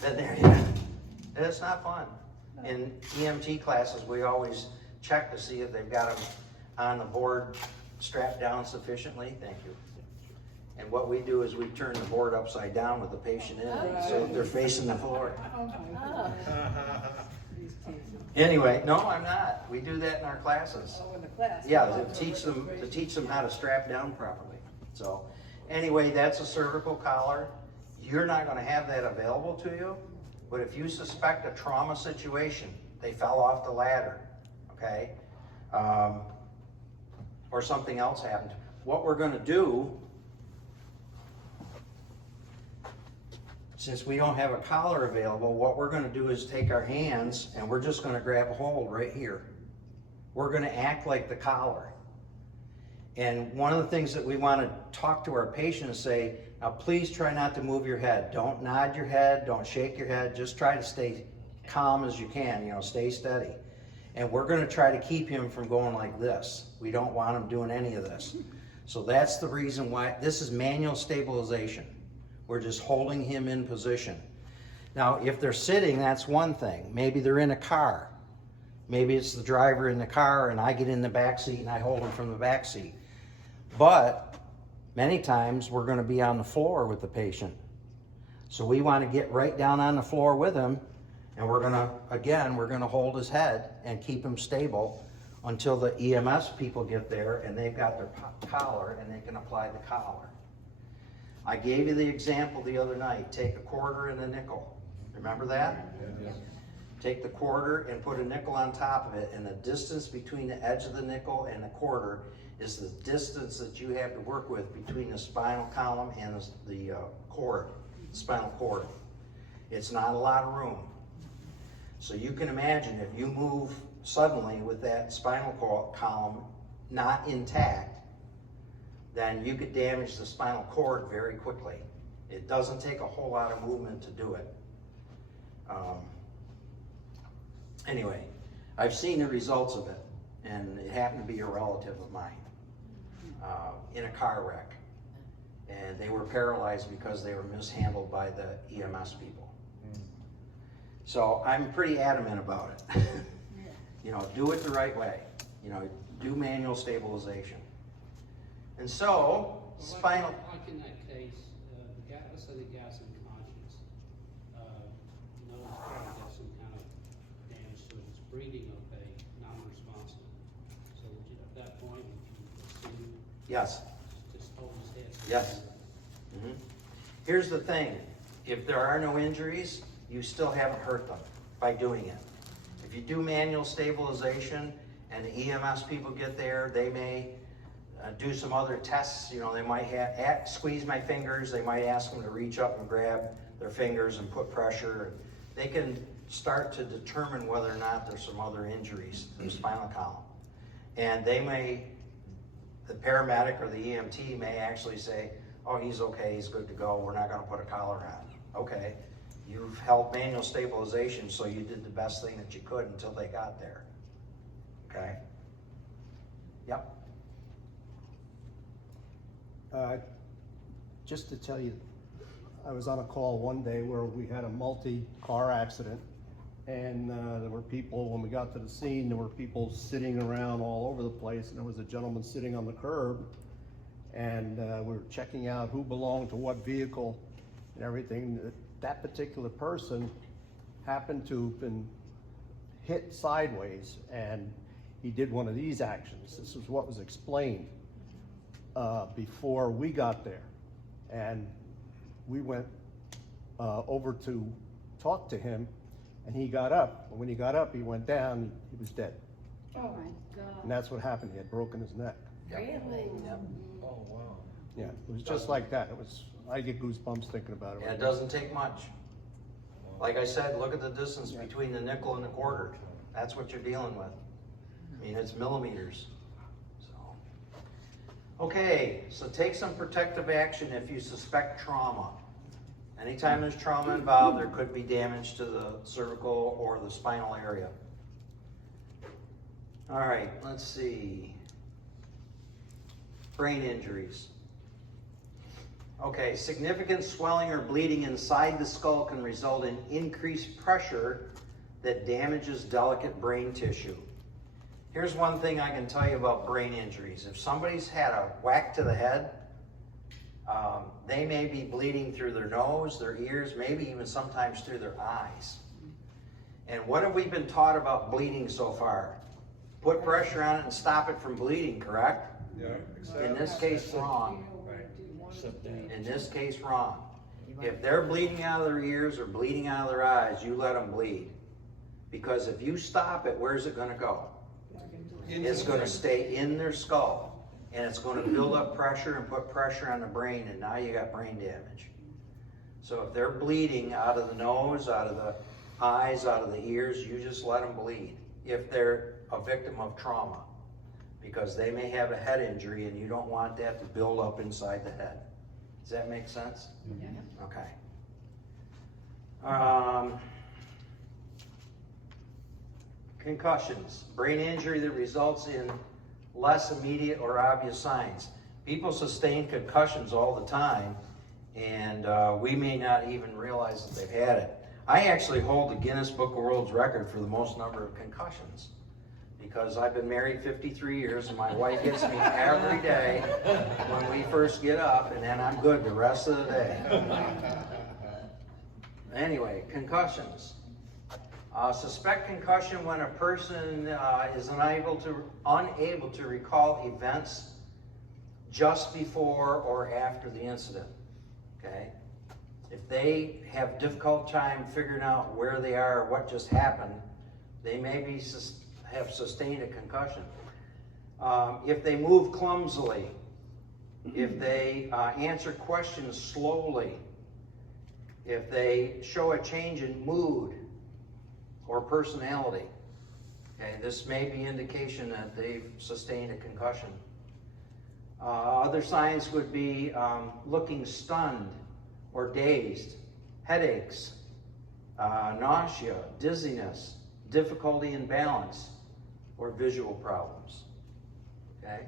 Then there you go. And it's not fun. In EMT classes, we always check to see if they've got him on the board strapped down sufficiently. Thank you. And what we do is we turn the board upside down with the patient in it, so they're facing the floor. Oh. He's teasing. Anyway, no, I'm not. We do that in our classes. Oh, in the class. Yeah, to teach them how to strap down properly. So, anyway, that's a cervical collar. You're not going to have that available to you, but if you suspect a trauma situation, they fell off the ladder, okay, or something else happened, what we're going to do, since we don't have a collar available, what we're going to do is take our hands and we're just going to grab a hold right here. We're going to act like the collar. And one of the things that we want to talk to our patient is say, now please try not to move your head. Don't nod your head, don't shake your head, just try to stay calm as you can, stay steady. And we're gonna try to keep him from going like this. We don't want him doing any of this. So that's the reason why, this is manual stabilization. We're just holding him in position. Now, if they're sitting, that's one thing. Maybe they're in a car. Maybe it's the driver in the car and I get in the back seat and I hold him from the back seat. But many times we're gonna be on the floor with the patient. So we wanna get right down on the floor with him, and we're gonna hold his head and keep him stable until the EMS people get there and they've got their collar and they can apply the collar. I gave you the example the other night. Take a quarter and a nickel. Remember that? Yes. Take the quarter and put a nickel on top of it, and the distance between the edge of the nickel and the quarter is the distance that you have to work with between the spinal column and the cord, spinal cord. It's not a lot of room. So you can imagine if you move suddenly with that spinal column not intact, then you could damage the spinal cord very quickly. It doesn't take a whole lot of movement to do it. Anyway, I've seen the results of it, and it happened to be a relative of mine in a car wreck. And they were paralyzed because they were mishandled by the EMS people. So I'm pretty adamant about it. You know, do it the right way. You know, do manual stabilization. And so, spinal... Like in that case, let's say the guy's unconscious. No one's probably got some kind of damage to his breathing, okay, non-responsive. So would you, at that point, would you Yes. just hold his head? Yes. Here's the thing. If there are no injuries, you still haven't hurt them by doing it. If you do manual stabilization and the EMS people get there, they may do some other tests. You know, they might squeeze my fingers. They might ask them to reach up and grab their fingers and put pressure. They can start to determine whether or not there's some other injuries to the spinal column. And they may, the paramedic or the EMT may actually say, oh, he's okay, he's good to go, we're not gonna put a collar on. Okay, you've held manual stabilization, so you did the best thing that you could until they got there. Okay? Yep. Just to tell you, I was on a call one day where we had a multi-car accident, and there were people, when we got to the scene, there were people sitting around all over the place, and there was a gentleman sitting on the curb, and we were checking out who belonged to what vehicle and everything. That particular person happened to have been hit sideways, and he did one of these actions. This is what was explained before we got there. And we went over to talk to him, and he got up. And when he got up, he went down, he was dead. Oh my God. And that's what happened. He had broken his neck. Really? Yep. Oh, wow. Yeah, it was just like that. It was, I get goosebumps thinking about it. Yeah, right it now. doesn't take much. Like I said, look at the distance between the nickel and the quarter. That's what you're dealing with. I mean, it's millimeters. So, okay, so take some protective action if you suspect trauma. Anytime there's trauma involved, there could be damage to the cervical or the spinal area. All right, let's see. Brain injuries. Okay, significant swelling or bleeding inside the skull can result in increased pressure that damages delicate brain tissue. Here's one thing I can tell you about brain injuries. If somebody's had a whack to the head, they may be bleeding through their nose, their ears, maybe even sometimes through their eyes. And what have we been taught about bleeding so far? Put pressure on it and stop it from bleeding, correct? Yeah. In this case, wrong. In this case, wrong. If they're bleeding out of their ears or bleeding out of their eyes, you let them bleed. Because if you stop it, where's it gonna go? It's gonna stay in their skull, and it's gonna build up pressure and put pressure on the brain, and now you got brain damage. So if they're bleeding out of the nose, out of the eyes, out of the ears, you just let them bleed. If they're a victim of trauma, because they may have a head injury and you don't want that to build up inside the head. Does that make sense? Yeah. Okay. Concussions, brain injury that results in less immediate or obvious signs. People sustain concussions all the time, and we may not even realize that they've had it. I actually hold the Guinness Book of World Record for the most number of concussions, because I've been married 53 years and my wife hits me every day when we first get up, and then I'm good the rest of the day. Anyway, concussions. Suspect concussion when a person is unable to recall events just before or after the incident, okay? If they have difficult time figuring out where they are, what just happened, they may have sustained a concussion. If they move clumsily, if they answer questions slowly, if they show a change in mood or personality, okay, this may be indication that they've sustained a concussion. Other signs would be looking stunned or dazed, headaches, nausea, dizziness, difficulty in balance, or visual problems, okay?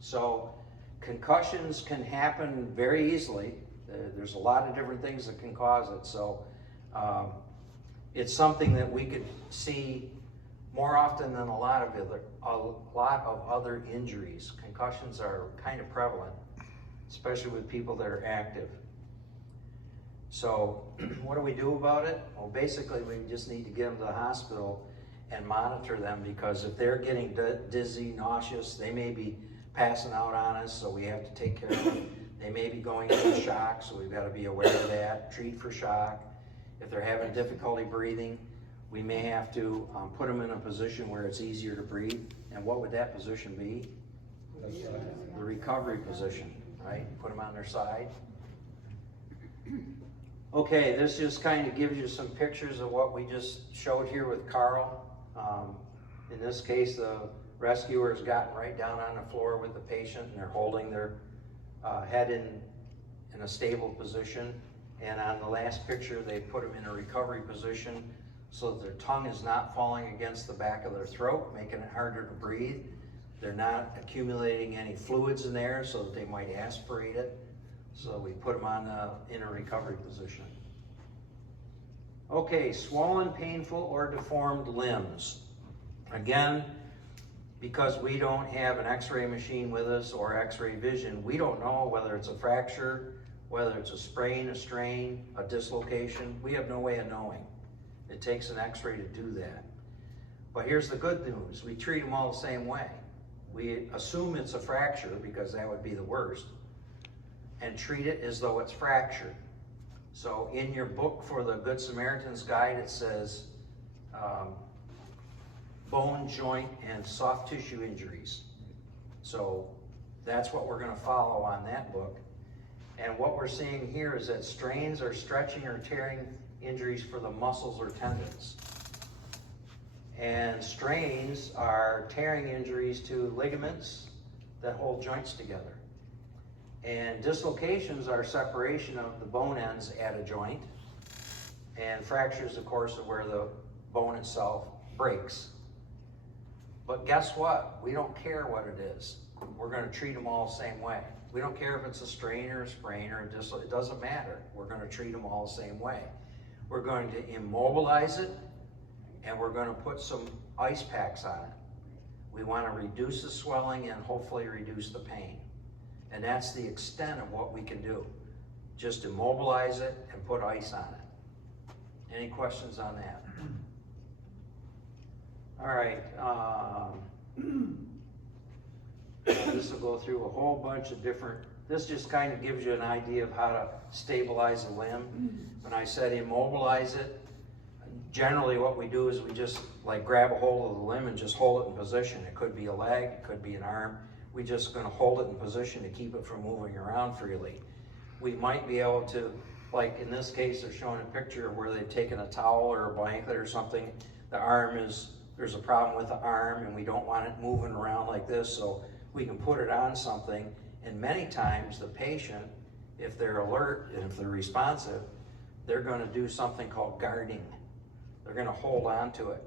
So concussions can happen very easily. There's a lot of different things that can cause it, so it's something that we could see more often than a lot of other injuries. Concussions are kind of prevalent, especially with people that are active. So what do we do about it? Well, basically we just need to get them to the hospital and monitor them, because if they're getting dizzy, nauseous, they may be passing out on us, so we have to take care of them. They may be going into shock, so we've got to be aware of that, treat for shock. If they're having difficulty breathing, we may have to put them in a position where it's easier to breathe. And what would that position be? The recovery position, right? Put them on their side. Okay, this just kind of gives you some pictures of what we just showed here with Carl. In this case, the rescuer has gotten right down on the floor with the patient, and they're holding their head in a stable position. And on the last picture, they put them in a recovery position so that their tongue is not falling against the back of their throat, making it harder to breathe. They're not accumulating any fluids in there so that they might aspirate it. So we put them in a recovery position. Okay, swollen, painful, or deformed limbs. Again, because we don't have an x-ray machine with us or x-ray vision, we don't know whether it's a fracture, whether it's a sprain, a strain, a dislocation. We have no way of knowing. It takes an x-ray to do that. But here's the good news. We treat them all the same way. We assume it's a fracture, because that would be the worst, and treat it as though it's fractured. So in your book for the Good Samaritan's Guide, it says bone, joint, and soft tissue injuries. So that's what we're going to follow on that book. And what we're seeing here is that strains are stretching or tearing injuries for the muscles or tendons. And strains are tearing injuries to ligaments that hold joints together. And dislocations are separation of the bone ends at a joint. And fractures, of course, are where the bone itself breaks. But guess what? We don't care what it is. We're going to treat them all the same way. We don't care if it's a strain or a sprain or a it doesn't matter. We're going to treat them all the same way. We're going to immobilize it, and we're going to put some ice packs on it. We want to reduce the swelling and hopefully reduce the pain. And that's the extent of what we can do. Just immobilize it and put ice on it. Any questions on that? All right. This will go through a whole bunch of different, this just kind of gives you an idea of how to stabilize a limb. When I said immobilize it, generally what we do is we just like grab a hold of the limb and just hold it in position. It could be a leg, it could be an arm. We're just going to hold it in position to keep it from moving around freely. We might be able to, like in this case, they're showing a picture where they've taken a towel or a blanket or something. The arm is, there's a problem with the arm and we don't want it moving around like this, so we can put it on something. And many times the patient, if they're alert and if they're responsive, they're going to do something called guarding. They're going to hold on to it.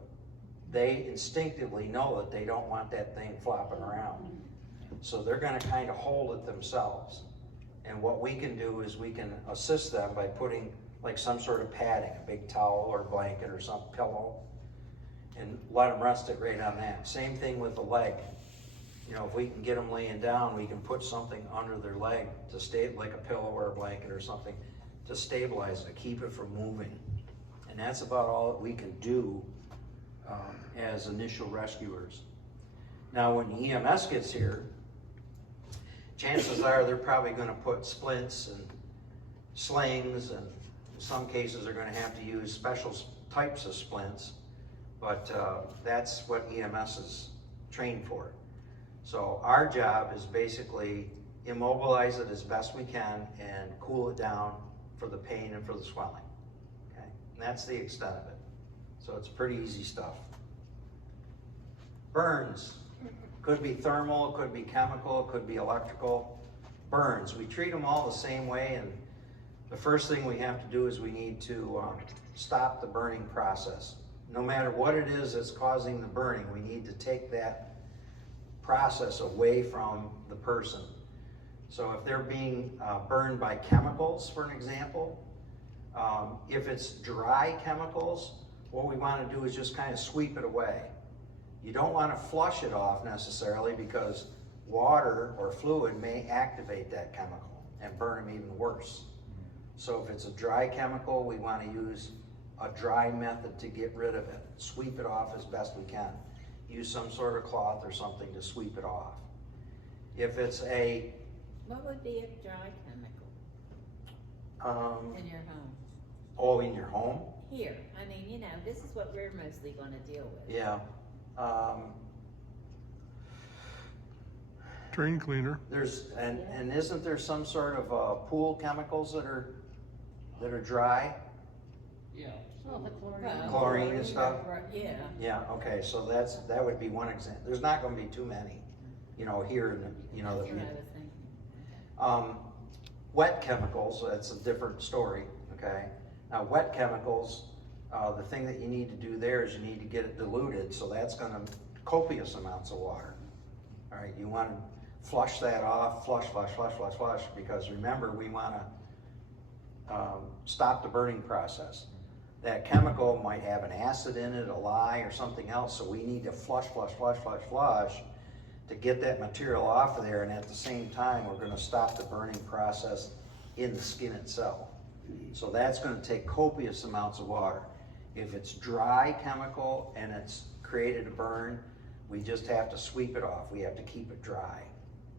they instinctively know that they don't want that thing flopping around. So they're gonna kind of hold it themselves. And what we can do is we can assist them by putting like some sort of padding, a big towel or blanket or some pillow, and let them rest it right on that. Same thing with the leg. You know, if we can get them laying down, we can put something under their leg to stay, like a pillow or a blanket or something, to stabilize it, to keep it from moving. And that's about all that we can do as initial rescuers. Now, when EMS gets here, chances are they're probably gonna put splints and slings, and in some cases they're gonna have to use special types of splints, but that's what EMS is trained for. So our job is basically immobilize it as best we can and cool it down for the pain and for the swelling, okay? And that's the extent of it. So it's pretty easy stuff. Burns. Could be thermal, could be chemical, could be electrical. Burns, we treat them all the same way, and the first thing we have to do is we need to stop the burning process. No matter what it is that's causing the burning, we need to take that process away from the person. So if they're being burned by chemicals, for an example, if it's dry chemicals, what we want to do is just kind of sweep it away. You don't want to flush it off necessarily, because water or fluid may activate that chemical and burn them even worse. So if it's a dry chemical, we want to use a dry method to get rid of it. Sweep it off as best we can. Use some sort of cloth or something to sweep it off. If it's a... What would be a dry chemical in your home? Oh, in your home? Here, I mean, you know, this is what we're mostly gonna deal with. Yeah. Drain cleaner. There's, and isn't there some sort of pool chemicals that are dry? Yeah. Well, the chlorine. Well, Chlorine and stuff? Yeah. Yeah, okay, so that would be one example. There's not gonna be too many, you know, here in the, you know. That's that what we- I was thinking. Wet chemicals, that's a different story, okay? Now, wet chemicals, the thing that you need to do there is you need to get it diluted, so that's gonna copious amounts of water. All right, you wanna flush that off, flush, because remember, we wanna stop the burning process. That chemical might have an acid in it, a lye, or something else, so we need to flush to get that material off of there, and at the same time, we're gonna stop the burning process in the skin itself. So that's gonna take copious amounts of water. If it's dry chemical and it's created a burn, we just have to sweep it off. We have to keep it dry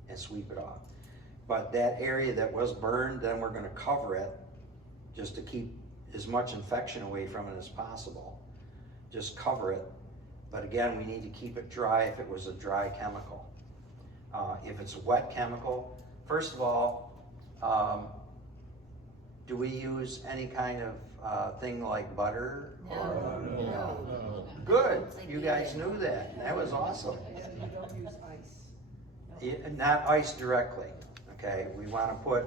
and sweep it off. But that area that was burned, then we're gonna cover it just to keep as much infection away from it as possible. Just cover it. But again, we need to keep it dry if it was a dry chemical. If it's a wet chemical, first of all, do we use any kind of thing like butter? No. Good, you guys knew that. That was awesome. And you don't use ice. Not ice directly, okay? We want to put,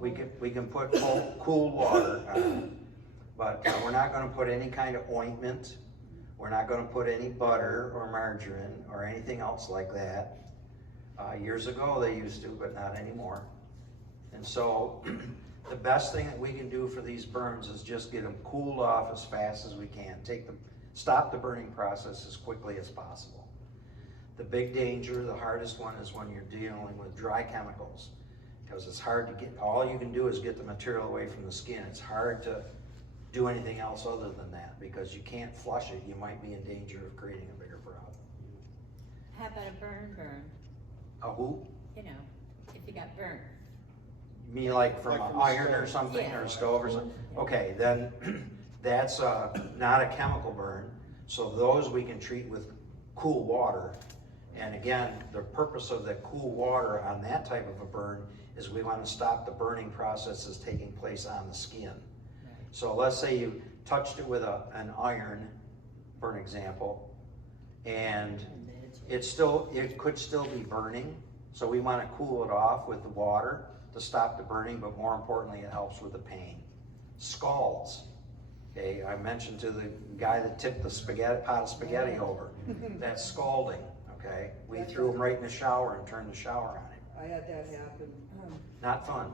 we can put cool water on it. But we're not going to put any kind of ointment. We're not going to put any butter or margarine or anything else like that. Years ago they used to, but not anymore. And so the best thing that we can do for these burns is just get them cooled off as fast as we can. Stop the burning process as quickly as possible. The big danger, the hardest one, is when you're dealing with dry chemicals, because it's hard to get, all you can do is get the material away from the skin. It's hard to do anything else other than that, because you can't flush it. You might be in danger of creating a bigger problem. How about a burn? A who? You know, if you got burned. You mean like from Like an from a iron or stove. something, Yeah. or a stove or something? Okay, then that's not a chemical burn. So those we can treat with cool water. And again, the purpose of the cool water on that type of a burn is we want to stop the burning processes taking place on the skin. So let's say you touched it with an iron, for an example, and it could still be burning. So we want to cool it off with the water to stop the burning, but more importantly, it helps with the pain. Scalds. Okay, I mentioned to the guy that tipped the pot of spaghetti over, that's scalding, okay? We threw him right in the shower and turned the shower on him. I had that happen. Not fun.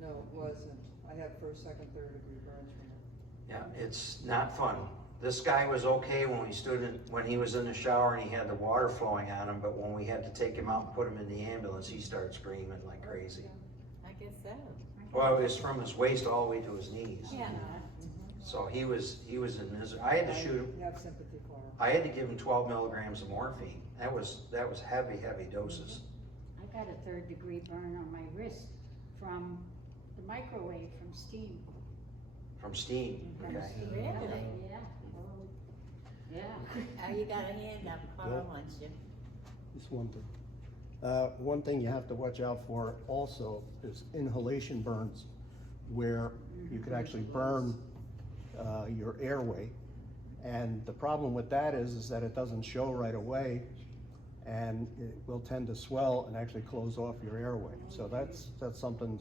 No, it wasn't. I had first, second, third degree burns from it. Yeah, it's not fun. This guy was okay when when he was in the shower and he had the water flowing on him, but when we had to take him out and put him in the ambulance, he started screaming like crazy. I guess so. Well, it was from his waist all the way to his knees. Yeah. So he was in misery. I had to shoot him. You have sympathy for him. I had to give him 12 milligrams of morphine. That was heavy doses. I got a 3rd degree burn on my wrist from the microwave from steam. From steam, okay. Really? Yeah. Yeah. You got a hand up, Carl wants you. Just one thing. One thing you have to watch out for also is inhalation burns, where you could actually burn your airway. And the problem with that is that it doesn't show right away, and it will tend to swell and actually close off your airway. So that's something.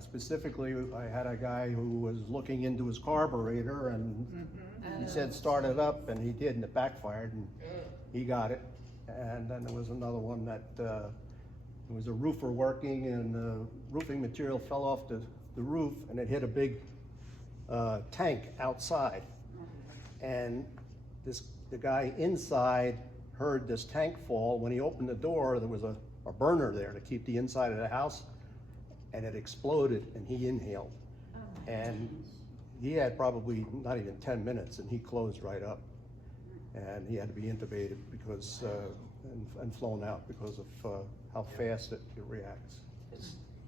Specifically, I had a guy who was looking into his carburetor, and he said start it up, and he did, and it backfired, and he got it. And then there was another one that there was a roofer working, and the roofing material fell off the roof, and it hit a big tank outside. And the guy inside heard this tank fall. When he opened the door, there was a burner there to keep the inside of the house, and it exploded, and he inhaled. And he had probably not even 10 minutes, and he closed right up. And he had to be intubated because and flown out because of how fast it reacts.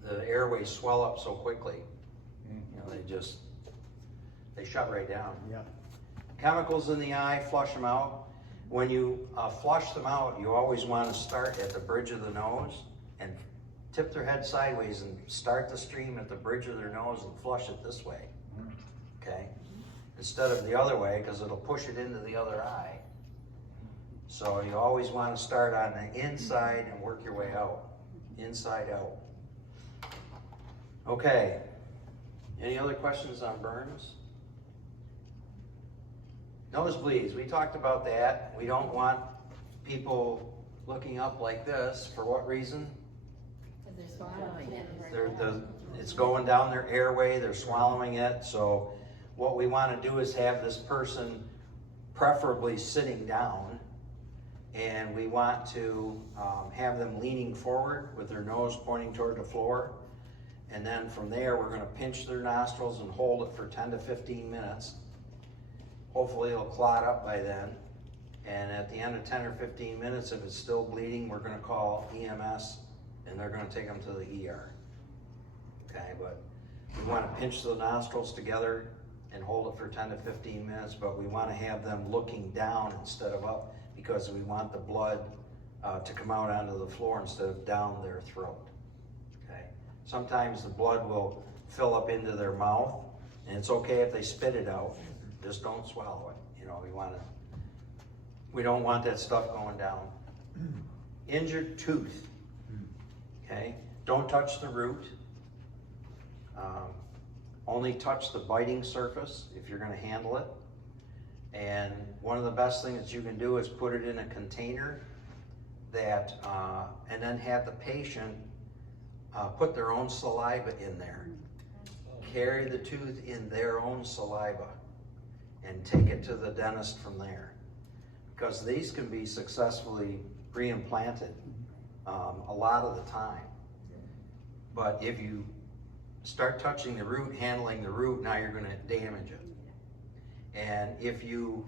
The airways swell up so quickly, you know, they shut right down. Yeah. Chemicals in the eye, flush them out. When you flush them out, you always want to start at the bridge of the nose and tip their head sideways and start the stream at the bridge of their nose and flush it this way, okay? Instead of the other way, because it'll push it into the other eye. So you always want to start on the inside and work your way out, inside out. Okay, any other questions on burns? Nosebleeds, we talked about that. We don't want people looking up like this. For what reason? Because they're swallowing it. It's going down their airway, they're swallowing it. So what we want to do is have this person preferably sitting down, and we want to have them leaning forward with their nose pointing toward the floor. And then from there, we're going to pinch their nostrils and hold it for 10 to 15 minutes. Hopefully it'll clot up by then. And at the end of 10 or 15 minutes, if it's still bleeding, we're going to call EMS, and they're going to take them to the ER. Okay, but we want to pinch the nostrils together and hold it for 10 to 15 minutes, but we want to have them looking down instead of up, because we want the blood to come out onto the floor instead of down their throat. Okay, sometimes the blood will fill up into their mouth, and it's okay if they spit it out. Just don't swallow it. You know, we don't want that stuff going down. Injured tooth. Okay, don't touch the root. Only touch the biting surface if you're going to handle it. And one of the best things that you can do is put it in a container that, and then have the patient put their own saliva in there. Carry the tooth in their own saliva and take it to the dentist from there. Because these can be successfully re-implanted a lot of the time. But if you start touching the root, handling the root, now you're going to damage it. And if you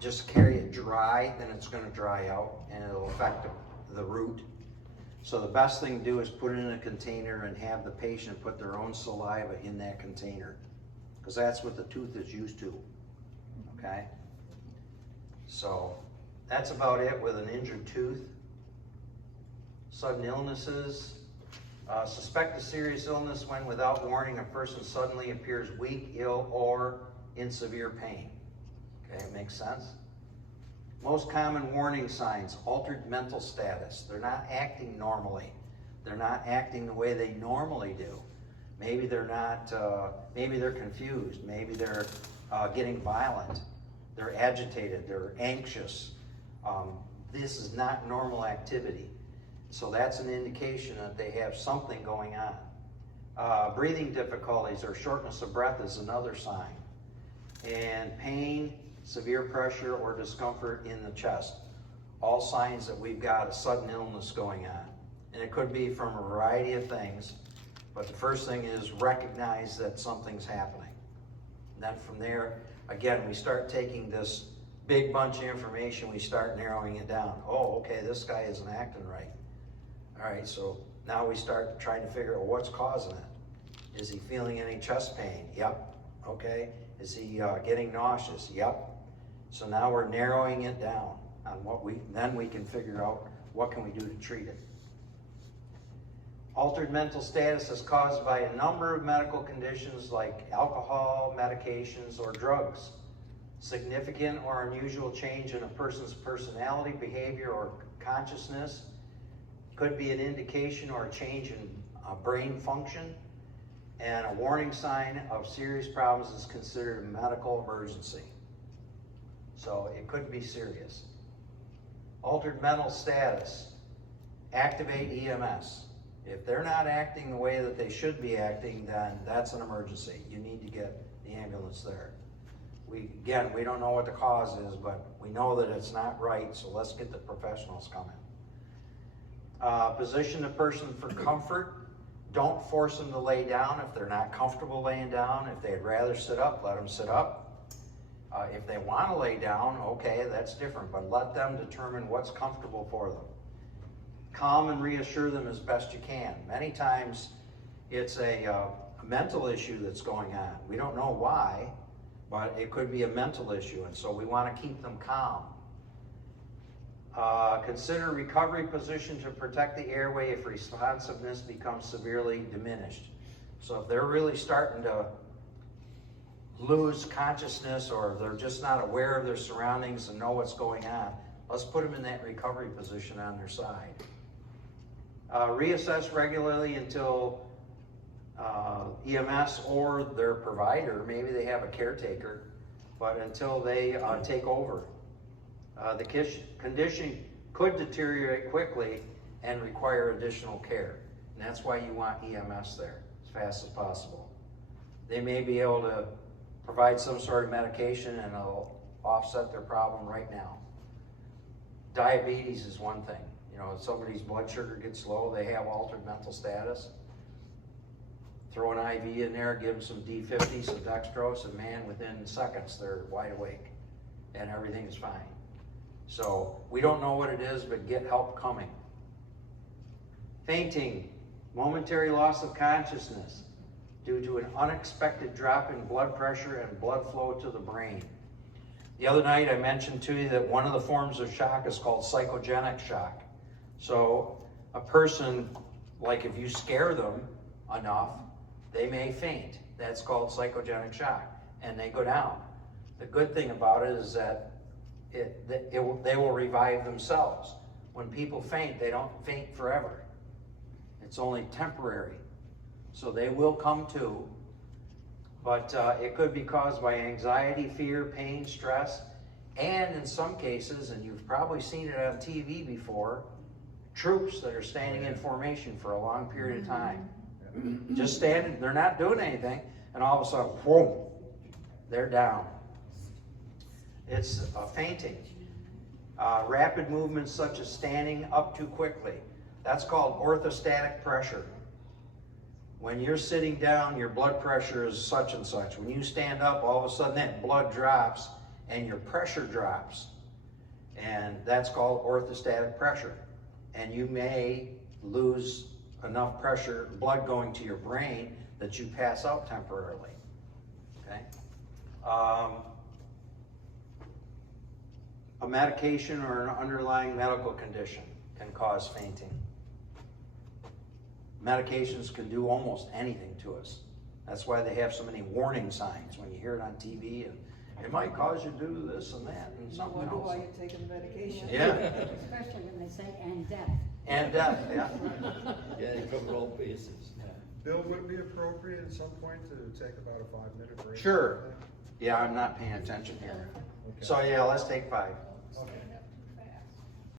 just carry it dry, then it's going to dry out and it'll affect the root. So the best thing to do is put it in a container and have the patient put their own saliva in that container, because that's what the tooth is used to. Okay? So that's about it with an injured tooth. Sudden illnesses. Suspect a serious illness when, without warning, a person suddenly appears weak, ill, or in severe pain. Okay, makes sense? Most common warning signs: altered mental status. They're not acting normally. They're not acting the way they normally do. Maybe they're not, maybe they're confused, maybe they're getting violent, they're agitated, they're anxious. This is not normal activity. So that's an indication that they have something going on. Breathing difficulties or shortness of breath is another sign. And pain, severe pressure, or discomfort in the chest. All signs that we've got a sudden illness going on. And it could be from a variety of things, but the first thing is recognize that something's happening. And then from there, again, we start taking this big bunch of information, we start narrowing it down. Oh, okay, this guy isn't acting right. All right, so now we start trying to figure out what's causing it. Is he feeling any chest pain? Yep. Okay. Is he getting nauseous? Yep. So now we're narrowing it down on then we can figure out what can we do to treat it. Altered mental status is caused by a number of medical conditions like alcohol, medications, or drugs. Significant or unusual change in a person's personality, behavior, or consciousness could be an indication or a change in brain function, and a warning sign of serious problems is considered a medical emergency. So it could be serious. Altered mental status. Activate EMS. If they're not acting the way that they should be acting, then that's an emergency. You need to get the ambulance there. We don't know what the cause is, but we know that it's not right, so let's get the professionals coming. Position the person for comfort. Don't force them to lay down if they're not comfortable laying down. If they'd rather sit up, let them sit up. If they want to lay down, okay, that's different, but let them determine what's comfortable for them. Calm and reassure them as best you can. Many times it's a mental issue that's going on. We don't know why, but it could be a mental issue, and so we want to keep them calm. Consider recovery position to protect the airway if responsiveness becomes severely diminished. So if they're really starting to lose consciousness, or they're just not aware of their surroundings and know what's going on, let's put them in that recovery position on their side. Reassess regularly until EMS or their provider, maybe they have a caretaker, but until they take over. The condition could deteriorate quickly and require additional care. And that's why you want EMS there as fast as possible. They may be able to provide some sort of medication and it'll offset their problem right now. Diabetes is one thing. You know, if somebody's blood sugar gets low, they have altered mental status. Throw an IV in there, give them some D50, some dextrose, and man, within seconds they're wide awake and everything is fine. So we don't know what it is, but get help coming. Fainting, momentary loss of consciousness due to an unexpected drop in blood pressure and blood flow to the brain. The other night I mentioned to you that one of the forms of shock is called psychogenic shock. So a person, like if you scare them enough, they may faint. That's called psychogenic shock, and they go down. The good thing about it is that they will revive themselves. When people faint, they don't faint forever. It's only temporary. So they will come to, but it could be caused by anxiety, fear, pain, stress, and in some cases, and you've probably seen it on TV before, troops that are standing in formation for a long period of time. Just standing, they're not doing anything, and all of a sudden, whoom, they're down. It's fainting. Rapid movements such as standing up too quickly. That's called orthostatic pressure. When you're sitting down, your blood pressure is such and such. When you stand up, all of a sudden that blood drops and your pressure drops. And that's called orthostatic pressure. And you may lose enough pressure, blood going to your brain, that you pass out temporarily. Okay? A medication or an underlying medical condition can cause fainting. Medications can do almost anything to us. That's why they have so many warning signs when you hear it on TV, and it might cause you to do this and that and something Wonder else. why you're taking the medication. Yeah. Especially when they say and death. And death, yeah. Yeah, they cover all bases. Bill, would it be appropriate at some point to take about a 5-minute break? Sure. Yeah, I'm not paying attention here. Okay. So yeah, let's take 5. Okay.